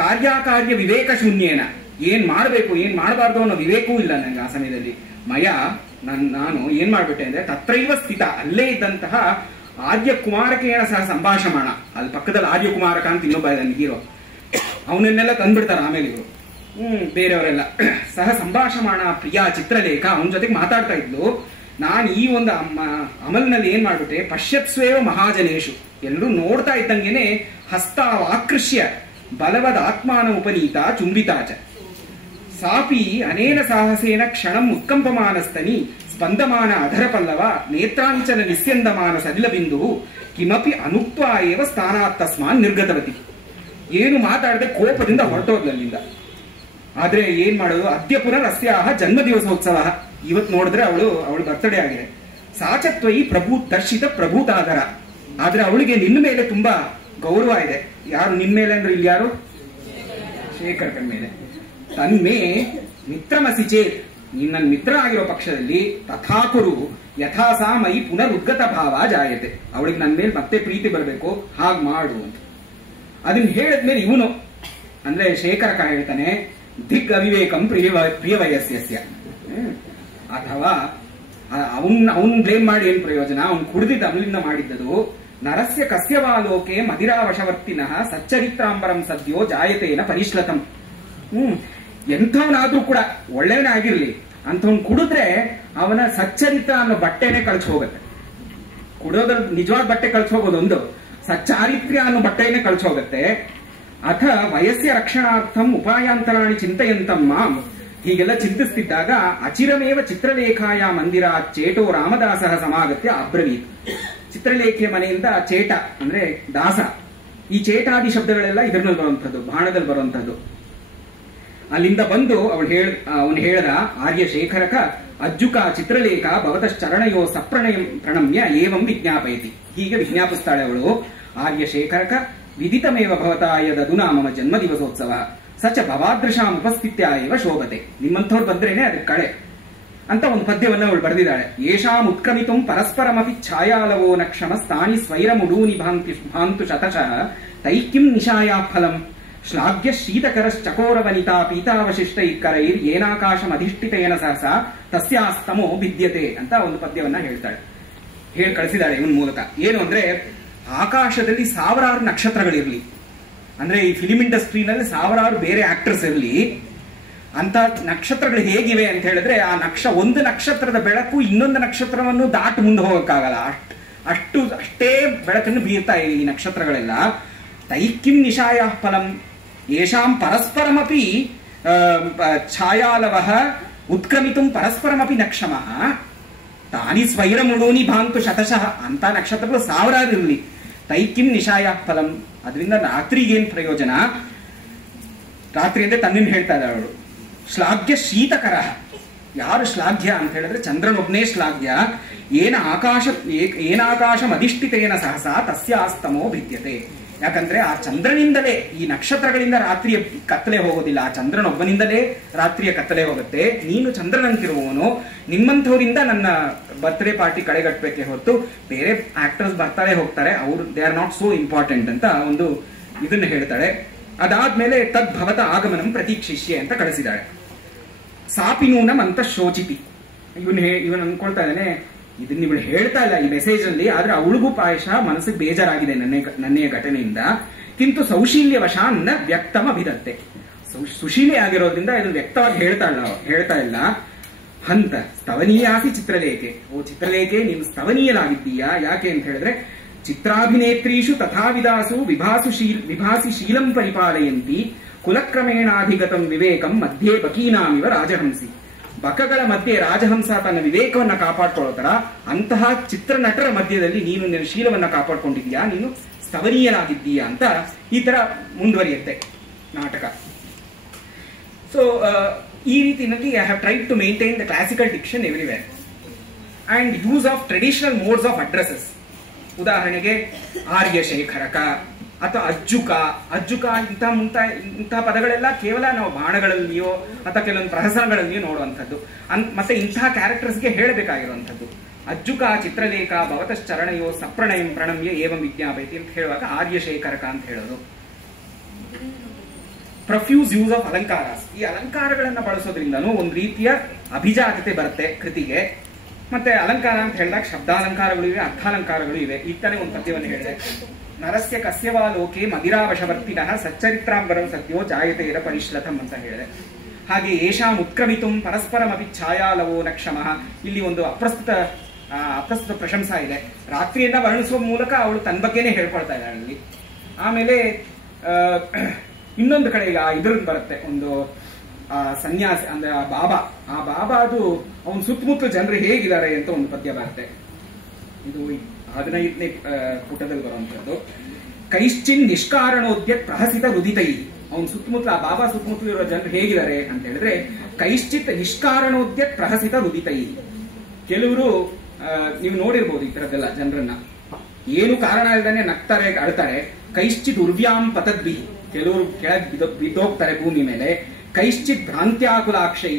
ಕಾರ್ಯ ವಿವೇಕ ಶೂನ್ಯೇನ, ಏನ್ ಮಾಡಬೇಕು ಏನ್ ಮಾಡಬಾರ್ದು ಅನ್ನೋ ವಿವೇಕವೂ ಇಲ್ಲ ನನಗೆ ಆ ಸಮಯದಲ್ಲಿ. ನಾನು ಏನ್ ಮಾಡ್ಬಿಟ್ಟೆ ಅಂದ್ರೆ ತತ್ರೈವ ಸ್ಥಿತ, ಅಲ್ಲೇ ಇದ್ದಂತಹ ಆದ್ಯ ಕುಮಾರಕೇನ ಸಹ ಸಂಭಾಷಮಾಣ. ಅಲ್ಲಿ ಪಕ್ಕದಲ್ಲಿ ಆದ್ಯ ಕುಮಾರಕ ಅಂತ ಇನ್ನೊಬ್ಬ ಇದ್ದಾನೆ ಹೀರೋ, ಅವನನ್ನೆಲ್ಲ ತಂದ್ಬಿಡ್ತಾರ ಆಮೇಲೆ ಇವರು ಬೇರೆಯವರೆಲ್ಲ. ಸಹ ಸಂಭಾಷಮಾಣ ಪ್ರಿಯಾ ಚಿತ್ರಲೇಖ, ಅವನ ಜೊತೆಗೆ ಮಾತಾಡ್ತಾ ಇದ್ಲು. ನಾನು ಈ ಒಂದು ಅಮಲ್ನಲ್ಲಿ ಏನ್ ಮಾಡ್ಬಿಟ್ಟೆ, ಪಶ್ಯತ್ಸ್ವೇವ ಮಹಾಜನೇಶು, ಎಲ್ಲರೂ ನೋಡ್ತಾ ಇದ್ದಂಗೆನೆ ಹಸ್ತ ಆಕೃಷ್ಯ ಬಲವದ ಆತ್ಮಾನ ಉಪನೀತ ಚುಂಬಿತಾಚ ಸಾಪಿ ಅನೇನ ಸಾಹಸೇನ ಕ್ಷಣಂ ಉತ್ಕಂಪಮಾನಸ್ತನಿ ಸ್ಪಂದಮಾನ ಅಧರ ಪಲ್ಲವ ನೇತ್ರಾಂಚನ ನಿಸ್ಯಂದಮಾನ ಸಲಿಲಬಿಂದು ಕಿಮಪಿ ಅನುಕ್ತ ಏವ ಸ್ಥಾನಾತ್ ತಸ್ಮಾನ್ ನಿರ್ಗತವತಿ. ಏನು ಮಾತಾಡದೆ ಕೋಪದಿಂದ ಹೊರಟೋದ್ಲಲ್ಲಿಂದ. ಆದ್ರೆ ಏನ್ ಮಾಡೋದು, ಅದ್ಯ ಪುನರ್ ಅಸ್ಯಾಹ ಜನ್ಮ ದಿವಸೋತ್ಸವ. ಇವತ್ತು ನೋಡಿದ್ರೆ ಅವಳು ಬರ್ತಡೇ ಆಗಿದೆ. ಸಾಚತ್ವಯಿ ದರ್ಶಿತ ಪ್ರಭೂತಾದರ, ಆದ್ರೆ ಅವಳಿಗೆ ನಿನ್ನ ಮೇಲೆ ತುಂಬಾ ಗೌರವ ಇದೆ. ಯಾರು ನಿನ್ ಮೇಲೆ ಅಂದ್ರೆ ಇಲ್ಲಿ ಯಾರು? ಶೇಖರ್ಕನ್ ಮೇಲೆ. ತನ್ಮೇ ಮಿತ್ರಮಸಿ ಚೇತ್, ನೀನ್ ನನ್ನ ಮಿತ್ರ ಆಗಿರೋ ಪಕ್ಷದಲ್ಲಿ ತಥಾಕುರು ಯಥಾಸಾ ಮೈ ಪುನರುದ್ಗತ ಭಾವ ಜಾಯತೆ, ಅವಳಿಗೆ ನನ್ನ ಮೇಲೆ ಮತ್ತೆ ಪ್ರೀತಿ ಬರಬೇಕು, ಹಾಗೆ ಮಾಡು ಅಂತ. ಅದನ್ನ ಹೇಳಿದ್ಮೇಲೆ ಇವನು ಅಂದ್ರೆ ಶೇಖರಕ ಹೇಳ್ತಾನೆ, ದಿಗ್ ಅವಿವೇಕಂ ಪ್ರಿಯ ವಯಸ್ಸ್ಯ. ಅಥವಾ ಅವನ್ ಬ್ಲೇಮ್ ಮಾಡಿ ಏನ್ ಪ್ರಯೋಜನ, ಅವನ್ ಕುಡಿದಿದ್ದ ಅಮಲಿಂದ ಮಾಡಿದ್ದದು. ನರಸ್ಯ ಕಸ್ಯವಾಲೋಕೆ ಮದಿರಾವಶವರ್ತಿನಃ ಸಚ್ಚರಿತ್ರಾಂಬರಂ ಸದ್ಯೋ ಜಾಯತೇನ ಪರಿಶ್ಲತಂ. ಎಂಥವನಾದ್ರೂ ಕೂಡ ಒಳ್ಳೆಯವನೇ ಆಗಿರ್ಲಿ, ಅಂಥವ್ನು ಕುಡಿದ್ರೆ ಅವನ ಸಚ್ಚರಿತ್ರ ಅನ್ನೋ ಬಟ್ಟೆನೆ ಕಳ್ಸಿ ಹೋಗುತ್ತೆ. ಕುಡೋದ್ರ ನಿಜವಾದ ಬಟ್ಟೆ ಕಳ್ಸಿ ಹೋಗೋದೊಂದು, ಸಚ್ಚಾರಿತ್ರ್ಯ ಅನ್ನೋ ಬಟ್ಟೆನೆ ಕಳ್ಸಿ ಹೋಗುತ್ತೆ. ಅಥ ವಯಸ್ಸಿನ ರಕ್ಷಣಾರ್ಥಂ ಉಪಾಯಾಂತರಾಣಿ ಚಿಂತೆಯಂತಂ ಮಾಂ, ಹೀಗೆಲ್ಲ ಚಿಂತಿಸ್ತಿದ್ದಾಗ ಅಚಿರಮೇವ ಚಿತ್ರಲೇಖಾಯ ಮಂದಿರ ಚೇಟೋ ರಾಮದಾಸ ಸಮಾಗತ್ಯ ಅಬ್ರವೀತ್. ಚಿತ್ರಲೇಖೆಯ ಮನೆಯಿಂದ ಚೇಟ ಅಂದ್ರೆ ದಾಸ, ಈ ಚೇಟಾದಿ ಶಬ್ದಗಳೆಲ್ಲ ಇದರಲ್ಲಿ ಬರುವಂತದ್ದು, ಬಾಣದಲ್ಲಿ ಬರುವಂತದ್ದು. ಅಲ್ಲಿಂದ ಬಂದು ಅವನು ಹೇಳ್ದ, ಆರ್ಯ ಶೇಖರಕ ಅಜ್ಜುಕ ಚಿತ್ರಲೇಖ ಭವತಶ್ಚರಣಯೋ ಪ್ರಣಮ್ಯ ಏವಂ ವಿಜ್ಞಾಪಯತಿ. ಹೀಗೆ ವಿಜ್ಞಾಪಿಸ್ತಾಳೆ ಅವಳು. ಆರ್ಯ ಶೇಖರಕ ವಿದಿತಮೇವ ಭವತಾ ಯದದುನಾ ಮಮ ಜನ್ಮ ದಿವಸೋತ್ಸವ ಸಚ ಭವಾದೃಶಾಂ ಉಪಸ್ಥಿತ್ಯ ಏವ ಶೋಭತೆ. ನಿಮ್ಮಂಥವ್ರು ಬಂದ್ರೇನೆ ಅದಕ್ಕೆ ಕಳೆ ಅಂತ ಒಂದು ಪದ್ಯವನ್ನ ಅವಳು ಬರೆದಿದ್ದಾಳೆ. ಯೇಷಾಂ ಉತ್ಕ್ರಮಿತುಂ ಪರಸ್ಪರಮಪಿ ಛಾಯಾಲವೋ ನ ಕ್ಷಮಸ್ತಾನಿ ಸ್ವೈರಮುಡೂನಿ ಭಾಂತು ಶತಶಃ ತೈಕಿಂ ನಿಶಾಯಾ ಫಲಂ ಶ್ಲಾಘ್ಯ ಶೀತಕರಶ್ಚಕೋರವನಿತಾ ಪೀತಾವಶಿಷ್ಟೈಕರೈರ್ ಏನಾಕಾಶಮಧಿಷ್ಠಿತೇನ ಸಹಸಾ ತಸ್ಯಾಸ್ತಮೋ ಭಿದ್ಯತೆ ಅಂತ ಒಂದು ಪದ್ಯವನ್ನ ಹೇಳ್ತಾಳೆ, ಹೇಳಿ ಕಳಿಸಿದಾಳೆ ಇವನ್ ಮೂಲಕ. ಏನು ಅಂದ್ರೆ, ಆಕಾಶದಲ್ಲಿ ಸಾವಿರಾರು ನಕ್ಷತ್ರಗಳಿರ್ಲಿ, ಅಂದ್ರೆ ಈ ಫಿಲಿಂ ಇಂಡಸ್ಟ್ರಿನಲ್ಲಿ ಸಾವಿರಾರು ಬೇರೆ ಆಕ್ಟರ್ಸ್ ಇರಲಿ, ಅಂತ ನಕ್ಷತ್ರಗಳು ಹೇಗಿವೆ ಅಂತ ಹೇಳಿದ್ರೆ, ಆ ಒಂದು ನಕ್ಷತ್ರದ ಬೆಳಕು ಇನ್ನೊಂದು ನಕ್ಷತ್ರವನ್ನು ದಾಟು ಮುಂದೆ ಹೋಗಕ್ಕಾಗಲ್ಲ, ಅಷ್ಟೇ ಬೆಳಕನ್ನು ಬೀರ್ತಾ ಇವೆ ಈ ನಕ್ಷತ್ರಗಳೆಲ್ಲ. ತೈಕಿಂ ನಿಶಾಯ ಫಲಂ ಯೇಷಾಂ ಪರಸ್ಪರಮಪಿ ಛಾಯಾಲವಃ ಉತ್ಕ್ರಮಿತುಂ ಪರಸ್ಪರಮಪಿ ನಕ್ಷಮಃ ತಾನಿ ಸ್ವೈರಮುಡೂನಿ ಭಾಂತು ಶತಶಃ. ಅಂತ ನಕ್ಷತ್ರಗಳು ಸಾವಿರಾರು ಇರಲಿ, ತೈಕಿಂ ನಿಶಾಯ ಫಲಂ, ಅದರಿಂದ ರಾತ್ರಿಗೇನ್ ಪ್ರಯೋಜನ, ರಾತ್ರಿ ಅಂದ್ರೆ ತನ್ನಿಂದ ಹೇಳ್ತಾ ಇದ್ದಾಳೆ ಅವಳು. ಶ್ಲಾಘ್ಯ ಶೀತಕರ, ಯಾರು ಶ್ಲಾಘ್ಯ ಅಂತ ಹೇಳಿದ್ರೆ ಚಂದ್ರನೊಬ್ನೇ ಶ್ಲಾಘ್ಯ. ಏನಾಕಾಶಂ ಅಧಿಷ್ಠಿತೇನ ಸಹಸಾ ತಸ್ಯಾಸ್ತಮೋ ಭಿದ್ಯತೆ. ಯಾಕಂದ್ರೆ ಆ ಚಂದ್ರನಿಂದಲೇ, ಈ ನಕ್ಷತ್ರಗಳಿಂದ ರಾತ್ರಿಯ ಕತ್ತಲೆ ಹೋಗೋದಿಲ್ಲ, ಆ ಚಂದ್ರನೊಬ್ಬನಿಂದಲೇ ರಾತ್ರಿಯ ಕತ್ತಲೆ ಹೋಗುತ್ತೆ. ನೀನು ಚಂದ್ರನಂತಿರುವವನು, ನಿಮ್ಮಂಥವರಿಂದ ನನ್ನ ಬರ್ತ್ಡೇ ಪಾರ್ಟಿ ಕಡೆಗಟ್ಟಬೇಕೆ ಹೊರತು ಬೇರೆ ಆಕ್ಟರ್ಸ್ ಬರ್ತಾಳೆ ಹೋಗ್ತಾರೆ, ಅವರು they are not so important ಅಂತ ಒಂದು ಇದನ್ನ ಹೇಳ್ತಾಳೆ. ಅದಾದ್ಮೇಲೆ ತದ್ಭವತ ಆಗಮನಂ ಪ್ರತೀಕ್ಷಿಷ್ಯೆ ಅಂತ ಕಳಿಸಿದಾಳೆ. ಸಾಪಿನೂನಂ ಅಂತ ಶೋಚಿತಿ. ಇವನ್ ಅನ್ಕೊಳ್ತಾ ಇದ್ದಾನೆ, ಇದನ್ನ ಇವಳು ಹೇಳ್ತಾ ಇಲ್ಲ ಈ ಮೆಸೇಜ್ ಅಲ್ಲಿ, ಆದ್ರೆ ಅವಳಿಗೂ ಪ್ರಾಯಶಃ ಮನಸ್ಸಿಗೆ ಬೇಜಾರಾಗಿದೆ ನನ್ನೆಯ ಘಟನೆಯಿಂದ. ಕಿಂತು ಸೌಶೀಲ್ಯವಶ ನ ವ್ಯಕ್ತಮ ಅಭಿಧತ್ತೆ. ಸುಶೀಲೆ ಆಗಿರೋದ್ರಿಂದ ಇದನ್ನು ವ್ಯಕ್ತವಾಗಿ ಹೇಳ್ತಾ ಇಲ್ಲ. ಹಂತ ಸ್ತವನೀಯಾಸಿ ಚಿತ್ರಲೇಖೆ, ಓ ಚಿತ್ರಲೇಖೆ ನೀನು ಸ್ತವನೀಯಲಾಗಿದ್ದೀಯಾ. ಯಾಕೆ ಅಂತ ಹೇಳಿದ್ರೆ, ಚಿತ್ರಾಭಿನೇತ್ರೀಷು ತಥಾವಿದಾಸು ವಿಭಾಸಿ ಶೀಲಂ ಪರಿಪಾಲಯಂತಿ ಕುಲಕ್ರಮೇಣಾಧಿಗತಂ ವಿವೇಕಂ ಮಧ್ಯೆ ಬಕೀನಾಮಿವ ರಾಜಹಂಸಿ. ಬಕಗಳ ಮಧ್ಯೆ ರಾಜಹಂಸ ತನ್ನ ವಿವೇಕವನ್ನ ಕಾಪಾಡ್ಕೊಳ್ಳೋತರ ಅಂತಹ ಚಿತ್ರನಟರ ಮಧ್ಯದಲ್ಲಿ ನೀನು ನಿನ್ನ ಶೀಲವನ್ನ ಕಾಪಾಡ್ಕೊಂಡಿದ್ದೀಯಾ, ನೀನು ಸ್ತವನೀಯನಾಗಿದ್ದೀಯಾ ಅಂತ ಈ ತರ ಮುಂದುವರಿಯುತ್ತೆ ನಾಟಕ. ಸೊ ಈ ರೀತಿಯಲ್ಲಿ I have tried to maintain the classical diction everywhere and use of traditional modes of addresses. ಉದಾಹರಣೆಗೆ ಆರ್ಯ ಶೇಖರಕ ಅಥವಾ ಅಜ್ಜುಕ ಇಂತಹ ಪದಗಳೆಲ್ಲ ಕೇವಲ ನಾವು ಬಾಣಗಳಲ್ಲಿಯೋ ಅಥವಾ ಕೆಲವೊಂದು ಪ್ರಹಸನಗಳಲ್ಲಿಯೋ ನೋಡುವಂಥದ್ದು. ಮತ್ತೆ ಇಂತಹ ಕ್ಯಾರೆಕ್ಟರ್ಸ್ಗೆ ಹೇಳಬೇಕಾಗಿರುವಂಥದ್ದು. ಅಜ್ಜುಕ ಚಿತ್ರಲೇಖ ಭವತಶ್ಚರಣಯೋ ಸಪ್ರಣಯಂ ಪ್ರಣಮ್ಯ ಏವಂ ವಿಜ್ಞಾಪಯತಿ ಅಂತ ಹೇಳುವಾಗ ಆರ್ಯ ಶೇಖರಕ ಅಂತ ಹೇಳೋದು. ಪ್ರೊಫ್ಯೂಸ್ ಯೂಸ್ ಆಫ್ ಅಲಂಕಾರಾಸ್, ಈ ಅಲಂಕಾರಗಳನ್ನ ಬಳಸೋದ್ರಿಂದನೂ ಒಂದು ರೀತಿಯ ಅಭಿಜಾತತೆ ಬರುತ್ತೆ ಕೃತಿಗೆ. ಮತ್ತೆ ಅಲಂಕಾರ ಅಂತ ಹೇಳಿದಾಗ ಶಬ್ದಾಲಂಕಾರಗಳು ಇವೆ, ಅರ್ಥಾಲಂಕಾರಗಳು ಇವೆ. ಈಗ ತಾನೇ ಒಂದು ಪದ್ಯವನ್ನು ಹೇಳಿದೆ, ನರಸ್ಯ ಕಸ್ಯವಾ ಲೋಕೆ ಮದಿರಾವಶವರ್ತಿನಃ ಸಚ್ಚರಿತ್ರಾಂಬರಂ ಸದ್ಯೋ ಜಾಯತೇರ ಪರಿಶ್ಲತಂ ಅಂತ ಹೇಳಿದೆ. ಹಾಗೆ ಯೇಷಾಂ ಉತ್ಕ್ರಮಿತುಂ ಪರಸ್ಪರಮಪಿ ಛಾಯಾಲವೋ ನ ಕ್ಷಮಃ, ಇಲ್ಲಿ ಒಂದು ಅಪ್ರಸ್ತುತ ಪ್ರಶಂಸಾ ಇದೆ. ರಾತ್ರಿಯನ್ನ ವರ್ಣಿಸುವ ಮೂಲಕ ಅವಳು ತನ್ನ ಬಗ್ಗೆನೇ ಹೇಳ್ಕೊಳ್ತಾ ಇದ್ದಾಳೆ ಅಲ್ಲಿ. ಆಮೇಲೆ ಇನ್ನೊಂದು ಕಡೆ ಈಗ ಇದ್ರದ್ದು ಬರುತ್ತೆ, ಒಂದು ಸನ್ಯಾಸಿ ಅಂದ್ರೆ ಆ ಬಾಬಾ ಅದು ಅವನ ಸುತ್ತಮುತ್ತಲ ಜನರು ಹೇಗಿದ್ದಾರೆ ಅಂತ ಒಂದು ಪದ್ಯ ಬರುತ್ತೆ. ಇದು 15ನೇ ಪುಟದಲ್ಲಿ ಬರುವಂತದ್ದು. ಕೈಶ್ಚಿನ್ ನಿಷ್ಕಾರಣೋದ್ಯ ಪ್ರಹಸಿತ ರುದಿತೈ. ಅವನ ಸುತ್ತಮುತ್ತಲ ಆ ಬಾಬಾ ಸುತ್ತಮುತ್ತಲು ಇರೋ ಜನರು ಹೇಗಿದ್ದಾರೆ ಅಂತ ಹೇಳಿದ್ರೆ, ಕೈಶ್ಚಿತ್ ನಿಷ್ಕಾರಣೋದ್ಯ ಪ್ರಹಸಿತ ರುದಿತೈ. ಕೆಲವರು ನೀವು ನೋಡಿರ್ಬೋದು ಈ ತರದ್ದೆಲ್ಲ ಜನರನ್ನ, ಏನು ಕಾರಣ ಇಲ್ಲದೇ ನಗ್ತಾರೆ, ಅಳ್ತಾರೆ. ಕೈಶ್ಚಿತ್ ಉರ್ವ್ಯಾಂ ಪತದ್ಭಿ, ಕೆಲವರು ಕೆಳಗೆ ಬಿದ್ದೋಗ್ತಾರೆ ಭೂಮಿ ಮೇಲೆ. ಕೈಶ್ಚಿತ್ ಭ್ರಾಂತ್ಯಾಕುಲಾಕ್ಷೈ,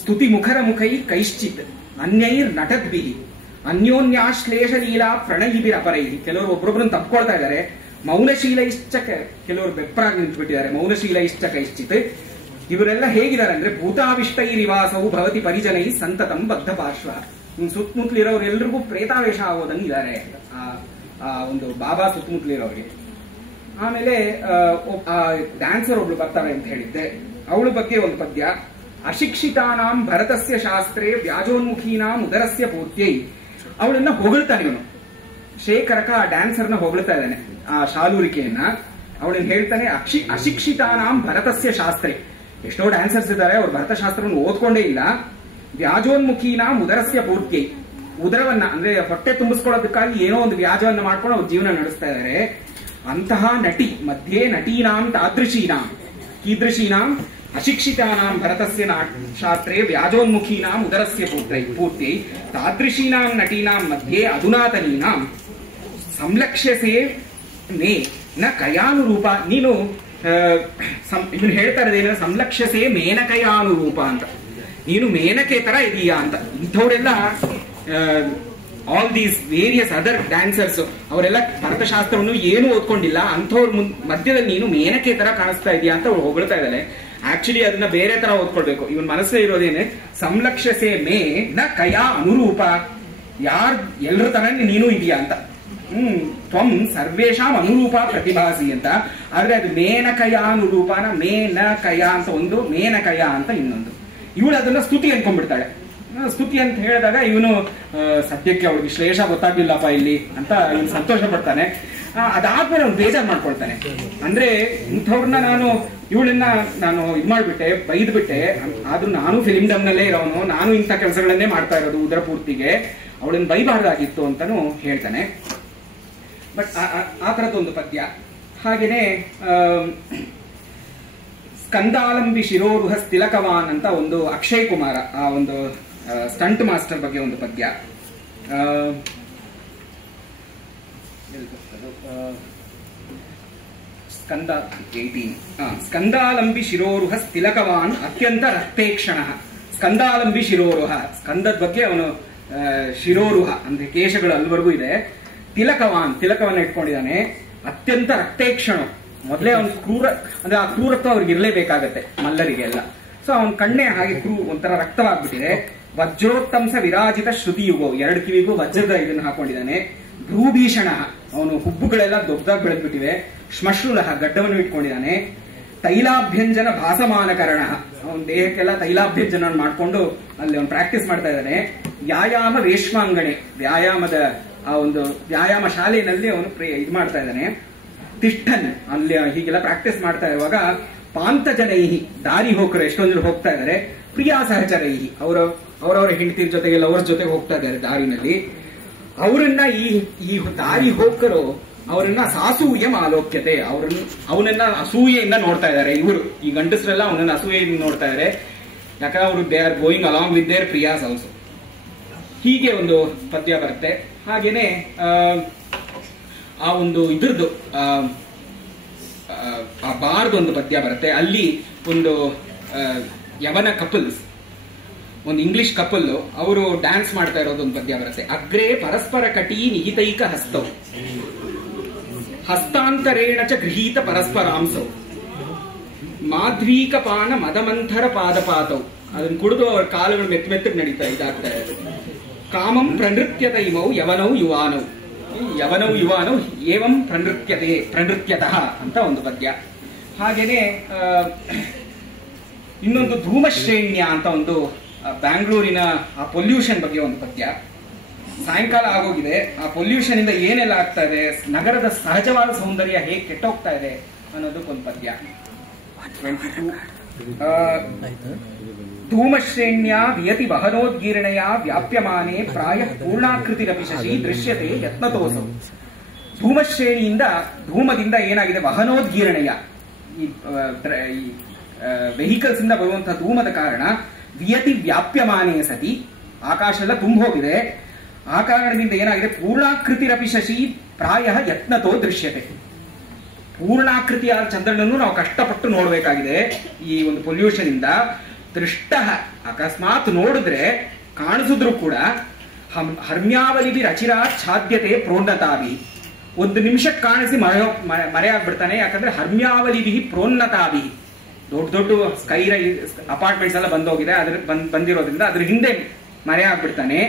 ಸ್ತುತಿ ಮುಖರ ಮುಖೈ ಕೈಶ್ಚಿತ್ ಅನ್ಯೈರ್ ನಟದ್ಭಿ ಅನ್ಯೋನ್ಯಾಶ್ಲೇಷ ಲೀಲಾ ಪ್ರಣಯಿಬಿರ ಅಪರೈ. ಕೆಲವರು ಒಬ್ಬೊಬ್ಬರನ್ನು ತಪ್ಕೊಳ್ತಾ ಇದ್ದಾರೆ. ಮೌನಶೀಲ ಇಷ್ಟ, ಕೆಲವರು ಬೆಪ್ಪರಾಗಿ ನಿಂತುಬಿಟ್ಟಿದ್ದಾರೆ. ಮೌನಶೀಲ ಇಷ್ಟ ಕೈಶ್ಚಿತ್. ಇವರೆಲ್ಲ ಹೇಗಿದ್ದಾರೆ ಅಂದ್ರೆ ಭೂತಾವಿಷ್ಟೈ ನಿವಾಸವು ಭವತಿ ಪರಿಜನೈ ಸಂತತಂ ಬದ್ಧ ಪಾರ್ಶ್ವ. ಸುತ್ತಮುತ್ತಲಿರೋರೆಲ್ರಿಗೂ ಪ್ರೇತಾವೇಶ ಆಗೋದಂಗಿದ್ದಾರೆ ಆ ಒಂದು ಬಾಬಾ ಸುತ್ತಮುತ್ತಲಿರೋರಿಗೆ. ಆಮೇಲೆ ಡ್ಯಾನ್ಸರ್ ಒಬ್ಳು ಬರ್ತಾರೆ ಅಂತ ಹೇಳಿದ್ದೆ, ಅವಳ ಬಗ್ಗೆ ಒಂದು ಪದ್ಯ. ಅಶಿಕ್ಷಿತಾನಾಂ ಭರತಸ್ಯ ಶಾಸ್ತ್ರೇ ವ್ಯಾಜೋನ್ಮುಖೀನಾಂ ಉದರಸ್ಯ ಪೂರ್ತ್ಯೈ. ಅವಳನ್ನ ಹೊಗಳ್ತಾನೆ ಇವನು. ಶೇಖರಕ ಆ ಡ್ಯಾನ್ಸರ್ನ ಹೊಗಳ್ತಾ ಇದ್ದಾನೆ, ಆ ಶಾಲೂರಿಕೆಯನ್ನ. ಅವಳನ್ನ ಹೇಳ್ತಾನೆ ಅಶಿಕ್ಷಿತಾನಾಂ ಭರತಸ್ಯ ಶಾಸ್ತ್ರೇ. ಎಷ್ಟೋ ಡ್ಯಾನ್ಸರ್ಸ್ ಇದ್ದಾರೆ, ಅವ್ರು ಭರತಶಾಸ್ತ್ರವನ್ನು ಓದ್ಕೊಂಡೇ ಇಲ್ಲ. ವ್ಯಾಜೋನ್ಮುಖೀನಾಂ ಉದರಸ್ಯ ಪೂರ್ತ್ಯೈ. ಉದರವನ್ನ ಅಂದ್ರೆ ಹೊಟ್ಟೆ ತುಂಬಿಸ್ಕೊಳ್ಳೋದಕ್ಕಾಗಿ ಏನೋ ಒಂದು ವ್ಯಾಜವನ್ನ ಮಾಡ್ಕೊಂಡು ಅವ್ರ ಜೀವನ ನಡೆಸ್ತಾ ಇದ್ದಾರೆ. ಅಂತಹ ನಟಿ ಮಧ್ಯೆ ನಟೀನಾಂ ತಾದೃಶೀನಾಂ ಕೀದೃಶೀನಾಂ ಅಶಿಕ್ಷಿತಾನಾಂ ಭರತಸ್ಯ ಶಾಸ್ತ್ರೇ ವ್ಯಾಜೋನ್ಮುಖೀನಾಂ ಉದರಸ್ಯ ಪೂರ್ತ್ಯೈ ತಾದೃಶೀನಾಂ ನಟೀನಾಂ ಮಧ್ಯೆ ಅಧುನಾತನೀನಾಂ ಸಂಲಕ್ಷ್ಯಸೇ ಮೇ ನ ಕಯಾನುರೂಪ. ನೀನು ಇದನ್ನು ಹೇಳ್ತಾ ಇರೋದೇನ, ಸಂಲಕ್ಷ್ಯಸೇ ಮೇನಕಯಾನುರೂಪ ಅಂತ. ನೀನು ಮೇನಕೆ ತರ ಇದೀಯಾ ಅಂತ. ಇಂಥವರೆಲ್ಲ all these various other dancers ಅವರೆಲ್ಲ ಭರತಶಾಸ್ತ್ರವನ್ನು ಏನು ಓದ್ಕೊಂಡಿಲ್ಲ. ಅಂಥವ್ರ ಮಧ್ಯದಲ್ಲಿ ನೀನು ಮೇನಕೆ ತರ ಕಾಣಿಸ್ತಾ ಇದೀಯಾ ಅಂತ ಅವ್ರು ಹೊಗಳ್ತಾ ಇದ್ದಾಳೆ. ಆಕ್ಚುಲಿ ಅದನ್ನ ಬೇರೆ ತರ ಓದ್ಕೊಳ್ಬೇಕು. ಇವನ್ ಮನಸ್ಸೇ ಇರೋದೇನೆ ಸಂಲಕ್ಷ್ಯಸೆ ಮೇ ನ ಕಯಾ ಅನುರೂಪ. ಎಲ್ರ ತರ ನೀನು ಇದೆಯಾ ಅಂತ. ತ್ವಂ ಸರ್ವೇಶಾಂ ಅನುರೂಪ ಪ್ರತಿಭಾಸಿ ಅಂತ. ಆದ್ರೆ ಅದು ಮೇನಕಯಾನುರೂಪನ ಮೇನಕಯ ಅಂತ ಒಂದು, ಮೇನಕಯ ಅಂತ ಇನ್ನೊಂದು. ಇವಳು ಅದನ್ನ ಸ್ತುತಿ ಅನ್ಕೊಂಡ್ಬಿಡ್ತಾಳೆ. ಸ್ತುತಿ ಅಂತ ಹೇಳಿದಾಗ ಇವನು ಸದ್ಯಕ್ಕೆ ಅವಳಿಗೆ ಶ್ಲೇಷ ಗೊತ್ತಾಗ್ಲಿಲ್ಲಪ್ಪ ಇಲ್ಲಿ ಅಂತ ಇವನು ಸಂತೋಷ ಪಡ್ತಾನೆ. ಅದಾದ್ಮೇಲೆ ಅವ್ನು ಬೇಜಾರ್ ಮಾಡ್ಕೊಳ್ತಾನೆ. ಅಂದ್ರೆ ಇಂಥವ್ರನ್ನ ಇವಳನ್ನ ನಾನು ಇದ್ ಮಾಡ್ಬಿಟ್ಟೆ, ಬೈದ್ಬಿಟ್ಟೆ. ಆದ್ರೂ ನಾನು ಫಿಲಿಂ ಡಮ್ನಲ್ಲೇ ಇರೋನು, ನಾನು ಇಂಥ ಕೆಲಸಗಳನ್ನೇ ಮಾಡ್ತಾ ಇರೋದು ಉದರ ಪೂರ್ತಿಗೆ, ಅವಳನ್ನ ಬೈಬಾರ್ದಾಗಿತ್ತು ಅಂತಾನು ಹೇಳ್ತಾನೆ. ಬಟ್ ಆ ತರದೊಂದು ಪದ್ಯ. ಹಾಗೇನೆ ಸ್ಕಂದಾಲಂಬಿ ಶಿರೋರುಹ ತಿಲಕವಾನ್ ಅಂತ ಒಂದು ಅಕ್ಷಯ್ ಕುಮಾರ ಆ ಒಂದು ಸ್ಟಂಟ್ ಮಾಸ್ಟರ್ ಬಗ್ಗೆ ಒಂದು ಪದ್ಯ. ಸ್ಕಂದ 18. ಸ್ಕಂದಾಲಂಬಿ ಶಿರೋರುಹ ತಿಲಕವಾನ್ ಅತ್ಯಂತ ರಕ್ತೇಕ್ಷಣ. ಸ್ಕಂದಾಲಂಬಿ ಶಿರೋರುಹ, ಸ್ಕಂದದ ಬಗ್ಗೆ ಅವನು ಶಿರೋರುಹ ಅಂದ್ರೆ ಕೇಶಗಳು ಅಲ್ಲಿವರೆಗೂ ಇದೆ. ತಿಲಕವಾನ್, ತಿಲಕವನ್ನ ಇಟ್ಕೊಂಡಿದ್ದಾನೆ. ಅತ್ಯಂತ ರಕ್ತೇಕ್ಷಣ. ಮೊದಲೇ ಅವನು ಕ್ರೂರ ಅಂದ್ರೆ ಆ ಕ್ರೂರತ್ವ ಅವ್ರಿಗೆ ಇರಲೇಬೇಕಾಗತ್ತೆ ಮಲ್ಲರಿಗೆ ಎಲ್ಲ. ಸೊ ಅವನ ಕಣ್ಣೆ ಹಾಗೆ ಒಂಥರ ರಕ್ತವಾಗ್ಬಿಟ್ಟಿದೆ. ವಜ್ರೋತ್ತಂಸ ವಿರಾಜಿತ ಶ್ರುತಿಯುಗೋ, ಎರಡು ಕಿವಿಗೂ ವಜ್ರದ ಇದನ್ನು ಹಾಕೊಂಡಿದ್ದಾನೆ. ಭ್ರೂಭೀಷಣ, ಅವನು ಹುಬ್ಬುಗಳೆಲ್ಲ ದೊಡ್ಡದಾಗಿ ಬೆಳೆದ್ಬಿಟ್ಟಿವೆ. ಶ್ಮಶ್ರುಲ, ಗಡ್ಡವನ್ನು ಇಟ್ಕೊಂಡಿದ್ದಾನೆ. ತೈಲಾಭ್ಯಂಜನ ಭಾಸಮಾನಕರಣ, ಅವನ ದೇಹಕ್ಕೆಲ್ಲ ತೈಲಾಭ್ಯಂಜನ ಮಾಡ್ಕೊಂಡು ಅಲ್ಲಿ ಅವನು ಪ್ರಾಕ್ಟೀಸ್ ಮಾಡ್ತಾ ಇದ್ದಾನೆ. ವ್ಯಾಯಾಮ ವೇಶ್ಮಾಂಗಣೆ, ವ್ಯಾಯಾಮದ ಆ ಒಂದು ವ್ಯಾಯಾಮ ಶಾಲೆಯಲ್ಲಿ ಅವನು ಇದು ಮಾಡ್ತಾ ಇದ್ದಾನೆ. ತಿಷ್ಠನ್, ಅಲ್ಲಿ ಹೀಗೆಲ್ಲ ಪ್ರಾಕ್ಟೀಸ್ ಮಾಡ್ತಾ ಇರುವಾಗ ಪಾಂತಜನೈಹಿ, ದಾರಿ ಹೋಕರು ಎಷ್ಟೊಂದು ಜನ ಹೋಗ್ತಾ ಇದ್ದಾರೆ. ಪ್ರಿಯಾ ಸಹಚರೈಹಿ, ಅವರವರ ಹೆಂಡತಿರ ಜೊತೆಗೆಲ್ಲ ಅವ್ರ ಜೊತೆಗೆ ಹೋಗ್ತಾ ಇದ್ದಾರೆ ದಾರಿನಲ್ಲಿ. ಅವರನ್ನ ಈ ದಾರಿ ಹೋಕರು ಅವರನ್ನ ಸಾಸೂಯಂ ಆಲೋಕ್ಯತೆ, ಅವನನ್ನ ಅಸೂಯೆಯಿಂದ ನೋಡ್ತಾ ಇದ್ದಾರೆ. ಇವರು ಈ ಗಂಡಸರೆಲ್ಲ ಅವನನ್ನ ಅಸೂಯೆಯಿಂದ ನೋಡ್ತಾ ಇದ್ದಾರೆ. ಯಾಕಂದ್ರೆ ಅವರು they are going along with their Priya's also. ಹೀಗೆ ಒಂದು ಪದ್ಯ ಬರುತ್ತೆ. ಹಾಗೇನೆ ಆ ಒಂದು ಇದ್ರದ್ದು ಆ ಬಾರ್ದೊಂದು ಪದ್ಯ ಬರುತ್ತೆ. ಅಲ್ಲಿ ಒಂದು ಯವನ ಕಪಲ್ಸ್, ಒಂದು ಇಂಗ್ಲಿಷ್ ಕಪಲ್, ಅವರು ಡ್ಯಾನ್ಸ್ ಮಾಡ್ತಾ ಇರೋದೊಂದು ಪದ್ಯ ಬರುತ್ತೆ. ಅಗ್ರೇ ಪರಸ್ಪರ ಕಟೀ ನಿಹಿತೈಕ ಹಸ್ತೌ ಹಸ್ತಾಂತರೇಣ ಚ ಗೃಹೀತ ಪರಸ್ಪರಾಂಸೌ ಮಾಧ್ವೀಕಪಾನ ಮದಮಂಥರ ಪಾದಪಾತೌ. ಅದನ್ನ ಕುಡಿದು ಅವರ ಕಾಲುಗಳು ಮೆತ್ತಗೆ ನಡೀತಾ ಇದಾಗ್ತಾ ಇದೆ. ಕಾಮಂ ಪ್ರನೃತ್ಯತ ಇಮೌ ಯವನೌ ಯುವಾನೌ, ಯವನೌ ಯುವಾನೌ ಏವಂ ಪ್ರನೃತ್ಯತಃ ಅಂತ ಒಂದು ಪದ್ಯ. ಹಾಗೇನೆ ಇನ್ನೊಂದು ಧೂಮಶ್ರೇಣ್ಯ ಅಂತ ಒಂದು ಬ್ಯಾಂಗ್ಳೂರಿನ ಆ ಪೊಲ್ಯೂಷನ್ ಬಗ್ಗೆ ಒಂದು ಪದ್ಯ. ಸಾಯಂಕಾಲ ಆಗೋಗಿದೆ, ಆ ಪೊಲ್ಯೂಷನ್ ಇಂದ ಏನೆಲ್ಲ ಆಗ್ತಾ ಇದೆ, ನಗರದ ಸಹಜವಾದ ಸೌಂದರ್ಯ ಹೇಗೆ ಕೆಟ್ಟೋಗ್ತಾ ಇದೆ ಅನ್ನೋದಕ್ಕೊಂದು ಪದ್ಯ. 22. ಧೂಮಶ್ರೇಣ್ಯ ವಿಯತಿ ವಹನೋದ್ಗೀರ್ಣಯ ವ್ಯಾಪ್ಯಮಾನೆ ಪ್ರಾಯ ಪೂರ್ಣಾಕೃತಿರಪಿ ಶಶಿ ದೃಶ್ಯತೆ ಯತ್ನತೋಸು. ಧೂಮದಿಂದ ಏನಾಗಿದೆ, ವಹನೋದ್ಗೀರ್ಣಯ, ಈ ವೆಹಿಕಲ್ಸ್ ಇಂದ ಬರುವಂತಹ ಧೂಮದ ಕಾರಣ ವಿಯತಿ ವ್ಯಾಪ್ಯಮಾನೇ ಸತಿ, ಆಕಾಶ ಎಲ್ಲ ತುಂಬ ಹೋಗಿದೆ. ಆ ಕಾರಣದಿಂದ ಏನಾಗಿದೆ, ಪೂರ್ಣಾಕೃತಿರಪಿ ಶಶಿ ಪ್ರಾಯ ಯತ್ನತೋ ದೃಶ್ಯತೆ. ಪೂರ್ಣಾಕೃತಿಯಾದ ಚಂದ್ರನನ್ನು ನಾವು ಕಷ್ಟಪಟ್ಟು ನೋಡಬೇಕಾಗಿದೆ ಈ ಒಂದು ಪೊಲ್ಯೂಷನ್ ಇಂದ. ದೃಷ್ಟ ಅಕಸ್ಮಾತ್ ನೋಡಿದ್ರೆ ಕಾಣಿಸಿದ್ರು ಕೂಡ ಹರ್ಮ್ಯಾವಲಿಭಿ ರಚಿರಾಚ್ಛಾದ್ಯತೆ ಪ್ರೋನ್ನತಾಭಿ, ಒಂದು ನಿಮಿಷಕ್ಕೆ ಕಾಣಿಸಿ ಮರೆಯಾಗ್ಬಿಡ್ತಾನೆ. ಯಾಕಂದ್ರೆ ಹರ್ಮ್ಯಾವಲಿಭಿ ಪ್ರೋನ್ನತಾಭಿ, ದೊಡ್ಡ ದೊಡ್ಡ ಸ್ಕೈ ಅಪಾರ್ಟ್ಮೆಂಟ್ಸ್ ಎಲ್ಲ ಬಂದೋಗಿದೆ, ಅದ್ರ ಬಂದಿರೋದ್ರಿಂದ ಅದ್ರ ಹಿಂದೆ ಮರೆಯಾಗ್ಬಿಡ್ತಾನೆ.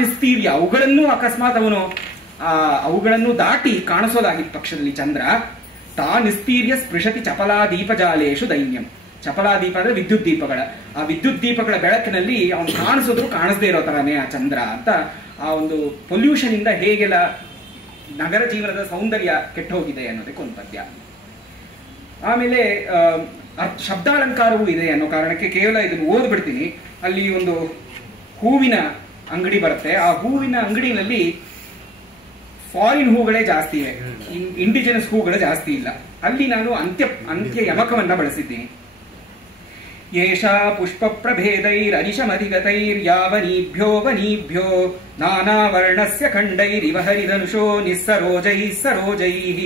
ನಿಸ್ತೀರ್ಯ, ಅವುಗಳನ್ನು ಅಕಸ್ಮಾತ್ ಅವನು ಅವುಗಳನ್ನು ದಾಟಿ ಕಾಣಿಸೋದಾಗಿದ್ದ ಪಕ್ಷದಲ್ಲಿ ಚಂದ್ರ ನಿಸ್ತೀರ್ಯ ಸ್ಪೃಶತಿ ಚಪಲಾ ದೀಪಜಾಲೇಶು ದೈನ್ಯಂ. ಚಪಲಾ ದೀಪ ಅಂದ್ರೆ ವಿದ್ಯುತ್ ದೀಪಗಳ, ಆ ವಿದ್ಯುತ್ ದೀಪಗಳ ಬೆಳಕಿನಲ್ಲಿ ಅವನು ಕಾಣಿಸಿದ್ರು ಕಾಣಿಸದೇ ಇರೋ ತರಾನೇ ಆ ಚಂದ್ರ ಅಂತ. ಆ ಒಂದು ಪೊಲ್ಯೂಷನ್ ಇಂದ ಹೇಗೆಲ್ಲ ನಗರ ಜೀವನದ ಸೌಂದರ್ಯ ಕೆಟ್ಟೋಗಿದೆ ಅನ್ನೋದಕ್ಕೆ ಒಂದು ಪದ್ಯ. ಆಮೇಲೆ ಶಬ್ದಾಲಂಕಾರವೂ ಇದೆ ಅನ್ನೋ ಕಾರಣಕ್ಕೆ ಕೇವಲ ಇದನ್ನು ಓದ್ಬಿಡ್ತೀನಿ. ಅಲ್ಲಿ ಒಂದು ಹೂವಿನ ಅಂಗಡಿ ಬರುತ್ತೆ, ಆ ಹೂವಿನ ಅಂಗಡಿನಲ್ಲಿ ಫಾರಿನ್ ಹೂಗಳೇ ಜಾಸ್ತಿ ಇವೆ, ಇಂಡಿಜಿನಸ್ ಹೂಗಳು ಜಾಸ್ತಿ ಇಲ್ಲ. ಅಲ್ಲಿ ನಾನು ಅಂತ್ಯ ಯಮಕವನ್ನ ಬಳಸಿದ್ದೀನಿ. ಯೇಷಾ ಪುಷ್ಪ ಪ್ರಭೇದೈರನಿಶಮಧಿಗತೈರ್ಯಾವನೀಭ್ಯೋ ವನೀಭ್ಯೋ ನಾನಾ ವರ್ಣಸ್ಯ ಖಂಡೈರಿವ ಹರಿಧನುಷೋ ನಿಸ್ಸರೋಜೈಃ ಸರೋಜೈಃ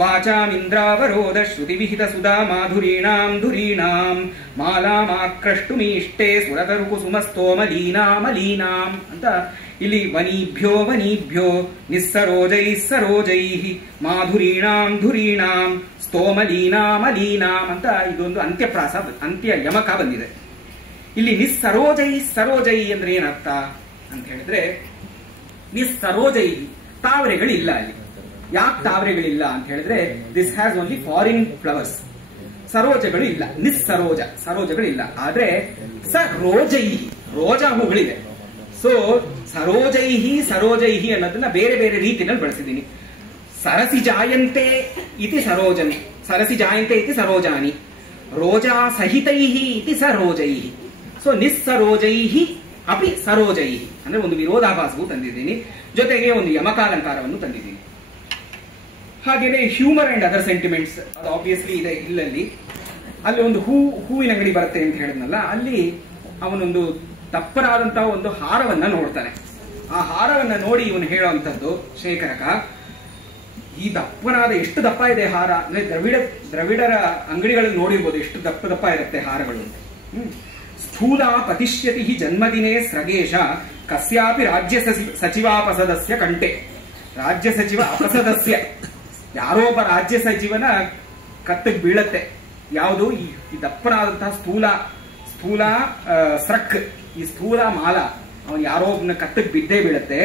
ವಾಚಾಮಿಂದ್ರಾವರೋಧ ಶ್ರುತಿ ವಿಹಿತ ಸುಧಾ ಮಾಧುರೀಣಾಂ ಧುರೀಣಾಂ ಮಾಲಾಮಾಕ್ರಷ್ಟುಮೀಷ್ಟೇ ಸುರತರು ಕುಸುಮಸ್ತೋಮಲೀನಾಮಲೀನಾಂ ಅಂತ ಇಲ್ಲಿ ವನೀಭ್ಯೋ ವನೀಭ್ಯೋ ನಿಸ್ಸರೋಜೈಃ ಸರೋಜೈಃ ಮಾಧುರೀಣಾಂ ಧುರೀಣಾಂ ಸ್ತೋಮಲೀನಾಮಲೀನಾಂ ಅಂತ ಇದೊಂದು ಅಂತ್ಯಪ್ರಾಸ, ಅಂತ್ಯ ಯಮಕ ಬಂದಿದೆ. ಇಲ್ಲಿ ನಿಸ್ಸರೋಜೈ ಸರೋಜೈ ಅಂದ್ರೆ ಏನರ್ಥ ಅಂತ ಹೇಳಿದ್ರೆ, ನಿಸ್ಸರೋಜೈ ತಾವರೆಗಳಿಲ್ಲ ಅಲ್ಲಿ. ಯಾಕೆ ತಾವರೆಗಳಿಲ್ಲ ಅಂತ ಹೇಳಿದ್ರೆ, this has only foreign flowers. ಸರೋಜಗಳು ಇಲ್ಲ, ನಿಸ್ಸರೋಜ ಸರೋಜಗಳಿಲ್ಲ. ಆದ್ರೆ ಸರೋಜೈ ರೋಜಾ ಹೂಗಳಿದೆ. ಸೊ ಸರೋಜೈಹಿ ಸರೋಜೈಹಿ ಅನ್ನೋದನ್ನ ಬೇರೆ ಬೇರೆ ರೀತಿಯಲ್ಲಿ ಬಳಸಿದ್ದೀನಿ. ಸರಸಿ ಜಾಯಂತೆ ಇತಿ ಸರೋಜನಿ, ಸರಸಿ ಜಾಯಂತೆ ಇತಿ ಸರೋಜಾನಿ, ರೋಜಾ ಸಹಿತೈಹಿ ಇತಿ ಸರೋಜೈಹಿ. ಸೊ ನಿಸ್ಸರೋಜೈಹಿ ಅಪಿ ಸರೋಜೈಹಿ ಅಂದ್ರೆ ಒಂದು ವಿರೋಧಾಭಾಸವು ತಂದಿದ್ದೀನಿ, ಜೊತೆಗೆ ಒಂದು ಯಮಕಾಲಂಕಾರವನ್ನು ತಂದಿದ್ದೀನಿ. ಹಾಗೇನೆ ಹ್ಯೂಮರ್ ಅಂಡ್ ಅದರ್ ಸೆಂಟಿಮೆಂಟ್ಸ್ ಅದು ಆಬ್ವಿಯಸ್ಲಿ ಇದೆ ಇಲ್ಲಲ್ಲಿ. ಅಲ್ಲಿ ಒಂದು ಹೂವಿನ ಅಂಗಡಿ ಬರುತ್ತೆ ಅಂತ ಹೇಳಿದ್ನಲ್ಲ, ಅಲ್ಲಿ ಅವನೊಂದು ದಪ್ಪರಾದಂತಹ ಒಂದು ಹಾರವನ್ನ ನೋಡ್ತಾನೆ. ಆ ಹಾರವನ್ನ ನೋಡಿ ಇವನು ಹೇಳುವಂತದ್ದು ಶೇಖರಕ, ಈ ದಪ್ಪನಾದ ಎಷ್ಟು ದಪ್ಪ ಇದೆ ಹಾರ ಅಂದ್ರೆ ದ್ರವಿಡರ ಅಂಗಡಿಗಳಲ್ಲಿ ನೋಡಿರ್ಬೋದು ಎಷ್ಟು ದಪ್ಪ ದಪ್ಪ ಇರುತ್ತೆ ಹಾರಗಳು. ಸ್ಥೂಲ ಪತಿಷ್ಯತಿ ಜನ್ಮದಿನೇ ಸ್ರಗೇಶ ಕಸ್ಯಾಪಿ ರಾಜ್ಯ ಸಚಿವಾಪಸದಸ್ಯ ಕಂಟೆ. ರಾಜ್ಯ ಸಚಿವ ಅಪಸದಸ್ಯ, ಯಾರೋ ಒಬ್ಬ ರಾಜ್ಯ ಸಚಿವನ ಕತ್ತಿಗೆ ಬೀಳತ್ತೆ. ಯಾವುದು ಈ ದಪ್ಪನಾದಂತಹ ಸ್ಥೂಲ ಸ್ರಕ್, ಈ ಸ್ಥೂಲ ಮಾಲ ಅವನು ಯಾರೋ ಒಬ್ಬನ ಕತ್ತಿಗೆ ಬಿದ್ದೇ ಬೀಳತ್ತೆ.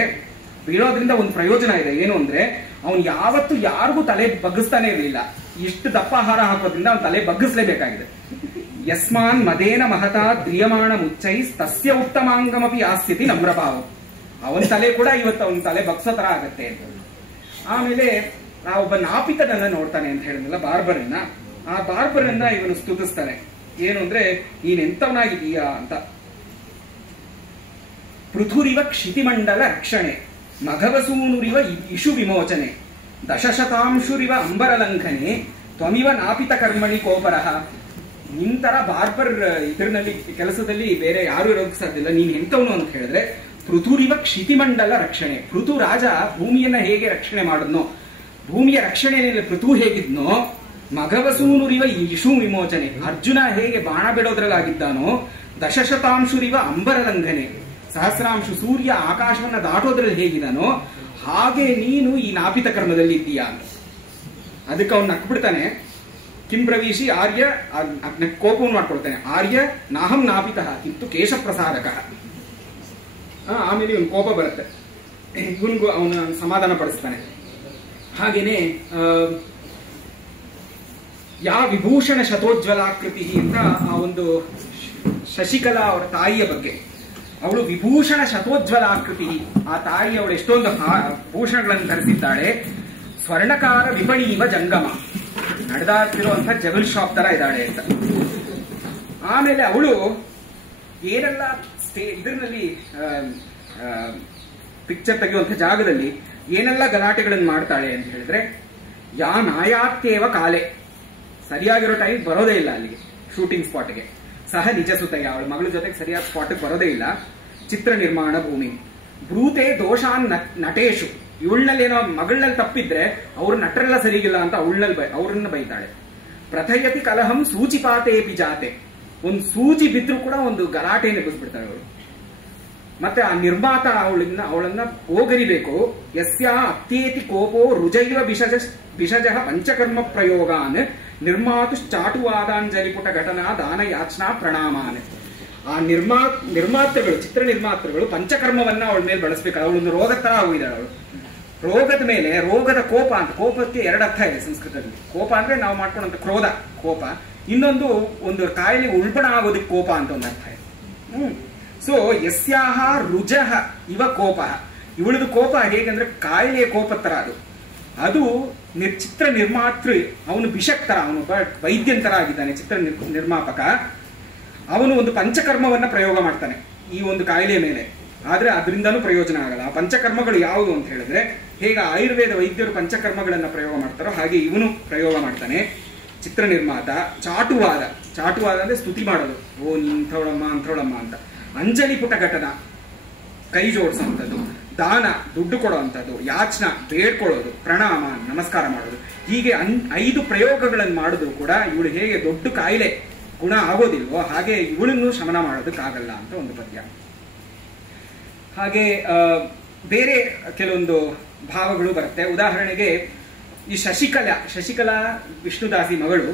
ಬೀಳೋದ್ರಿಂದ ಒಂದು ಪ್ರಯೋಜನ ಇದೆ, ಏನು ಅಂದ್ರೆ ಅವನು ಯಾವತ್ತು ಯಾರಿಗೂ ತಲೆ ಬಗ್ಗಿಸ್ತಾನೆ ಇರಲಿಲ್ಲ. ಇಷ್ಟು ದಪ್ಪ ಹಾರ ಹಾಕೋದ್ರಿಂದ ಅವನ ತಲೆ ಬಗ್ಗಿಸ್ಲೇಬೇಕಾಗಿದೆ. ಯಸ್ಮಾನ್ ಮದೇನ ಮಹತಾ ದ್ರಿಯಮಾಣ ಮುಚ್ಚೈ ತಸ್ಯ ಉತ್ತಮಾಂಗಮಪಿ ಆಸ್ಯತಿ ನಮ್ರಭಾವ. ಅವನ ತಲೆ ಕೂಡ ಇವತ್ತು ಅವನ ತಲೆ ಬಗ್ಸೋ ತರ ಆಗತ್ತೆ ಅಂತ. ಆಮೇಲೆ ಆ ಒಬ್ಬ ನಾಪಿತನನ್ನ ನೋಡ್ತಾನೆ ಅಂತ ಹೇಳಿದ್ನಲ್ಲ, ಬಾರ್ಬರನ್ನ. ಆ ಬಾರ್ಬರನ್ನ ಇವನು ಸ್ತುತಿಸ್ತಾನೆ, ಏನು ಅಂದ್ರೆ ನೀನೆಂತವನಾಗಿದೀಯಾ ಅಂತ. ಪೃಥುರಿವ ಕ್ಷಿತಿಮಂಡಲ ರಕ್ಷಣೆ ಮಘವಸೂನುರಿವ ಇಶು ವಿಮೋಚನೆ ದಶಶತಾಂಶುರಿವ ಅಂಬರಲಂಘನೆ ತ್ವಮಿವ ನಾಪಿತ ಕರ್ಮಣಿ ಕೋಪರಹ. ನಿಂತರ ಬಾರ್ಬರ್ ಇದರಲ್ಲಿ ಕೆಲಸದಲ್ಲಿ ಬೇರೆ ಯಾರು ಇರೋದಕ್ಕೆ ಸಾಧ್ಯ ಇಲ್ಲ. ನೀನ್ ಎಂತವನು ಅಂತ ಹೇಳಿದ್ರೆ ಪೃಥುರಿವ ಕ್ಷಿತಿಮಂಡಲ ರಕ್ಷಣೆ. ಪೃಥು ರಾಜ ಭೂಮಿಯನ್ನ ಹೇಗೆ ರಕ್ಷಣೆ ಮಾಡಿದ್ನೋ, ಭೂಮಿಯ ರಕ್ಷಣೆಯಲ್ಲಿ ಪೃಥು ಹೇಗಿದ್ನೋ, ಮಘವಸೂನುರಿವ ಇಶು ವಿಮೋಚನೆ, ಅರ್ಜುನ ಹೇಗೆ ಬಾಣ ಬಿಡೋದ್ರಲ್ಲಾಗಿದ್ದಾನೋ, ದಶಶತಾಂಶುರಿವ ಅಂಬರಲಂಘನೆ, ಸಹಸ್ರಾಂಶ ಸೂರ್ಯ ಆಕಾಶವನ್ನ ದಾಟೋದ್ರಲ್ಲಿ ಹೇಗಿದಾನೋ ಹಾಗೆ ನೀನು ಈ ನಾಪಿತ ಕರ್ಮದಲ್ಲಿ ಇದ್ದೀಯಾ ಅಂತ. ಅದಕ್ಕೆ ಅವ್ನು ನಕ್ಬಿಡ್ತಾನೆ. ಕಿಂ ಪ್ರವೀಶಿ ಆರ್ಯ, ಕೋಪವನ್ನು ಮಾಡ್ಕೊಳ್ತಾನೆ. ಆರ್ಯ ನಾಹಂ ನಾಪಿತ ಕಿಂತು ಕೇಶ ಪ್ರಸಾರಕ. ಆಮೇಲೆ ಇವನ್ ಕೋಪ ಬರುತ್ತೆ, ಇವನ್ಗೂ ಅವನ ಸಮಾಧಾನ ಪಡಿಸ್ತಾನೆ. ಹಾಗೇನೆ ಯಾ ವಿಭೂಷಣ ಶತೋಜ್ವಲಾಕೃತಿ ಅಂತ ಆ ಒಂದು ಶಶಿಕಲಾ ಅವರ ತಾಯಿಯ ಬಗ್ಗೆ, ಅವಳು ವಿಭೂಷಣ ಶತೋಜ್ವಲಾಕೃತಿ. ಆ ತಾಯಿ ಅವಳು ಎಷ್ಟೊಂದು ಭೂಷಣಗಳನ್ನು ಧರಿಸಿದ್ದಾಳೆ. ಸ್ವರ್ಣಕಾರ ವಿಪಣೀವ ಜಂಗಮ, ನಡೆದಾಡ್ತಿರುವಂತಹ ಜಗಲ್ ಶಾಪ್ ತರ ಇದ್ದಾಳೆ ಅಂತ. ಆಮೇಲೆ ಅವಳು ಏನೆಲ್ಲ ಇದರಲ್ಲಿ ಪಿಕ್ಚರ್ ತೆಗೆಯುವಂತ ಜಾಗದಲ್ಲಿ ಏನೆಲ್ಲ ಗಲಾಟೆಗಳನ್ನು ಮಾಡ್ತಾಳೆ ಅಂತ ಹೇಳಿದ್ರೆ, ಯಾ ನಾಯಾತ್ಯೇವ ಕಾಲೆ, ಸರಿಯಾಗಿರೋ ಟೈಮ್ ಬರೋದೇ ಇಲ್ಲ ಅಲ್ಲಿಗೆ ಶೂಟಿಂಗ್ ಸ್ಪಾಟ್ಗೆ. ಸಹ ನಿಜ ಸುತಯ್ಯ, ಅವಳ ಮಗಳ ಜೊತೆಗೆ ಸರಿಯಾದ ಸ್ಪಾಟ್ಗೆ ಬರೋದೇ ಇಲ್ಲ. ಚಿತ್ರ ನಿರ್ಮಾಣ ಭೂಮಿ ಬ್ರೂತೆ ದೋಷಾನ್ ನಟೇಶು, ಇವಳನ್ನೇನೋ ಮಗಳನ್ನಲ್ಲಿ ತಪ್ಪಿದ್ರೆ ಅವ್ರ ನಟರೆಲ್ಲ ಸರಿಗಿಲ್ಲ ಅಂತ ಅವ್ರನ್ನ ಬೈತಾಳೆ. ಪ್ರಥಯತಿ ಕಲಹಂ ಸೂಚಿಪಾತೇಪಿ ಜಾತೆ, ಒಂದು ಸೂಜಿ ಬಿದ್ರೂ ಕೂಡ ಒಂದು ಗಲಾಟೆ ಎಬ್ಬಿಸ್ಬಿಡ್ತಾಳೆ ಅವಳು. ಮತ್ತೆ ಆ ನಿರ್ಮಾತ ಅವಳನ್ನ ಹೋಗರಿಬೇಕು. ಯಸ್ಯಾ ಅತ್ಯೇತಿ ಕೋಪೋ ರುಜೈವ ವಿಷಜ ಪಂಚಕರ್ಮ ಪ್ರಯೋಗಾನ್ ನಿರ್ಮಾತು ಚಾಟುವಾದಾಂಜಲಿ ಪುಟ ಘಟನಾ ದಾನ ಯಾಚನಾ ಪ್ರಣಾಮಾನ್. ಆ ನಿರ್ಮಾತೃಗಳು, ಚಿತ್ರ ನಿರ್ಮಾತೃಗಳು ಪಂಚಕರ್ಮವನ್ನ ಅವಳ ಮೇಲೆ ಬಳಸ್ಬೇಕು. ಅವಳೊಂದು ರೋಗದ ತರ ಹೋಗಿದ್ದಾಳೆ ಅವಳು. ರೋಗದ ಮೇಲೆ, ರೋಗದ ಕೋಪ ಅಂತ, ಕೋಪಕ್ಕೆ ಎರಡು ಅರ್ಥ ಇದೆ ಸಂಸ್ಕೃತದಲ್ಲಿ. ಕೋಪ ಅಂದ್ರೆ ನಾವು ಮಾಡ್ಕೊಂಡಂತ ಕ್ರೋಧ ಕೋಪ, ಇನ್ನೊಂದು ಒಂದು ಕಾಯಿಲೆ ಉಲ್ಬಣ ಆಗೋದಕ್ಕೆ ಕೋಪ ಅಂತ ಒಂದು ಅರ್ಥ ಇದೆ. ಸೊ ಯಸ್ಯಾಹ ರುಜಃ ಇವ ಕೋಪ, ಇವಳದು ಕೋಪ ಹೇಗಂದ್ರೆ ಕಾಯಿಲೆಯ ಕೋಪ ತರ ಅದು ಚಿತ್ರ ನಿರ್ಮಾತೃ, ಅವನು ಬಿಷಕ್ತರ, ಅವನು ವೈದ್ಯನ್ ತರ ಆಗಿದ್ದಾನೆ ಚಿತ್ರ ನಿರ್ಮಾಪಕ. ಅವನು ಒಂದು ಪಂಚಕರ್ಮವನ್ನ ಪ್ರಯೋಗ ಮಾಡ್ತಾನೆ ಈ ಒಂದು ಕಾಯಿಲೆಯ ಮೇಲೆ, ಆದ್ರೆ ಅದರಿಂದನೂ ಪ್ರಯೋಜನ ಆಗಲ್ಲ. ಆ ಪಂಚಕರ್ಮಗಳು ಯಾವುದು ಅಂತ ಹೇಳಿದ್ರೆ, ಹೇಗೆ ಆಯುರ್ವೇದ ವೈದ್ಯರು ಪಂಚಕರ್ಮಗಳನ್ನ ಪ್ರಯೋಗ ಮಾಡ್ತಾರೋ ಹಾಗೆ ಇವನು ಪ್ರಯೋಗ ಮಾಡ್ತಾನೆ ಚಿತ್ರ ನಿರ್ಮಾತ. ಚಾಟುವಾದ ಅಂದ್ರೆ ಸ್ತುತಿ ಮಾಡೋದು, ಓ ಇಂಥವಳಮ್ಮ ಅಂಥವಳಮ್ಮ ಅಂತ. ಅಂಜಲಿ ಪುಟ ಘಟನ, ಕೈ ಜೋಡಿಸುವಂಥದ್ದು. ದಾನ, ದುಡ್ಡು ಕೊಡುವಂಥದ್ದು. ಯಾಚನ, ಬೇಡ್ಕೊಳ್ಳೋದು. ಪ್ರಣಾಮ, ನಮಸ್ಕಾರ ಮಾಡೋದು. ಹೀಗೆ 5 ಪ್ರಯೋಗಗಳನ್ನು ಮಾಡಿದ್ರು ಕೂಡ ಇವಳು ಹೇಗೆ ದೊಡ್ಡ ಕಾಯಿಲೆ ಗುಣ ಆಗೋದಿಲ್ವೋ ಹಾಗೆ ಇವಳನ್ನು ಶಮನ ಮಾಡೋದಕ್ಕಾಗಲ್ಲ ಅಂತ ಒಂದು ಪದ್ಯ. ಹಾಗೆ ಬೇರೆ ಕೆಲವೊಂದು ಭಾವಗಳು ಬರುತ್ತೆ. ಉದಾಹರಣೆಗೆ ಈ ಶಶಿಕಲಾ ವಿಷ್ಣುದಾಸಿ ಮಗಳು,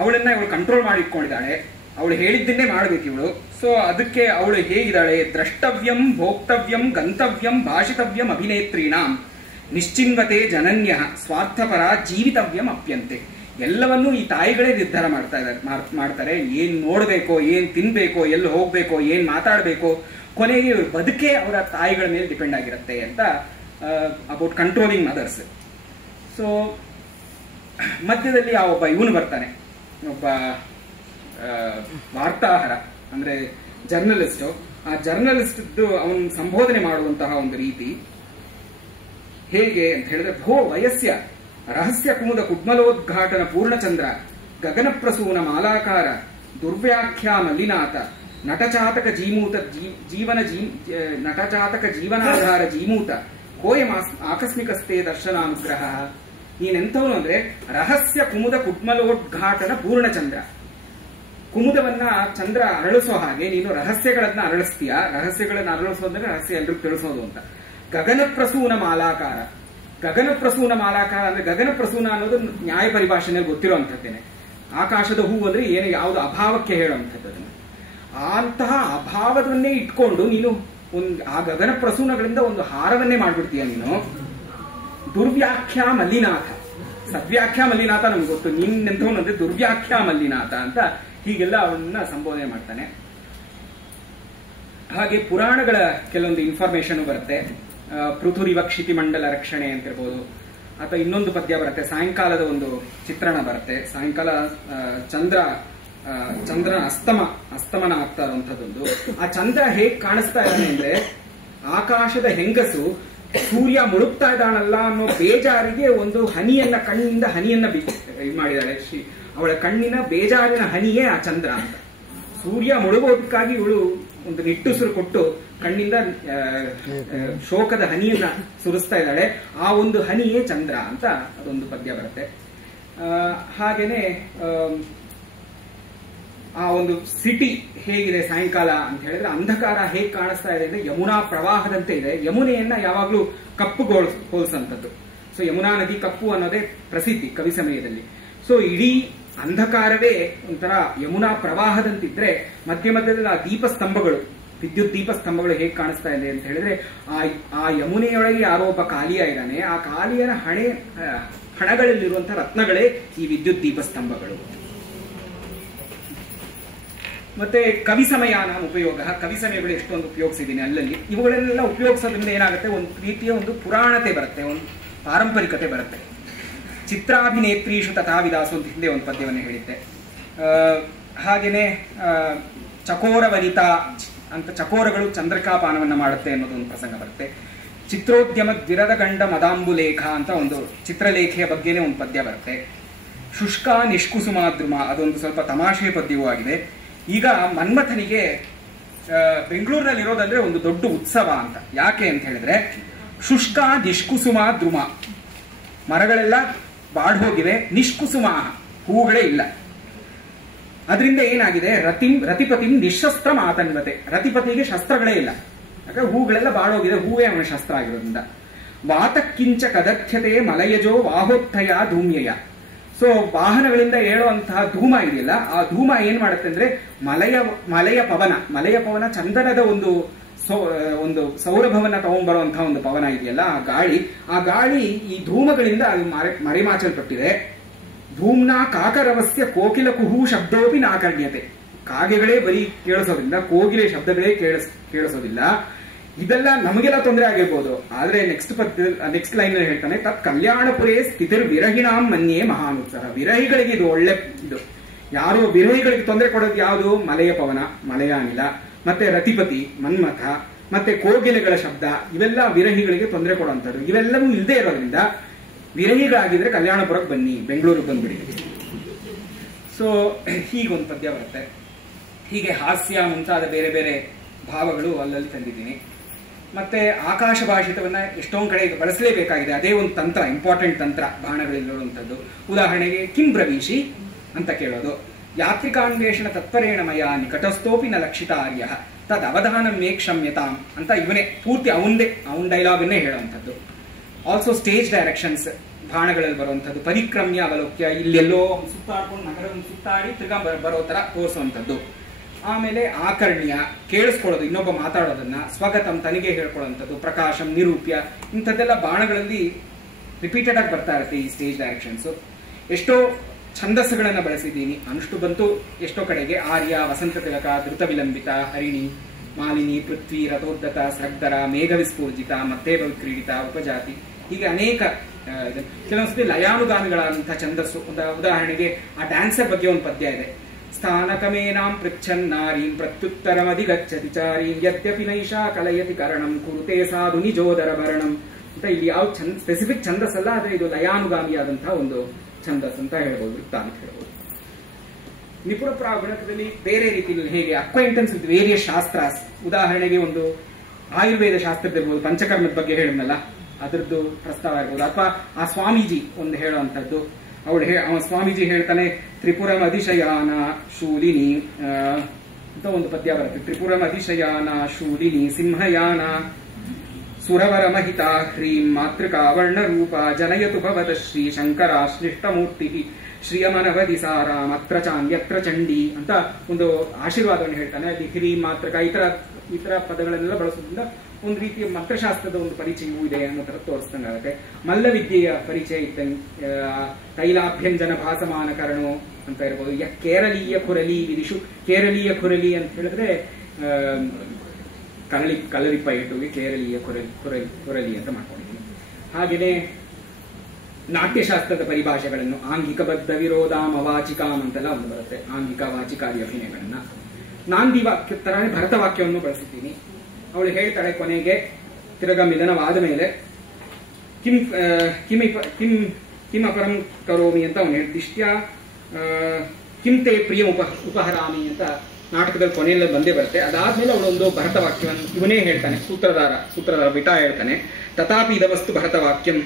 ಅವಳನ್ನ ಇವಳು ಕಂಟ್ರೋಲ್ ಮಾಡಿ ಇಟ್ಕೊಂಡಿದ್ದಾಳೆ. ಅವಳು ಹೇಳಿದ್ದನ್ನೇ ಮಾಡ್ಬೇಕು ಇವಳು. ಸೊ ಅದಕ್ಕೆ ಅವಳು ಹೇಗಿದ್ದಾಳೆ, ದ್ರಷ್ಟವ್ಯಂ ಭೋಕ್ತವ್ಯಂ ಗಂತವ್ಯಂ ಭಾಷಿತವ್ಯಂ ಅಭಿನೇತ್ರೀಣಾಂ ನಿಶ್ಚಿನ್ವತೆ ಜನನ್ಯ ಸ್ವಾರ್ಥಪರ ಜೀವಿತವ್ಯಂ ಅಪ್ಯಂತೆ. ಎಲ್ಲವನ್ನೂ ಈ ತಾಯಿಗಳೇ ನಿರ್ಧಾರ ಮಾಡ್ತಾರೆ. ಏನ್ ನೋಡ್ಬೇಕೋ, ಏನ್ ತಿನ್ಬೇಕೋ, ಎಲ್ಲಿ ಹೋಗ್ಬೇಕೋ, ಏನ್ ಮಾತಾಡ್ಬೇಕೋ, ಕೊನೆಗೆ ಬದುಕೆ ಅವರ ತಾಯಿಗಳ ಮೇಲೆ ಡಿಪೆಂಡ್ ಆಗಿರುತ್ತೆ ಅಂತ ಅಬೌಟ್ ಕಂಟ್ರೋಲಿಂಗ್ ಮದರ್ಸ್. ಸೊ ಮಧ್ಯದಲ್ಲಿ ಆ ಒಬ್ಬ ಇವನು ಬರ್ತಾನೆ, ಒಬ್ಬ ವಾರ್ತಾಹರ ಅಂದ್ರೆ ಜರ್ನಲಿಸ್ಟ್. ಆ ಜರ್ನಲಿಸ್ಟ್ ಅವನು ಸಂಬೋಧನೆ ಮಾಡುವಂತಹ ಒಂದು ರೀತಿ ಹೇಗೆ ಅಂತ ಹೇಳಿದ್ರೆ, ಭೋ ವಯಸ್ಯ ರಹಸ್ಯ ಕುಮುದ ಕುಡ್ಮಲೋದ್ಘಾಟನ ಪೂರ್ಣಚಂದ್ರ ಗಗನ ಪ್ರಸೂನ ಮಾಲಾಕಾರ ದುರ್ವ್ಯಾಖ್ಯಾ ಮಲ್ಲಿನಾಥ ನಟಚಾತಕ ಜೀವನಾಧಾರ ಜೀಮೂತ ಕೋಯಂ ಆಕಸ್ಮಿಕಸ್ತೆ ದರ್ಶನಾನುಗ್ರಹ. ನೀನೆಂಥವನು ಅಂದ್ರೆ ರಹಸ್ಯ ಕುಮುದ ಕುಡ್ಮಲೋದ್ಘಾಟನ ಪೂರ್ಣಚಂದ್ರ. ಕುಮುದವನ್ನ ಚಂದ್ರ ಅರಳಿಸೋ ಹಾಗೆ ನೀನು ರಹಸ್ಯಗಳನ್ನ ಅರಳಿಸ್ತೀಯ. ರಹಸ್ಯಗಳನ್ನ ಅರಳಿಸೋದ್ರೆ ರಹಸ್ಯ ಎಲ್ರಿಗೂ ತಿಳಿಸೋದು ಅಂತ. ಗಗನ ಪ್ರಸೂನ ಮಾಲಾಕಾರ. ಗಗನ ಪ್ರಸೂನ ಮಾಲಾಕಾರ ಅಂದ್ರೆ, ಗಗನ ಪ್ರಸೂನ ಅನ್ನೋದು ನ್ಯಾಯ ಪರಿಭಾಷೆಯಲ್ಲಿ ಗೊತ್ತಿರುವಂತದ್ದೇನೆ. ಆಕಾಶದ ಹೂ ಅಂದ್ರೆ ಏನು, ಯಾವುದು ಅಭಾವಕ್ಕೆ ಹೇಳುವಂಥದ್ದು. ಅಂತಹ ಅಭಾವದನ್ನೇ ಇಟ್ಕೊಂಡು ನೀನು ಆ ಗಗನ ಪ್ರಸೂನಗಳಿಂದ ಒಂದು ಹಾರವನ್ನೇ ಮಾಡ್ಬಿಡ್ತೀಯ ನೀನು. ದುರ್ವ್ಯಾಖ್ಯಾ ಮಲ್ಲಿನಾಥ. ಸದ್ವ್ಯಾಖ್ಯಾ ಮಲ್ಲಿನಾಥ ನಮ್ಗೆ ಗೊತ್ತು, ನಿನ್ನೆಂಥವನು ಅಂದ್ರೆ ದುರ್ವ್ಯಾಖ್ಯಾ ಮಲ್ಲಿನಾಥ ಅಂತ ಹೀಗೆಲ್ಲ ಅವನ್ನ ಸಂಬೋಧನೆ ಮಾಡ್ತಾನೆ. ಹಾಗೆ ಪುರಾಣಗಳ ಕೆಲವೊಂದು ಇನ್ಫಾರ್ಮೇಶನ್ ಬರುತ್ತೆ. ಪೃಥುರಿವ ಕ್ಷಿತಿ ಮಂಡಲ ರಕ್ಷಣೆ ಅಂತಿರ್ಬೋದು. ಅಥವಾ ಇನ್ನೊಂದು ಪದ್ಯ ಬರುತ್ತೆ, ಸಾಯಂಕಾಲದ ಒಂದು ಚಿತ್ರಣ ಬರುತ್ತೆ. ಸಾಯಂಕಾಲ ಚಂದ್ರನ ಅಸ್ತಮನ ಆಗ್ತಾ ಇರುವಂತದ್ದೊಂದು. ಆ ಚಂದ್ರ ಹೇಗ್ ಕಾಣಿಸ್ತಾ ಇದ್ದಾನೆ ಅಂದ್ರೆ, ಆಕಾಶದ ಹೆಂಗಸು ಸೂರ್ಯ ಮುಳುಗ್ತಾ ಇದ್ದಾನಲ್ಲ ಅನ್ನೋ ಬೇಜಾರಿಗೆ ಒಂದು ಹನಿಯನ್ನ, ಕಣ್ಣಿಂದ ಹನಿಯನ್ನ ಇದು ಮಾಡಿದಾಳೆ. ಅವಳ ಕಣ್ಣಿನ ಬೇಜಾರಿನ ಹನಿಯೇ ಆ ಚಂದ್ರ ಅಂತ. ಸೂರ್ಯ ಮುಳುಗೋದಕ್ಕಾಗಿ ಇವಳು ಒಂದು ನಿಟ್ಟುಸಿರು ಕೊಟ್ಟು ಕಣ್ಣಿಂದ ಶೋಕದ ಹನಿಯನ್ನ ಸುರಿಸ್ತಾ ಇದ್ದಾಳೆ. ಆ ಒಂದು ಹನಿಯೇ ಚಂದ್ರ ಅಂತ ಅದೊಂದು ಪದ್ಯ ಬರುತ್ತೆ. ಹಾಗೇನೆ ಆ ಒಂದು ಸಿಟಿ ಹೇಗಿದೆ ಸಾಯಂಕಾಲ ಅಂತ ಹೇಳಿದ್ರೆ, ಅಂಧಕಾರ ಹೇಗೆ ಕಾಣಿಸ್ತಾ ಇದೆ ಅಂದ್ರೆ ಯಮುನಾ ಪ್ರವಾಹದಂತೆ ಇದೆ. ಯಮುನೆಯನ್ನ ಯಾವಾಗ್ಲೂ ಕಪ್ಪು ಹೋಲಿಸಂತದ್ದು. ಸೊ ಯಮುನಾ ನದಿ ಕಪ್ಪು ಅನ್ನೋದೇ ಪ್ರಸಿದ್ಧಿ ಕವಿ ಸಮಯದಲ್ಲಿ. ಸೊ ಇಡೀ ಅಂಧಕಾರವೇ ಒಂಥರ ಯಮುನಾ ಪ್ರವಾಹದಂತಿದ್ರೆ, ಮಧ್ಯ ಮಧ್ಯದಲ್ಲಿ ಆ ದೀಪಸ್ತಂಭಗಳು, ವಿದ್ಯುತ್ ದೀಪಸ್ತಂಭಗಳು ಹೇಗೆ ಕಾಣಿಸ್ತಾ ಇದೆ ಅಂತ ಹೇಳಿದ್ರೆ, ಆ ಯಮುನೆಯೊಳಗೆ ಯಾರೋ ಒಬ್ಬ ಕಾಲಿಯ ಇದ್ದಾನೆ. ಆ ಕಾಲಿಯನ ಹಣಗಳಲ್ಲಿರುವಂತಹ ರತ್ನಗಳೇ ಈ ವಿದ್ಯುತ್ ದೀಪಸ್ತಂಭಗಳು. ಮತ್ತೆ ಕವಿ ಸಮಯಾನ ಉಪಯೋಗ. ಕವಿ ಸಮಯಗಳು ಎಷ್ಟೊಂದು ಉಪಯೋಗಿಸಿದ್ದೀನಿ ಅಲ್ಲಲ್ಲಿ. ಇವುಗಳನ್ನೆಲ್ಲ ಉಪಯೋಗಿಸೋದ್ರಿಂದ ಏನಾಗುತ್ತೆ, ಒಂದು ರೀತಿಯ ಒಂದು ಪುರಾಣತೆ ಬರುತ್ತೆ, ಒಂದು ಪಾರಂಪರಿಕತೆ ಬರುತ್ತೆ. ಚಿತ್ರಾಭಿನೇತ್ರೀಷು ತಥಾವಿದಾಸು ಅಂತ ಹಿಂದೆ ಒಂದು ಪದ್ಯವನ್ನು ಹೇಳಿದ್ದೆ. ಹಾಗೇನೆ ಚಕೋರ ವನಿತಾ ಅಂತ, ಚಕೋರಗಳು ಚಂದ್ರಿಕಾಪಾನವನ್ನ ಮಾಡುತ್ತೆ ಅನ್ನೋದು ಒಂದು ಪ್ರಸಂಗ ಬರುತ್ತೆ. ಚಿತ್ರೋದ್ಯಮ ದ್ವಿರದ ಗಂಡ ಮದಾಂಬುಲೇಖ ಅಂತ ಒಂದು ಚಿತ್ರಲೇಖೆಯ ಬಗ್ಗೆನೇ ಒಂದು ಪದ್ಯ ಬರುತ್ತೆ. ಶುಷ್ಕ ನಿಷ್ಕುಸುಮಾದ್ರುಮ, ಅದೊಂದು ಸ್ವಲ್ಪ ತಮಾಷೆ ಪದ್ಯವೂ ಆಗಿದೆ. ಈಗ ಮನ್ಮಥನಿಗೆ ಬೆಂಗಳೂರಿನಲ್ಲಿರೋದಂದ್ರೆ ಒಂದು ದೊಡ್ಡ ಉತ್ಸವ ಅಂತ. ಯಾಕೆ ಅಂತ ಹೇಳಿದ್ರೆ, ಶುಷ್ಕ ನಿಷ್ಕುಸುಮ ದ್ರುಮ, ಮರಗಳೆಲ್ಲ ಬಾಡ್ ಹೋಗಿವೆ. ನಿಷ್ಕುಸುಮ, ಹೂಗಳೇ ಇಲ್ಲ. ಅದರಿಂದ ಏನಾಗಿದೆ, ರತಿಪತಿಂ ನಿಶಸ್ತ್ರ ಮಾತನ್ವತೆ, ರತಿಪತಿಗೆ ಶಸ್ತ್ರಗಳೇ ಇಲ್ಲ, ಯಾಕಂದ್ರೆ ಹೂಗಳೆಲ್ಲ ಬಾಳೋಗಿದೆ, ಹೂವೇ ಅವನ ಶಸ್ತ್ರ ಆಗಿರೋದ್ರಿಂದ. ವಾತಕ್ಕಿಂಚ ಕದರ್ಥ್ಯತೆ ಮಲಯಜೋ ವಾಹೋತ್ತಯ ಧೂಮ್ಯಯ. ಸೊ ವಾಹನಗಳಿಂದ ಏಳುವಂತಹ ಧೂಮ ಇದೆಯಲ್ಲ, ಆ ಧೂಮ ಏನ್ ಮಾಡುತ್ತೆ ಅಂದ್ರೆ ಮಲಯ ಪವನ ಚಂದನದ ಒಂದು ಸೌರಭವನ್ನ ತಗೊಂಡ್ಬರುವಂತಹ ಒಂದು ಪವನ ಇದೆಯಲ್ಲ, ಆ ಗಾಳಿ ಈ ಧೂಮಗಳಿಂದ ಅದು ಮರೆಮಾಚಲ್ಪಟ್ಟಿದೆ. ಧೂಮ್ನಾ ಕಾಕರವಸ್ಯ ಕೋಕಿಲ ಕುಹೂ ಶಬ್ದೋಪಿ ನಾಕರ್ಣ್ಯತೆ. ಕಾಗೆಗಳೇ ಬರೀ ಕೇಳಿಸೋದ್ರಿಂದ ಕೋಗಿಲೆ ಶಬ್ದಗಳೇ ಕೇಳಿಸೋದಿಲ್ಲ. ಇದೆಲ್ಲ ನಮಗೆಲ್ಲ ತೊಂದರೆ ಆಗಿರ್ಬೋದು, ಆದ್ರೆ ನೆಕ್ಸ್ಟ್ ಲೈನ್ ಹೇಳ್ತಾನೆ, ತತ್ ಕಲ್ಯಾಣಪುರೇ ಸ್ಥಿತಿರ್ ವಿರಹಿಣಾಂ ಮನ್ಯೇ ಮಹಾನುತ್ಸರ. ವಿರಹಿಗಳಿಗೆ ಇದು ಒಳ್ಳೆ ಇದು. ಯಾರು ವಿರಹಿಗಳಿಗೆ ತೊಂದರೆ ಕೊಡೋದು ಯಾವುದು? ಮಲೆಯ ಪವನ, ಮಲಯಾನಿಲ, ಮತ್ತೆ ರತಿಪತಿ ಮನ್ಮಥ, ಮತ್ತೆ ಕೋಗಿಲೆಗಳ ಶಬ್ದ, ಇವೆಲ್ಲ ವಿರಹಿಗಳಿಗೆ ತೊಂದರೆ ಕೊಡುವಂಥದ್ದು. ಇವೆಲ್ಲವೂ ಇಲ್ಲದೆ ಇರೋದ್ರಿಂದ ವಿರಹಿಗಳಾಗಿದ್ರೆ ಕಲ್ಯಾಣಪುರಕ್ಕೆ ಬನ್ನಿ, ಬೆಂಗಳೂರಿಗೆ ಬಂದ್ಬಿಡಿ. ಸೊ ಹೀಗೊಂದು ಪದ್ಯ ಬರುತ್ತೆ. ಹೀಗೆ ಹಾಸ್ಯ ಮುಂತಾದ ಬೇರೆ ಬೇರೆ ಭಾವಗಳು ಅಲ್ಲಲ್ಲಿ ತಂದಿದ್ದೀನಿ. ಮತ್ತೆ ಆಕಾಶ ಭಾಷಿತವನ್ನ ಎಷ್ಟೊಂದು ಕಡೆ ಬಳಸಲೇಬೇಕಾಗಿದೆ, ಅದೇ ಒಂದು ತಂತ್ರ, ಇಂಪಾರ್ಟೆಂಟ್ ತಂತ್ರ ಬಾಣಗಳಿರುವಂಥದ್ದು. ಉದಾಹರಣೆಗೆ ಕಿಂ ಬ್ರವೀಷಿ ಅಂತ ಕೇಳೋದು, ಯಾತ್ರಿಕಾನ್ವೇಷಣ ತತ್ಪರೇಣ ಮಯ ನಿಕಟಸ್ಥೋಪಿ ನ ಲಕ್ಷಿತ ಆರ್ಯ ತದ್ ಅವಧಾನಂ ಮೇ ಕ್ಷಮ್ಯತಾಂ ಅಂತ ಇವನೇ ಪೂರ್ತಿ ಅವನ ಡೈಲಾಗನ್ನೇ ಹೇಳುವಂಥದ್ದು. ಆಲ್ಸೋ ಸ್ಟೇಜ್ ಡೈರೆಕ್ಷನ್ಸ್ ಬಾಣಗಳಲ್ಲಿ ಬರುವಂಥದ್ದು. ಪರಿಕ್ರಮ್ಯ ಅವಲೋಕ್ಯ, ಇಲ್ಲೆಲ್ಲೋ ಸುತ್ತಾಡ್ಕೊಂಡು ನಗರವನ್ನು ಸುತ್ತಾಡಿ ತಿರ್ಗಾ ಬರೋ ತರ ತೋರಿಸುವಂಥದ್ದು. ಆಮೇಲೆ ಆಕರ್ಣ್ಯ, ಕೇಳಿಸ್ಕೊಳ್ಳೋದು, ಇನ್ನೊಬ್ಬ ಮಾತಾಡೋದನ್ನ. ಸ್ವಗತಂ, ತನಿಗೆ ಹೇಳ್ಕೊಳ್ಳುವಂಥದ್ದು. ಪ್ರಕಾಶಂ, ನಿರೂಪ್ಯ, ಇಂಥದ್ದೆಲ್ಲ ಬಾಣಗಳಲ್ಲಿ ರಿಪೀಟೆಡ್ ಆಗಿ ಬರ್ತಾ ಇರುತ್ತೆ ಈ ಸ್ಟೇಜ್ ಡೈರೆಕ್ಷನ್ಸ್. ಎಷ್ಟೋ ಛಂದಸ್ಸುಗಳನ್ನ ಬಳಸಿದ್ದೀನಿ, ಅನುಷ್ಟು ಬಂತು ಎಷ್ಟೋ ಕಡೆಗೆ. ಆರ್ಯ, ವಸಂತ ತಿಲಕ, ಧೃತ ವಿಲಂಬಿತ, ಹರಿಣಿ, ಮಾಲಿನಿ, ಪೃಥ್ವಿ, ರಥೋದ್ದತ, ಸೃಗ್ಧರ, ಮೇಘ ವಿಸ್ಫೂರ್ಜಿತ, ಮತ್ತೆ ಕ್ರೀಡಿತ, ಉಪಜಾತಿ, ಹೀಗೆ ಅನೇಕ ಕೆಲವೊಂದ್ಸತಿ ಲಯಾನುಗಾಮಿಗಳಂತಹ ಛಂದಸ್ಸು. ಉದಾಹರಣೆಗೆ ಆ ಡ್ಯಾನ್ಸರ್ ಬಗ್ಗೆ ಒಂದು ಪದ್ಯ ಇದೆ. ಸ್ಥಾನಕಮೇನಾಂ ಪೃಚ್ಛನ್ನಾರೀಂ ಪ್ರತ್ಯುತ್ತರಮಧಿಗಚ್ಚತಿ ಚಾರೀಂ ಯದ್ಯಪಿ ನೈಷಾ ಕಲಯತಿ ಕರಣಂ ಕುರುತೆ ಸಾಧು ನಿಜೋದರ ಭರಣಂ ಅಂತ. ಇಲ್ಲಿ ಯಾವ ಸ್ಪೆಸಿಫಿಕ್ ಛಂದಸ್ಸಲ್ಲ, ಆದ್ರೆ ಇದು ಲಯಾನುಗಾಮಿಯಾದಂತಹ ಒಂದು ಛಂದಸ್ ಅಂತ ಹೇಳ್ಬೋದು, ವೃತ್ತ ಅಂತ ಹೇಳ್ಬೋದು. ನಿಪುಣ ಪ್ರಾಗಣಕದಲ್ಲಿ ಬೇರೆ ರೀತಿಯಲ್ಲಿ ಹೇಗೆ ಅಕ್ವೈಂಟೆನ್ಸ್ ವಿತ್ ವೇರಿಯಸ್ ಶಾಸ್ತ್ರಾಸ್. ಉದಾಹರಣೆಗೆ ಒಂದು ಆಯುರ್ವೇದ ಶಾಸ್ತ್ರದಿರ್ಬೋದು, ಪಂಚಕರ್ಮದ ಬಗ್ಗೆ ಹೇಳಿದ್ನಲ್ಲ ಅದ್ರದ್ದು ಪ್ರಸ್ತಾವ ಇರ್ಬೋದು. ಅಥವಾ ಆ ಸ್ವಾಮೀಜಿ ಒಂದು ಹೇಳುವಂಥದ್ದು. ಅವ ಸ್ವಾಮೀಜಿ ಹೇಳ್ತಾನೆ, ತ್ರಿಪುರಂ ಅಧಿಶಯಾನ ಶೂಲಿನಿ ಅಂತ ಒಂದು ಪದ್ಯ ಬರುತ್ತೆ. ತ್ರಿಪುರಂ ಅಧಿಶಯಾನ ಶೂಲಿನಿ ಸಿಂಹಯಾನ ಸುರವರ ಮಹಿತ ಹ್ರೀಂ ಮಾತೃಕಾ ವರ್ಣರೂಪ ಜನಯತು ಭವತ ಶ್ರೀ ಶಂಕರ ಶ್ಲಿಷ್ಟಮೂರ್ತಿ ಶ್ರಿಯಮನವಧಿ ಸಾರಾಮ್ ಅತ್ರ ಚಾನ್ಯತ್ರ ಚಂಡಿ ಅಂತ ಒಂದು ಆಶೀರ್ವಾದವನ್ನು ಹೇಳ್ತಾನೆ. ಅಲ್ಲಿ ಹ್ರೀಂ ಮಾತೃಕ ಈ ತರ ಪದಗಳನ್ನೆಲ್ಲ ಬಳಸೋದ್ರಿಂದ ಒಂದು ರೀತಿಯ ಮಂತ್ರಶಾಸ್ತ್ರದ ಒಂದು ಪರಿಚಯವೂ ಇದೆ ಅನ್ನೋ ತರ ತೋರಿಸ್ದಂಗಾಗುತ್ತೆ. ಮಲ್ಲವಿದ್ಯೆಯ ಪರಿಚಯ ಇದ್ದಂಗೆ, ತೈಲಾಭ್ಯಂಜನ ಭಾಸಮಾನ ಕರಣು ಅಂತ ಇರ್ಬೋದು. ಕೇರಳೀಯ ಕುರಲಿ ವಿದಿಶು. ಕೇರಳೀಯ ಕುರಲಿ ಅಂತ ಹೇಳಿದ್ರೆ ಕಳರಿಪ್ಪ ಇಟ್ಟುಗೆ ಕೇರಳೀಯ ಕುರಲಿ ಅಂತ ಮಾಡ್ಕೊಂಡಿದ್ದೀನಿ. ಹಾಗೆಯೇ ನಾಟ್ಯಶಾಸ್ತ್ರದ ಪರಿಭಾಷೆಗಳನ್ನು ಆಂಗಿಕ ಬದ್ಧ ವಿರೋಧಾಮ ವಾಚಿಕಾಂ ಅಂತೆಲ್ಲ ಒಂದು ಬರುತ್ತೆ. ಆಂಗಿಕ ವಾಚಿಕಾದಿ ಅಭಿನಯಗಳನ್ನ ನಾಂದಿ ವಾಕ್ಯ ತರನೇ ಭರತವಾಕ್ಯವನ್ನು ಬಳಸಿದ್ದೀನಿ. ಅವಳು ಹೇಳ್ತಾಳೆ ಕೊನೆಗೆ, ತಿರುಗ ಮಿಲನವಾದ ಮೇಲೆ ಕಿಂ ಅಪರಂ ಕರೋಮಿ ಅಂತ ಅವನು ದಿಷ್ಟ್ಯ ಕಿಂ ತೇ ಪ್ರಿಯ ಉಪಹರಾಮಿ ಅಂತ ನಾಟಕದಲ್ಲಿ ಕೊನೆಯಲ್ಲಿ ಬಂದೇ ಬರುತ್ತೆ. ಅದಾದ್ಮೇಲೆ ಅವಳೊಂದು ಭರತವಾಕ್ಯವನ್ನು ಇವನೇ ಹೇಳ್ತಾನೆ, ಸೂತ್ರಧಾರ ವಿಟ ಹೇಳ್ತಾನೆ. ತಥಾಪಿ ಇದವಸ್ತು ಭರತವಾಕ್ಯಂ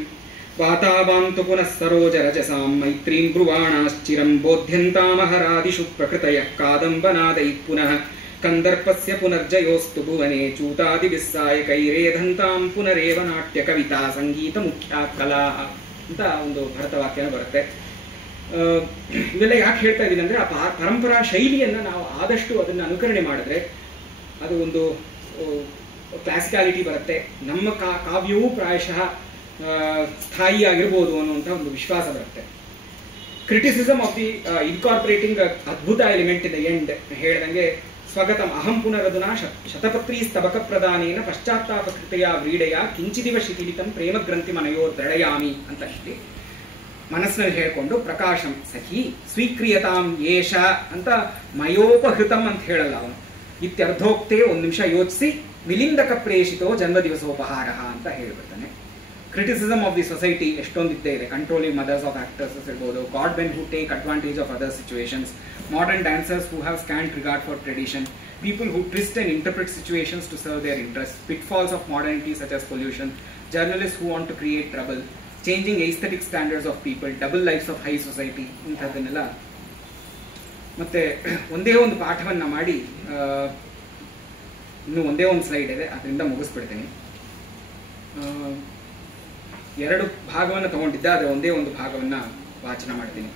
ವಾತಾವಾಂತು ಪುನಃ ಸರೋಜ ರಜಸಾಂ ಮೈತ್ರೀಂ ಬ್ರುವಾಣಾಶ್ಚಿರಂ ಬೋಧ್ಯಂತಾಮಹರಾದಿಷು ಪ್ರಕೃತಯ ಕಾದಂಬನಾದೈ ಪುನಃ ಕಂದರ್ಪಸ್ಯ ಪುನರ್ಜಯೋಸ್ತು ಭುವನೆ ಚೂತಾದಿ ಬಿಸ್ಸಾಯಕೈರೇಧಂತಾಂ ಪುನರೇವ ನಾಟ್ಯ ಕವಿತಾ ಸಂಗೀತ ಮುಖ್ಯ ಕಲಾ ಅಂತ ಒಂದು ಭರತವಾಕ್ಯನ ಬರುತ್ತೆ. ಇವೆಲ್ಲ ಯಾಕೆ ಹೇಳ್ತಾ ಇದ್ದೀನಿ ಅಂದ್ರೆ, ಆ ಪರಂಪರಾ ಶೈಲಿಯನ್ನ ನಾವು ಆದಷ್ಟು ಅದನ್ನ ಅನುಕರಣೆ ಮಾಡಿದ್ರೆ ಅದು ಒಂದು ಕ್ಲಾಸಿಕಾಲಿಟಿ ಬರುತ್ತೆ. ನಮ್ಮ ಕಾವ್ಯವೂ ಪ್ರಾಯಶಃ ಸ್ಥಾಯಿ ಆಗಿರ್ಬೋದು ಅನ್ನುವಂಥ ಒಂದು ವಿಶ್ವಾಸ ಬರುತ್ತೆ. ಕ್ರಿಟಿಸಿಸಮ್ ಆಫ್ ದಿ ಇನ್ಕಾರ್ಪೊರೇಟಿಂಗ್ ಅದ್ಭುತ ಎಲಿಮೆಂಟ್ ಇನ್ ದ ಎಂಡ್ ಹೇಳ್ದಂಗೆ, ಸ್ವಗತಂ ಅಹಂ ಪುನರದುನಾ ಶತಪತ್ರೀ ಸ್ತಬಕ ಪ್ರದಾನೇನ ಪಶ್ಚಾತ್ತಾಪ ಕೃತೆಯ ವ್ರೀಡೆಯ ಕಿಂಚಿದಿವ ಶಿಥಿಲಿತಂ ಪ್ರೇಮ ಗ್ರಂಥಿ ಮನಯೋ ದೃಢಯಾಮಿ ಅಂತ ಹೇಳಿ ಮನಸ್ಸಿನಲ್ಲಿ ಹೇಳ್ಕೊಂಡು, ಪ್ರಕಾಶಂ ಸಖಿ ಸ್ವೀಕ್ರಿಯತಾಂ ಯೇಷ ಅಂತ ಮಯೋಪಹೃತಂ ಅಂತ ಹೇಳಲ್ಲ ಅವನು. ಇತ್ಯರ್ಧೋಕ್ತೆ ಒಂದು ನಿಮಿಷ ಯೋಚಿಸಿ ವಿಲಿಂದಕ ಪ್ರೇಷಿತೋ ಜನ್ಮ ದಿವಸೋಪಹಾರ ಅಂತ ಹೇಳ್ಬಿಡ್ತಾನೆ. ಕ್ರಿಟಿಸಿಸಮ್ ಆಫ್ ದಿ ಸೊಸೈಟಿ ಎಷ್ಟೊಂದಿದ್ದೇ ಇದೆ. ಕಂಟ್ರೋಲಿಂಗ್ ಮದರ್ಸ್ ಆಫ್ ಆಕ್ಟರ್ಸ್ ಇರ್ಬೋದು, god men who take advantage of other situations, modern dancers who have scant regard for tradition, people who twist and interpret situations to serve their interests, pitfalls of modernity such as pollution, journalists who want to create trouble, changing aesthetic standards of people, double lives of high society, ಇಂಥದ್ದನ್ನೆಲ್ಲ ಮತ್ತೆ ಒಂದೇ ಒಂದು ಪಾಠವನ್ನ ಮಾಡಿ ಇನ್ನು ಒಂದೇ ಒಂದು slide ಇದೆ, ಅದರಿಂದ ಮುಗಿಸ್ಬಿಡ್ತೀನಿ. 2 ಭಾಗವನ್ನು ತಗೊಂಡಿದ್ದೆ, ಆದರೆ ಒಂದೇ ಒಂದು ಭಾಗವನ್ನ ವಾಚನ ಮಾಡ್ತೀನಿ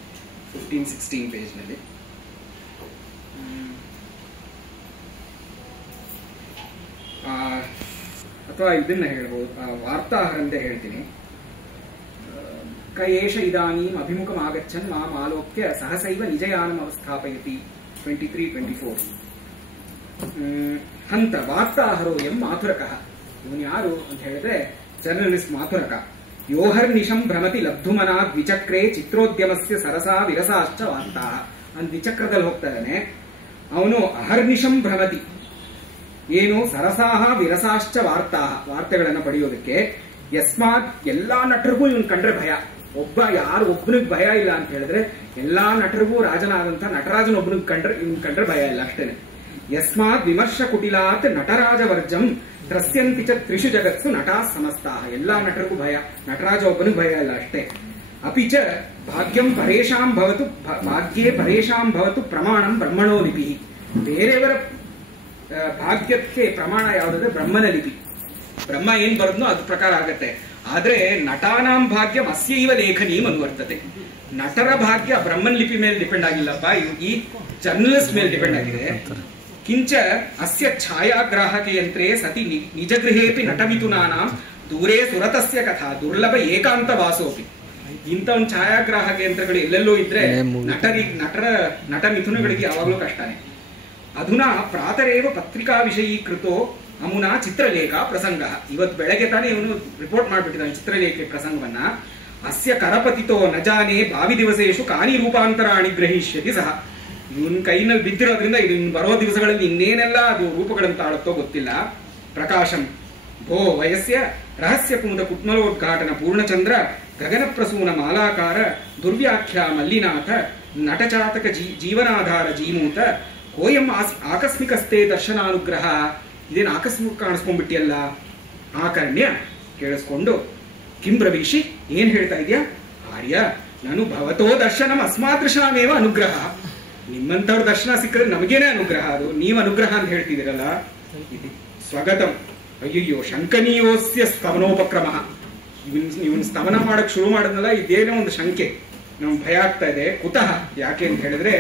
15-16 ಪೇಜ್ನಲ್ಲಿ. ಅಥವಾ ಇದನ್ನ ಹೇಳ್ಬೋದು, ವಾರ್ತಾಹರಂತೆ ಹೇಳ್ತೀನಿ. ಕಯೇಷ ಇದಾನೀಂ ಅಭಿಮುಖಂ ಆಗಚ್ಚನ್ ಮಾಂ ಆಲೋಕ್ಯ ಸಹಸೈವ ನಿಜಯಾನಂ ಅವಸ್ಥಾಪಯತಿ. 23-24. ಹಂತ ವಾರ್ತಾಹರೋ ಎಂ ಮಾಥುರಕಃ. ಇವನು ಯಾರು ಅಂತ ಹೇಳಿದ್ರೆ ಜರ್ನಲಿಸ್ಟ್ ಮಾಥುರಕ. ಯೋಹರ್ನಿಶಂ ಭ್ರಮತಿ ಲಬ್ಧುಮನಾ ದ್ವಿಚಕ್ರೇ ಚಿತ್ರೋದ್ಯಮಸ್ಯ ಸರಸಾ ವಿರಸಾಶ್ಚ ವಾರ್ತಾ. ಅಂತ ದ್ವಿಚಕ್ರದಲ್ಲಿ ಹೋಗ್ತಾ ಇದ್ದಾನೆ. ಅವನು ಅಹರ್ನಿಶಂ ಭ್ರಮತಿ, ಏನು ಸರಸಾಹ ವಿರಸಾಶ್ಚ ವಾರ್ತಾ, ವಾರ್ತೆಗಳನ್ನು ಪಡೆಯೋದಕ್ಕೆ. ಯಸ್ಮಾತ್ ಎಲ್ಲಾ ನಟರಿಗೂ ಇವನ್ ಕಂಡ್ರೆ ಭಯ. ಒಬ್ಬನಿಗೆ ಭಯ ಇಲ್ಲ ಅಂತ ಹೇಳಿದ್ರೆ ಎಲ್ಲಾ ನಟರಿಗೂ ರಾಜನಾದಂತ ನಟರಾಜನೊಬ್ಬನಿಗೆ ಕಂಡ್ರೆ ಭಯ ಇಲ್ಲ ಅಷ್ಟೇನೆ. ಯಸ್ಮಾತ್ ವಿಮರ್ಶ ಕುಟಿಲಾತ್ ನಟರಾಜ ವರ್ಜಂ ತ್ರಸ್ಯಂತಿ ಚ ತ್ರಿಷು ಜಗತ್ಸು ನಟಾ ಸಮಸ್ತಾ. ಎಲ್ಲಾ ನಟರಿಗೂ ಭಯ, ನಟರಾಜ ಒಬ್ಬನಿಗೆ ಭಯ ಇಲ್ಲ ಅಷ್ಟೇ. ಅಪಿಚ ಭಾಗ್ಯಂ ಪರೇಶಾಂ ಭವತು, ಭಾಗ್ಯೇ ಪರೇಶಾಂ ಭವತು ಪ್ರಮಾಣಂ ಬ್ರಹ್ಮಣೋ ಲಿಪಿ. ಬೇರೆಯವರ ಭಾಗ್ಯಕ್ಕೆ ಪ್ರಮಾಣ ಯಾವುದಂದ್ರೆ ಬ್ರಹ್ಮನ ಲಿಪಿ. ಬ್ರಹ್ಮ ಏನ್ ಬರೋದ್ನೋ ಅದ್ ಪ್ರಕಾರ ಆಗತ್ತೆ. ಆದ್ರೆ ನಟಾನಾಂ ಭಾಗ್ಯ ಅಸ್ಯೈವ ಲೇಖನೀಂ ಅನುವರ್ತತೆ. ನಟರ ಭಾಗ್ಯ ಬ್ರಹ್ಮನ್ ಲಿಪಿ ಮೇಲೆ ಡಿಪೆಂಡ್ ಆಗಿಲ್ಲಪ್ಪ, ಈ ಜರ್ನಲಿಸ್ಟ್ ಮೇಲೆ ಡಿಪೆಂಡ್ ಆಗಿದೆ. ಕಿಂಚ ಅಸ್ಯ ಛಾಯಾಗ್ರಾಹಕ ಯಂತ್ರೇ ಸತಿ ನಿಜಗೃಹೇಪಿ ನಟಮಿಥುನಾನಾಂ ದೂರೇ ಸುರತಸ್ಯ ಕಥಾ ದುರ್ಲಭ ಏಕಾಂತ ವಾಸೋಪಿ. ಇಂಥ ಒಂದು ಛಾಯಾಗ್ರಾಹಕ ಯಂತ್ರಗಳು ಎಲ್ಲೆಲ್ಲೋ ಇದ್ರೆ ನಟ ಮಿಥುನಗಳಿಗೆ ಯಾವಾಗಲೂ ಕಷ್ಟನೇ. ಅಧುನಾ ಪ್ರಾತರೇವ ಪತ್ರಿಕಾ ವಿಷಯೀಕೃತೋ ಅಮುನಾ ಚಿತ್ರಲೇಖ ಪ್ರಸಂಗ. ಇವತ್ತು ಬೆಳಗ್ಗೆ ತಾನೇ ಇವನು ರಿಪೋರ್ಟ್ ಮಾಡ್ಬಿಟ್ಟಿದ್ದಾನೆ ಚಿತ್ರಲೇಖೆ ಪ್ರಸಂಗವನ್ನ. ಅಸ್ಯ ಕರಪತಿತೋ ನಜಾನೆ ಭಾವಿ ದಿವಸೇಶು ಕಾನಿ ರೂಪಾಂತರಾಣಿ ಗ್ರಹಿಷ್ಯತಿ ಸಹ. ಇವನ್ ಕೈನಲ್ಲಿ ಬಿದ್ದಿರೋದ್ರಿಂದ ಇದು ಬರೋ ದಿವಸಗಳಲ್ಲಿ ಇನ್ನೇನೆಲ್ಲ ಅದು ರೂಪಗಳನ್ನು ತಾಳುತ್ತೋ ಗೊತ್ತಿಲ್ಲ. ಪ್ರಕಾಶಂ ಭೋ ವಯಸ್ಯ ರಹಸ್ಯ ಕುಮುದ ಕುಟ್ಮಲೋದ್ಘಾಟನ ಪೂರ್ಣಚಂದ್ರ ಗಗನ ಪ್ರಸೂನ ಮಾಲಾಕಾರ ದುರ್ವ್ಯಾಖ್ಯಾ ಮಲ್ಲಿನಾಥ ನಟಚಾತಕ ಜೀವನಾಧಾರ ಜೀಮೂತ ಕೋಯಂ ಆಕಸ್ಮಿಕಸ್ತೆ ದರ್ಶನಾನುಗ್ರಹ. ಇದೇನು ಆಕಸ್ಮಿಕ ಕಾಣಿಸ್ಕೊಂಡ್ಬಿಟ್ಟಿಯಲ್ಲ. ಆಕರ್ಣ್ಯ ಕೇಳಿಸ್ಕೊಂಡು ಕಿಂಬ್ರವೀಶಿ, ಏನ್ ಹೇಳ್ತಾ ಇದೆಯಾ ಆರ್ಯ, ನಾನು ಭವತೋ ದರ್ಶನಂ ಅಸ್ಮಾದೃಶಾಮೇವ ಅನುಗ್ರಹ. ನಿಮ್ಮಂತವ್ರ ದರ್ಶನ ಸಿಕ್ಕರೆ ನಮಗೇನೆ ಅನುಗ್ರಹ, ಅದು ನೀವು ಅನುಗ್ರಹ ಅಂತ ಹೇಳ್ತಿದ್ದೀರಲ್ಲ. ಸ್ವಗತಂ ಅಯ್ಯಯ್ಯೋ ಶಂಕನೀಯೋಸ್ಯ ಸ್ತವನೋಪಕ್ರಮ. ಇವನ್ ಸ್ತವನ ಮಾಡಕ್ ಶುರು ಮಾಡಿದ್ನಲ್ಲ, ಇದೇನೋ ಒಂದು ಶಂಕೆ, ನಮ್ಗೆ ಭಯ ಆಗ್ತಾ ಇದೆ. ಕುತಃ, ಯಾಕೆ ಅಂತ ಹೇಳಿದ್ರೆ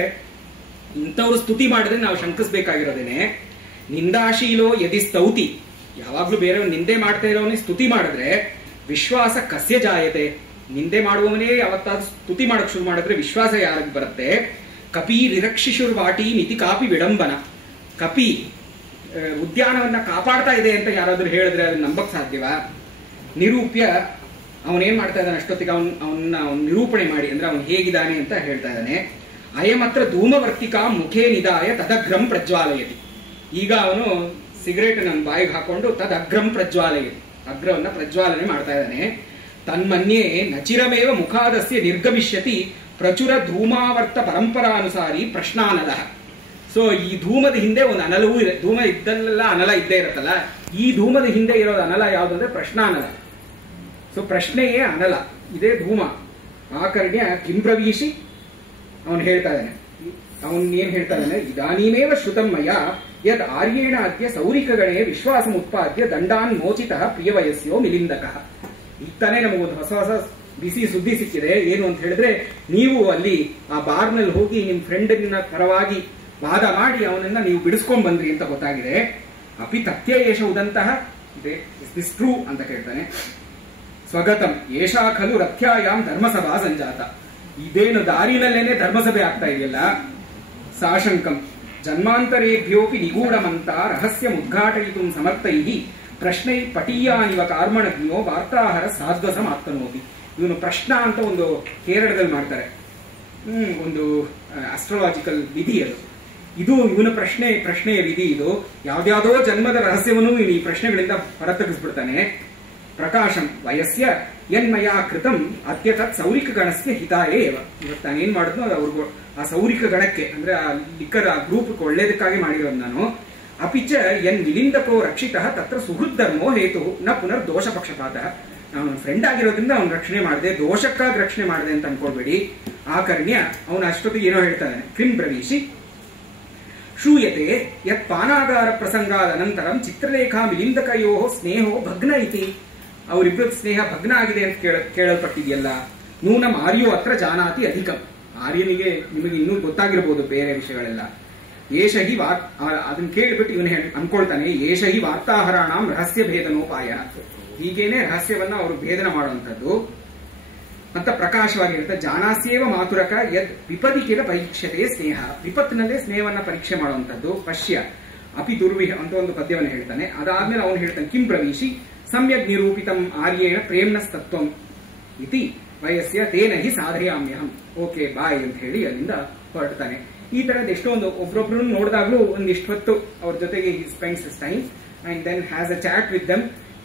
ಇಂಥವ್ರು ಸ್ತುತಿ ಮಾಡಿದ್ರೆ ನಾವು ಶಂಕಿಸ್ಬೇಕಾಗಿರೋದೇನೆ. ನಿಂದಾಶೀಲೋ ಯದಿ ಸ್ತೌತಿ, ಯಾವಾಗ್ಲೂ ಬೇರೆಯವ್ರು ನಿಂದೆ ಮಾಡ್ತಾ ಇರೋವನೇ ಸ್ತುತಿ ಮಾಡಿದ್ರೆ ವಿಶ್ವಾಸ ಕಸ್ಯ ಜಾಯತೆ. ನಿಂದೆ ಮಾಡುವವನೇ ಯಾವತ್ತಾದ್ರೂ ಸ್ತುತಿ ಮಾಡಕ್ ಶುರು ಮಾಡಿದ್ರೆ ವಿಶ್ವಾಸ ಯಾರಿಗೆ ಬರುತ್ತೆ. ಕಪಿ ರಿರಕ್ಷಿಷುರ್ವಾಟಿ ಮಿತಿ ಕಾಪಿ ವಿಡಂಬನ. ಕಪಿ ಉದ್ಯಾನವನ್ನ ಕಾಪಾಡ್ತಾ ಇದೆ ಅಂತ ಯಾರಾದ್ರೂ ಹೇಳಿದ್ರೆ ಅದನ್ನ ನಂಬಕ್ ಸಾಧ್ಯವಾ? ನಿರೂಪ್ಯ, ಅವನೇನ್ ಮಾಡ್ತಾ ಇದ್ದಾನೆ ಅಷ್ಟೊತ್ತಿಗೆ ಅವನ್ನ ನಿರೂಪಣೆ ಮಾಡಿ, ಅಂದ್ರೆ ಅವನು ಹೇಗಿದ್ದಾನೆ ಅಂತ ಹೇಳ್ತಾ ಇದ್ದಾನೆ. ಅಯಮತ್ರ ಧೂಮವರ್ತಿಕಾ ಮುಖೇ ನಿಧಾಯ ತದಗ್ರಂ ಪ್ರಜ್ವಾಲಯತಿ. ಈಗ ಅವನು ಸಿಗರೇಟ್ ನನ್ನ ಬಾಯಿಗೆ ಹಾಕೊಂಡು ತದಗ್ರಂ ಪ್ರಜ್ವಾಲಯತಿ, ಅಗ್ರವನ್ನ ಪ್ರಜ್ವಾಲನೆ ಮಾಡ್ತಾ ಇದ್ದಾನೆ. ತನ್ಮನ್ಯೇ ನಚಿರಮೇವ ಮುಖಾದಸ್ಯ ನಿರ್ಗಮಿಷ್ಯತಿ ಪ್ರಚುರ ಧೂಮಾವರ್ತ ಪರಂಪರಾನುಸಾರಿ ಪ್ರಶ್ನಾನಲ. ಸೊ ಈ ಧೂಮದ ಹಿಂದೆ ಒಂದು ಅನಲವೂ ಇದೆ. ಧೂಮ ಇದ್ದಲ್ಲೆಲ್ಲ ಅನಲ ಇದ್ದೇ ಇರುತ್ತಲ್ಲ, ಈ ಧೂಮದ ಹಿಂದೆ ಇರೋದು ಅನಲ ಯಾವುದು ಅಂದ್ರೆ ಪ್ರಶ್ನಾನಲ. ಸೊ ಪ್ರಶ್ನೆಯೇ ಅನಲ, ಇದೇ ಧೂಮ. ಆಕರ್ಣ್ಯ ಕಿಂಬ್ರವೀಶಿ, ಅವನು ಹೇಳ್ತಾ ಇದ್ದಾನೆ. ಅವನ್ ಏನ್ ಹೇಳ್ತಾ ಇದ್ದಾನೆ, ಇದಾನೀಮೇವ ಶ್ರುತಂ ಮಯ ಯದ್ ಆರ್ಯೇಣ ಅದ್ಯ ಸೌರಿಕಗಣೆ ವಿಶ್ವಾಸಂ ಉತ್ಪಾದ್ಯ ದಂಡಾನ್ ಮೋಚಿತಃ ಪ್ರಿಯವಯಸ್ಯೋ ಮಿಲಿಂದಕಃ. ಈಗ ತಾನೇ ನಮಗೊಂದು ಹೊಸ ಹೊಸ ಬಿಸಿ ಸುದ್ದಿ ಸಿಕ್ಕಿದೆ. ಏನು ಅಂತ ಹೇಳಿದ್ರೆ, ನೀವು ಅಲ್ಲಿ ಆ ಬಾರ್ನಲ್ಲಿ ಹೋಗಿ ನಿಮ್ ಫ್ರೆಂಡಿನ ಪರವಾಗಿ ವಾದ ಮಾಡಿ ಅವನನ್ನ ನೀವು ಬಿಡಿಸ್ಕೊಂಡ್ ಬಂದ್ರಿ ಅಂತ ಗೊತ್ತಾಗಿದೆ. ಅಪಿ ತಥ್ಯ ಏಷ ಉದಂತಹ ಇಸ್ ದಿಸ್ ಟ್ರೂ ಅಂತ ಕೇಳ್ತಾನೆ. ಸ್ವಗತಂ ಏಷಾ ಖಲು ರಥ್ಯಾಯಾಮ್ ಧರ್ಮಸಭಾ ಸಂಜಾತ. ಇದೇನು ದಾರಿನಲ್ಲೇನೆ ಧರ್ಮಸಭೆ ಆಗ್ತಾ ಇದೆಯಲ್ಲ. ಸಾಶಂಕಂ ಜನ್ಮಾಂತರೇಭ್ಯೋಪಿ ನಿಗೂಢಮಂತ ರಹಸ್ಯ ಉದ್ಘಾಟಯಿತು ಸಮರ್ಥೈಹಿ ಪ್ರಶ್ನೈ ಪಟೀಯಾನಿವ ಕಾರ್ಮಣಜ್ಞೋ ವಾರ್ತಾಹರ ಸಾಧ್ವಸಂ ಆಪ್ತನೋಪಿ. ಇವನು ಪ್ರಶ್ನ ಅಂತ ಒಂದು ಕೇರಳದಲ್ಲಿ ಮಾಡ್ತಾರೆ, ಒಂದು ಆಸ್ಟ್ರಾಲಾಜಿಕಲ್ ವಿಧಿ ಅದು. ಇದು ಇವನ ಪ್ರಶ್ನೆಯ ವಿಧಿ. ಇದು ಯಾವ್ದಾವುದೋ ಜನ್ಮದ ರಹಸ್ಯವನ್ನು ಈ ಪ್ರಶ್ನೆಗಳಿಂದ ಹೊರತೆಗೆಸ್ಬಿಡ್ತಾನೆ. ಪ್ರಕಾಶಂ ವಯಸ್ಯ ಯನ್ಮಯಾ ಕೃತಂ ಅದ್ಯ ತತ್ ಸೌರಿಕ ಗಣಸ್ಯ ಹಿತಾಯೇ ಏವ. ಇವತ್ತು ನಾನು ಏನ್ ಮಾಡಿದ್ನೋ ಅದು ಅವ್ರಿಗೂ ಆ ಸೌರಿಕ ಗಣಕ್ಕೆ ಅಂದ್ರೆ ಆ ಲಿಕ್ಕರ್ ಆ ಗ್ರೂಪ್ ಒಳ್ಳೇದಕ್ಕಾಗಿ ಮಾಡಿರೋದು ನಾನು. ಅಪಿಚ ಯನ್ ವಿಲಿಂದಕೋ ರಕ್ಷಿತಃ ತತ್ರ ಸುಹೃದ್ಧರ್ಮೋ ಹೇತು ನ ಪುನರ್ ದೋಷ ಪಕ್ಷಪಾತ. ಅವನ ಫ್ರೆಂಡ್ ಆಗಿರೋದ್ರಿಂದ ಅವ್ನ ರಕ್ಷಣೆ ಮಾಡಿದೆ, ದೋಷಕ್ಕಾಗಿ ರಕ್ಷಣೆ ಮಾಡಿದೆ ಅಂತ ಅನ್ಕೊಳ್ಬೇಡಿ. ಆ ಕರ್ಣ್ಯ ಅವನ ಅಷ್ಟೊತ್ತಿಗೆ ಏನೋ ಹೇಳ್ತಾನೆ. ಕ್ರಿಂ ಬ್ರವೀಷಿ ಶೂಯತೆ ಯತ್ ಪಾನಾಗಾರ ಪ್ರಸಂಗಾದ ಅನಂತರಂ ಚಿತ್ರಲೇಖಾ ಮಿಲಿಂದಕಯೋ ಸ್ನೇಹೋ ಭಗ್ನ ಇತಿ. ಅವರಿಬ್ಬರ ಸ್ನೇಹ ಭಗ್ನ ಆಗಿದೆ ಅಂತ ಕೇಳಲ್ಪಟ್ಟಿದೆಯಲ್ಲ. ನೂನಂ ಆರ್ಯೋ ಅತ್ರ ಜಾನಾತಿ ಅಧಿಕಂ. ಆರ್ಯನಿಗೆ ನಿಮಗೆ ಇನ್ನೂ ಗೊತ್ತಾಗಿರ್ಬೋದು ಬೇರೆ ವಿಷಯಗಳೆಲ್ಲ. ಏಷ ಹಿ ಅದನ್ನ ಕೇಳ್ಬಿಟ್ಟು ಇವನು ಅನ್ಕೊಳ್ತಾನೆ, ಏಷ ಹಿ ವಾರ್ತಾಹರಾಣಾಂ ರಹಸ್ಯ ಭೇದನೋಪಾಯ. ಹೀಗೇನೆ ರಹಸ್ಯವನ್ನ ಅವರು ಭೇದನ ಮಾಡುವಂಥದ್ದು ಅಂತ ಪ್ರಕಾಶವಾಗಿರುತ್ತೆ. ಜಾನಾಸ್ಯೇವ ಮಾತುರಕ ಯದ್ ವಿಪದಿಕೆಲ ಪರೀಕ್ಷತೆ ಸ್ನೇಹ. ವಿಪತ್ತಿನಲ್ಲೇ ಸ್ನೇಹವನ್ನ ಪರೀಕ್ಷೆ ಮಾಡುವಂಥದ್ದು. ಪಶ್ಯ ಅಪಿ ದುರ್ವಿಹ ಅಂತ ಒಂದು ಪದ್ಯವನ್ನು ಹೇಳ್ತಾನೆ. ಅದಾದ್ಮೇಲೆ ಅವನು ಹೇಳ್ತಾನೆ, ಕಿಂ ಬ್ರವೀಷಿ ಸಮ್ಯಕ್ ನಿರೂಪಿತಂ ಆರ್ಯೇಣ ಪ್ರೇಮ್ನಸ್ತತ್ವಂ ಇತಿ ವಯಸ್ಯ ತೇನ ಹಿ ಸಾಧಯಾಮ್ಯಹಂ. ಓಕೆ ಬಾಯ್ ಅಂತ ಹೇಳಿ ಅಲ್ಲಿಂದ ಹೊರಡ್ತಾನೆ. ಈ ತರದ್ ಎಷ್ಟೊಂದು ಒಬ್ರೊಬ್ರು ನೋಡಿದಾಗ್ಲೂ ಒಂದಿಷ್ಟು ಹೊತ್ತು ಅವ್ರ ಜೊತೆಗೆ he spends his time and then has a chat with them,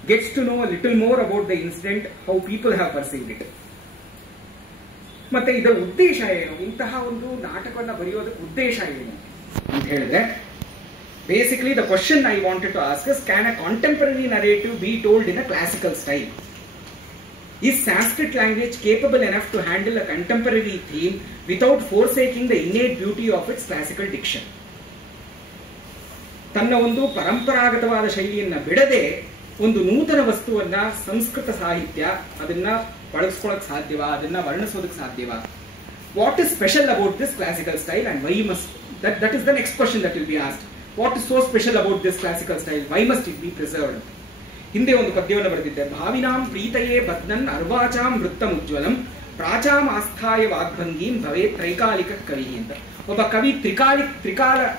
gets to know a little more about the incident, how people have perceived it. ಮತ್ತೆ ಇದರ ಉದ್ದೇಶ ಏನು, ಇಂತಹ ಒಂದು ನಾಟಕವನ್ನ ಬರೆಯೋದಕ್ಕೆ ಉದ್ದೇಶ ಏನು ಅಂತ ಹೇಳಿದ್ರೆ, basically the question I wanted to ask is, can a contemporary narrative be told in a classical style? Is Sanskrit language capable enough to handle a contemporary theme without forsaking the innate beauty of its classical diction? ತನ್ನ ಒಂದು ಪರಂಪರಾಗತವಾದ ಶೈಲಿಯನ್ನ ಬಿಡದೆ ಒಂದು ನೂತನ ವಸ್ತುವನ್ನ ಸಂಸ್ಕೃತ ಸಾಹಿತ್ಯ ಅದನ್ನ ಬಳಸ್ಕೊಳ್ಳಕ್ ಸಾಧ್ಯವಾ, ಅದನ್ನ ವರ್ಣಿಸೋದಕ್ಕೆ ಸಾಧ್ಯವಾ? What is special about this classical style and why must that is the next question that will be asked. What is so special about this classical style? Why must it be preserved? ಹಿಂದೆ ಒಂದು ಪದ್ಯವನ್ನು ಬರೆದಿದ್ದೆ, ಭಾವಿನಾಂ ಪ್ರೀತಯೇ ಬದ್ನನ್ ಅರ್ವಾಚಾಂ ವೃತ್ತಮುಜ್ವಲಂ ಪ್ರಾಚಾಂ ಆಸ್ಥಾಯ ವಾಗ್ಭಂಗೀಂ ಭವೇ ತ್ರೈಕಾಲಿಕ ಕವಿ ಅಂತ. ಒಬ್ಬ ಕವಿ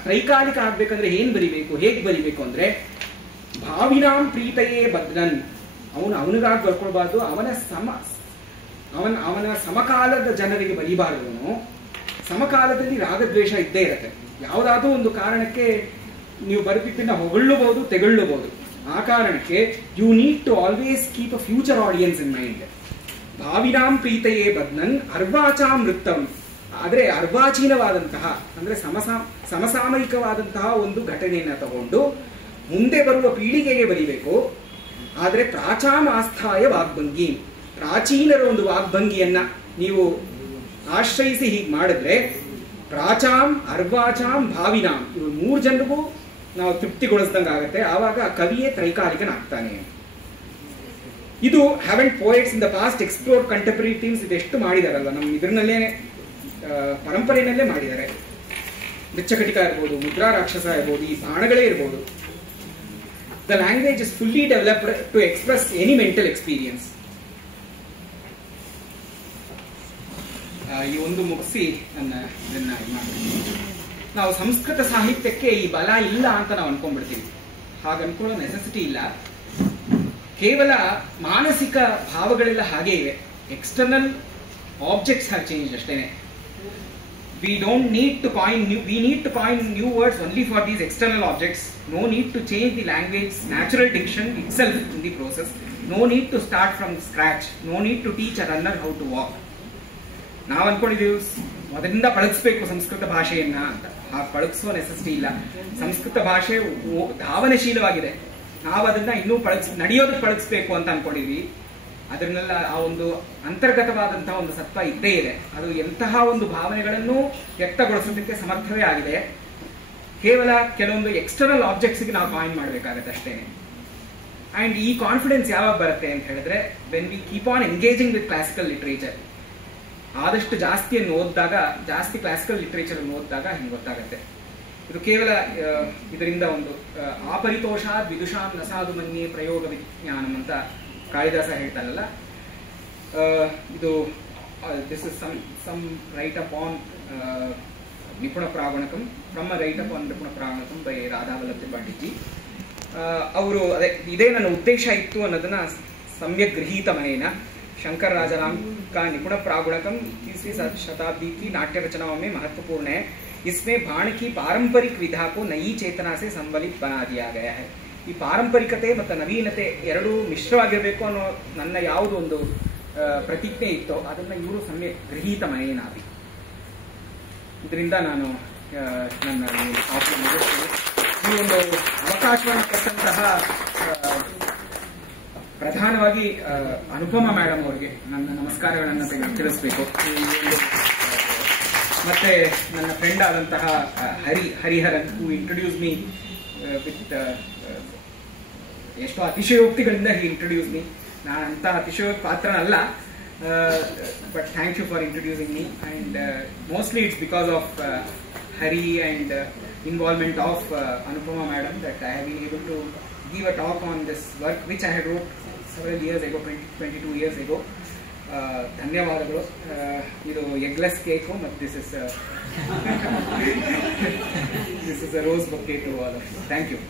ತ್ರೈಕಾಲಿಕ ಆಗ್ಬೇಕಂದ್ರೆ ಏನ್ ಬರಿಬೇಕು, ಹೇಗೆ ಬರಿಬೇಕು ಅಂದ್ರೆ, ಭಾವಿನಾಂ ಪ್ರೀತಯೇ ಬದ್ನನ್, ಅವನಿಗಾಗಿ ಬರ್ಕೊಳ್ಬಾರ್ದು, ಅವನ ಸಮಕಾಲದ ಜನರಿಗೆ ಬರೀಬಾರದು. ಸಮಕಾಲದಲ್ಲಿ ರಾಗದ್ವೇಷ ಇದ್ದೇ ಇರುತ್ತೆ. ಯಾವುದಾದ್ರೂ ಒಂದು ಕಾರಣಕ್ಕೆ ನೀವು ಬರೆದಿದ್ದನ್ನ ಹೊಗಳ್ಳಬಹುದು, ತೆಗೊಳ್ಳಬಹುದು. ಆ ಕಾರಣಕ್ಕೆ you need to always keep a future audience in mind. ಭಾವಿನಾಂ ಪ್ರೀತಯೇ ಬದ್ನನ್ ಅರ್ವಾಚಾಂ ವೃತ್ತಂ. ಆದ್ರೆ ಅರ್ವಾಚೀನವಾದಂತಹ ಅಂದ್ರೆ ಸಮಸಾಮಯಿಕವಾದಂತಹ ಒಂದು ಘಟನೆಯನ್ನ ತಗೊಂಡು ಮುಂದೆ ಬರುವ ಪೀಳಿಗೆಗೆ ಬರೀಬೇಕು. ಆದ್ರೆ ಪ್ರಾಚಾಂ ಆಸ್ಥಾಯ ವಾಗ್ಭಂಗಿ, ಪ್ರಾಚೀನರ ಒಂದು ವಾಗ್ಭಂಗಿಯನ್ನ ನೀವು ಆಶ್ರಯಿಸಿ ಹೀಗೆ ಮಾಡಿದ್ರೆ ಪ್ರಾಚಾಂ ಅರ್ವಾಚಾಂ ಭಾವಿನಾಂ ಇವು ಮೂರು ಜನರಿಗೂ ನಾವು ತೃಪ್ತಿಗೊಳಿಸ್ದಂಗೆ ಆಗುತ್ತೆ. ಆವಾಗ ಕವಿಯೇ ತ್ರೈಕಾಲಿಕನಾಗ್ತಾನೆ. ಇದು haven't poets in the past explore contemporary themes ಇದೆಷ್ಟು ಮಾಡಿದಾರಲ್ಲ, ನಮ್ಮ ಇದರಲ್ಲೇ ಪರಂಪರೆಯಲ್ಲೇ ಮಾಡಿದ್ದಾರೆ. ಮೃಚ್ಛಕಟಿಕ ಇರ್ಬೋದು, ಮುದ್ರಾ ರಾಕ್ಷಸ ಇರ್ಬೋದು, ಈ ಬಾಣಗಳೇ ಇರ್ಬೋದು. The language is fully developed to express any mental experience. ಈ ಒಂದು ಮುಗಿಸಿ ಇದನ್ನ ನಾವು ಸಂಸ್ಕೃತ ಸಾಹಿತ್ಯಕ್ಕೆ ಈ ಬಲ ಇಲ್ಲ ಅಂತ ನಾವು ಅನ್ಕೊಂಡ್ಬಿಡ್ತೀವಿ. ಹಾಗೆ ಅನ್ಕೊಳ್ಳೋ ನೆಸೆಸಿಟಿ ಇಲ್ಲ. ಕೇವಲ ಮಾನಸಿಕ ಭಾವಗಳೆಲ್ಲ ಹಾಗೆ ಇವೆ. ಎಕ್ಸ್ಟರ್ನಲ್ ಆಬ್ಜೆಕ್ಟ್ಸ್ ಹ್ಯಾವ್ ಚೇಂಜ್ ಅಷ್ಟೇನೆ. We need to coin new words only for these external objects. No need to change the language natural diction itself in the process. No need to start from scratch. No need to teach a runner how to walk. ನಾವು ಅನ್ಕೊಂಡಿದ್ದೀವಿ ಅದರಿಂದ ಪಳಗಿಸ್ಬೇಕು ಸಂಸ್ಕೃತ ಭಾಷೆಯನ್ನ ಅಂತ. ಆ ಪಳಗಿಸುವ necessity ಇಲ್ಲ. ಸಂಸ್ಕೃತ ಭಾಷೆ ಧಾವನಶೀಲವಾಗಿದೆ. ನಾವು ಅದನ್ನ ಇನ್ನೂ ನಡೆಯೋದಕ್ಕೆ ಪಳಗಿಸ್ಬೇಕು ಅಂತ ಅನ್ಕೊಂಡಿದ್ವಿ. ಅದನ್ನೆಲ್ಲ ಆ ಒಂದು ಅಂತರ್ಗತವಾದಂತಹ ಒಂದು ಸತ್ವ ಇದ್ದೇ ಇದೆ. ಅದು ಎಂತಹ ಒಂದು ಭಾವನೆಗಳನ್ನು ವ್ಯಕ್ತಗೊಳಿಸೋದಕ್ಕೆ ಸಮರ್ಥವೇ ಆಗಿದೆ. ಕೇವಲ ಕೆಲವೊಂದು ಎಕ್ಸ್ಟರ್ನಲ್ ಆಬ್ಜೆಕ್ಟ್ಸ್ಗೆ ನಾವು ಕಾಯಿನ್ ಮಾಡಬೇಕಾಗತ್ತೆ ಅಷ್ಟೇನೆ. ಅಂಡ್ ಈ ಕಾನ್ಫಿಡೆನ್ಸ್ ಯಾವಾಗ ಬರುತ್ತೆ ಅಂತ ಹೇಳಿದ್ರೆ, when we keep on engaging with classical literature. ಆದಷ್ಟು ಜಾಸ್ತಿಯನ್ನು ಓದಿದಾಗ, ಜಾಸ್ತಿ ಕ್ಲಾಸಿಕಲ್ ಲಿಟ್ರೇಚರ್ ಅನ್ನು ಓದಿದಾಗ ಹಿಂಗೆ ಗೊತ್ತಾಗುತ್ತೆ. ಇದು ಕೇವಲ ಇದರಿಂದ ಒಂದು ಆಪರಿತೋಷಾದ್ ವಿದುಷಾಂ ನಸಾದು ಮನ್ಯೆ ಪ್ರಯೋಗ ವಿಜ್ಞಾನಂ ಅಂತ ಕಾಳಿದಾಸ ಹೇಳ್ತಾರಲ್ಲ. ಇದು this is some write up on ನಿಪುಣ ಪ್ರಾವಣಕಂ, from a write up on ನಿಪುಣ ಪ್ರಾವಣಕಂ ಬೈ ರಾಧಾವಲ್ಲಭ ಪಾಟೀಜಿ. ಅವರು ಇದೇ ನನ್ನ ಉದ್ದೇಶ ಇತ್ತು ಅನ್ನೋದನ್ನ ಸಮ್ಯಕ್ ಗೃಹೀತ ಮನೇನ. शंकर राजाराम का निपुण प्रागुणकम 30वीं शताब्दी की नाट्य रचनाओं में महत्वपूर्ण है. इसमें बाण की पारंपरिक विधा को नई चेतना से संबलित बना दिया गया है. ಈ ಪಾರಂಪರಿಕತೆ ಮತ್ತು ನವೀನತೆ ಎರಡೂ ಮಿಶ್ರವಾಗಿರಬೇಕು ಅನ್ನೋ ನನ್ನ ಯಾವುದೋ ಒಂದು ಪ್ರತಿಜ್ಞೆ ಇತ್ತೋ ಅದನ್ನ ಇವರು ಸಮ್ಯಕ್ ಗೃಹೀತ ಮನೇನಾಗಿ. ಇದರಿಂದ ನಾನು ನನ್ನ ಈ ಒಂದು ಅವಕಾಶವನ್ನು ಕೊಟ್ಟಂತಹ ಪ್ರಧಾನವಾಗಿ ಅನುಪಮಾ ಮೇಡಮ್ ಅವರಿಗೆ ನನ್ನ ನಮಸ್ಕಾರಗಳನ್ನು ತಿಳಿಸಬೇಕು. ಮತ್ತೆ ನನ್ನ ಫ್ರೆಂಡ್ ಆದಂತಹ ಹರಿಹರನ್ ಹೂ ಇಂಟ್ರೊಡ್ಯೂಸ್ ಮೀ ವಿತ್ ಎಷ್ಟೋ ಅತಿಶಯೋಕ್ತಿಗಳಿಂದ ಹಿ ಇಂಟ್ರೊಡ್ಯೂಸ್ ಮೀ. ನಾನು ಅಂತ ಅತಿಶಯೋಕ್ತಿ ಪಾತ್ರನಲ್ಲ, but thank you for introducing me, and mostly it's because of Hari and involvement of Anupama madam that I have been able to give a talk on this work which I had wrote several years ago, 22 years ago. ಧನ್ಯವಾದಗಳು. ಇದು eggless cake ಮತ್ತು this is a rose bouquet to all of you. Thank you.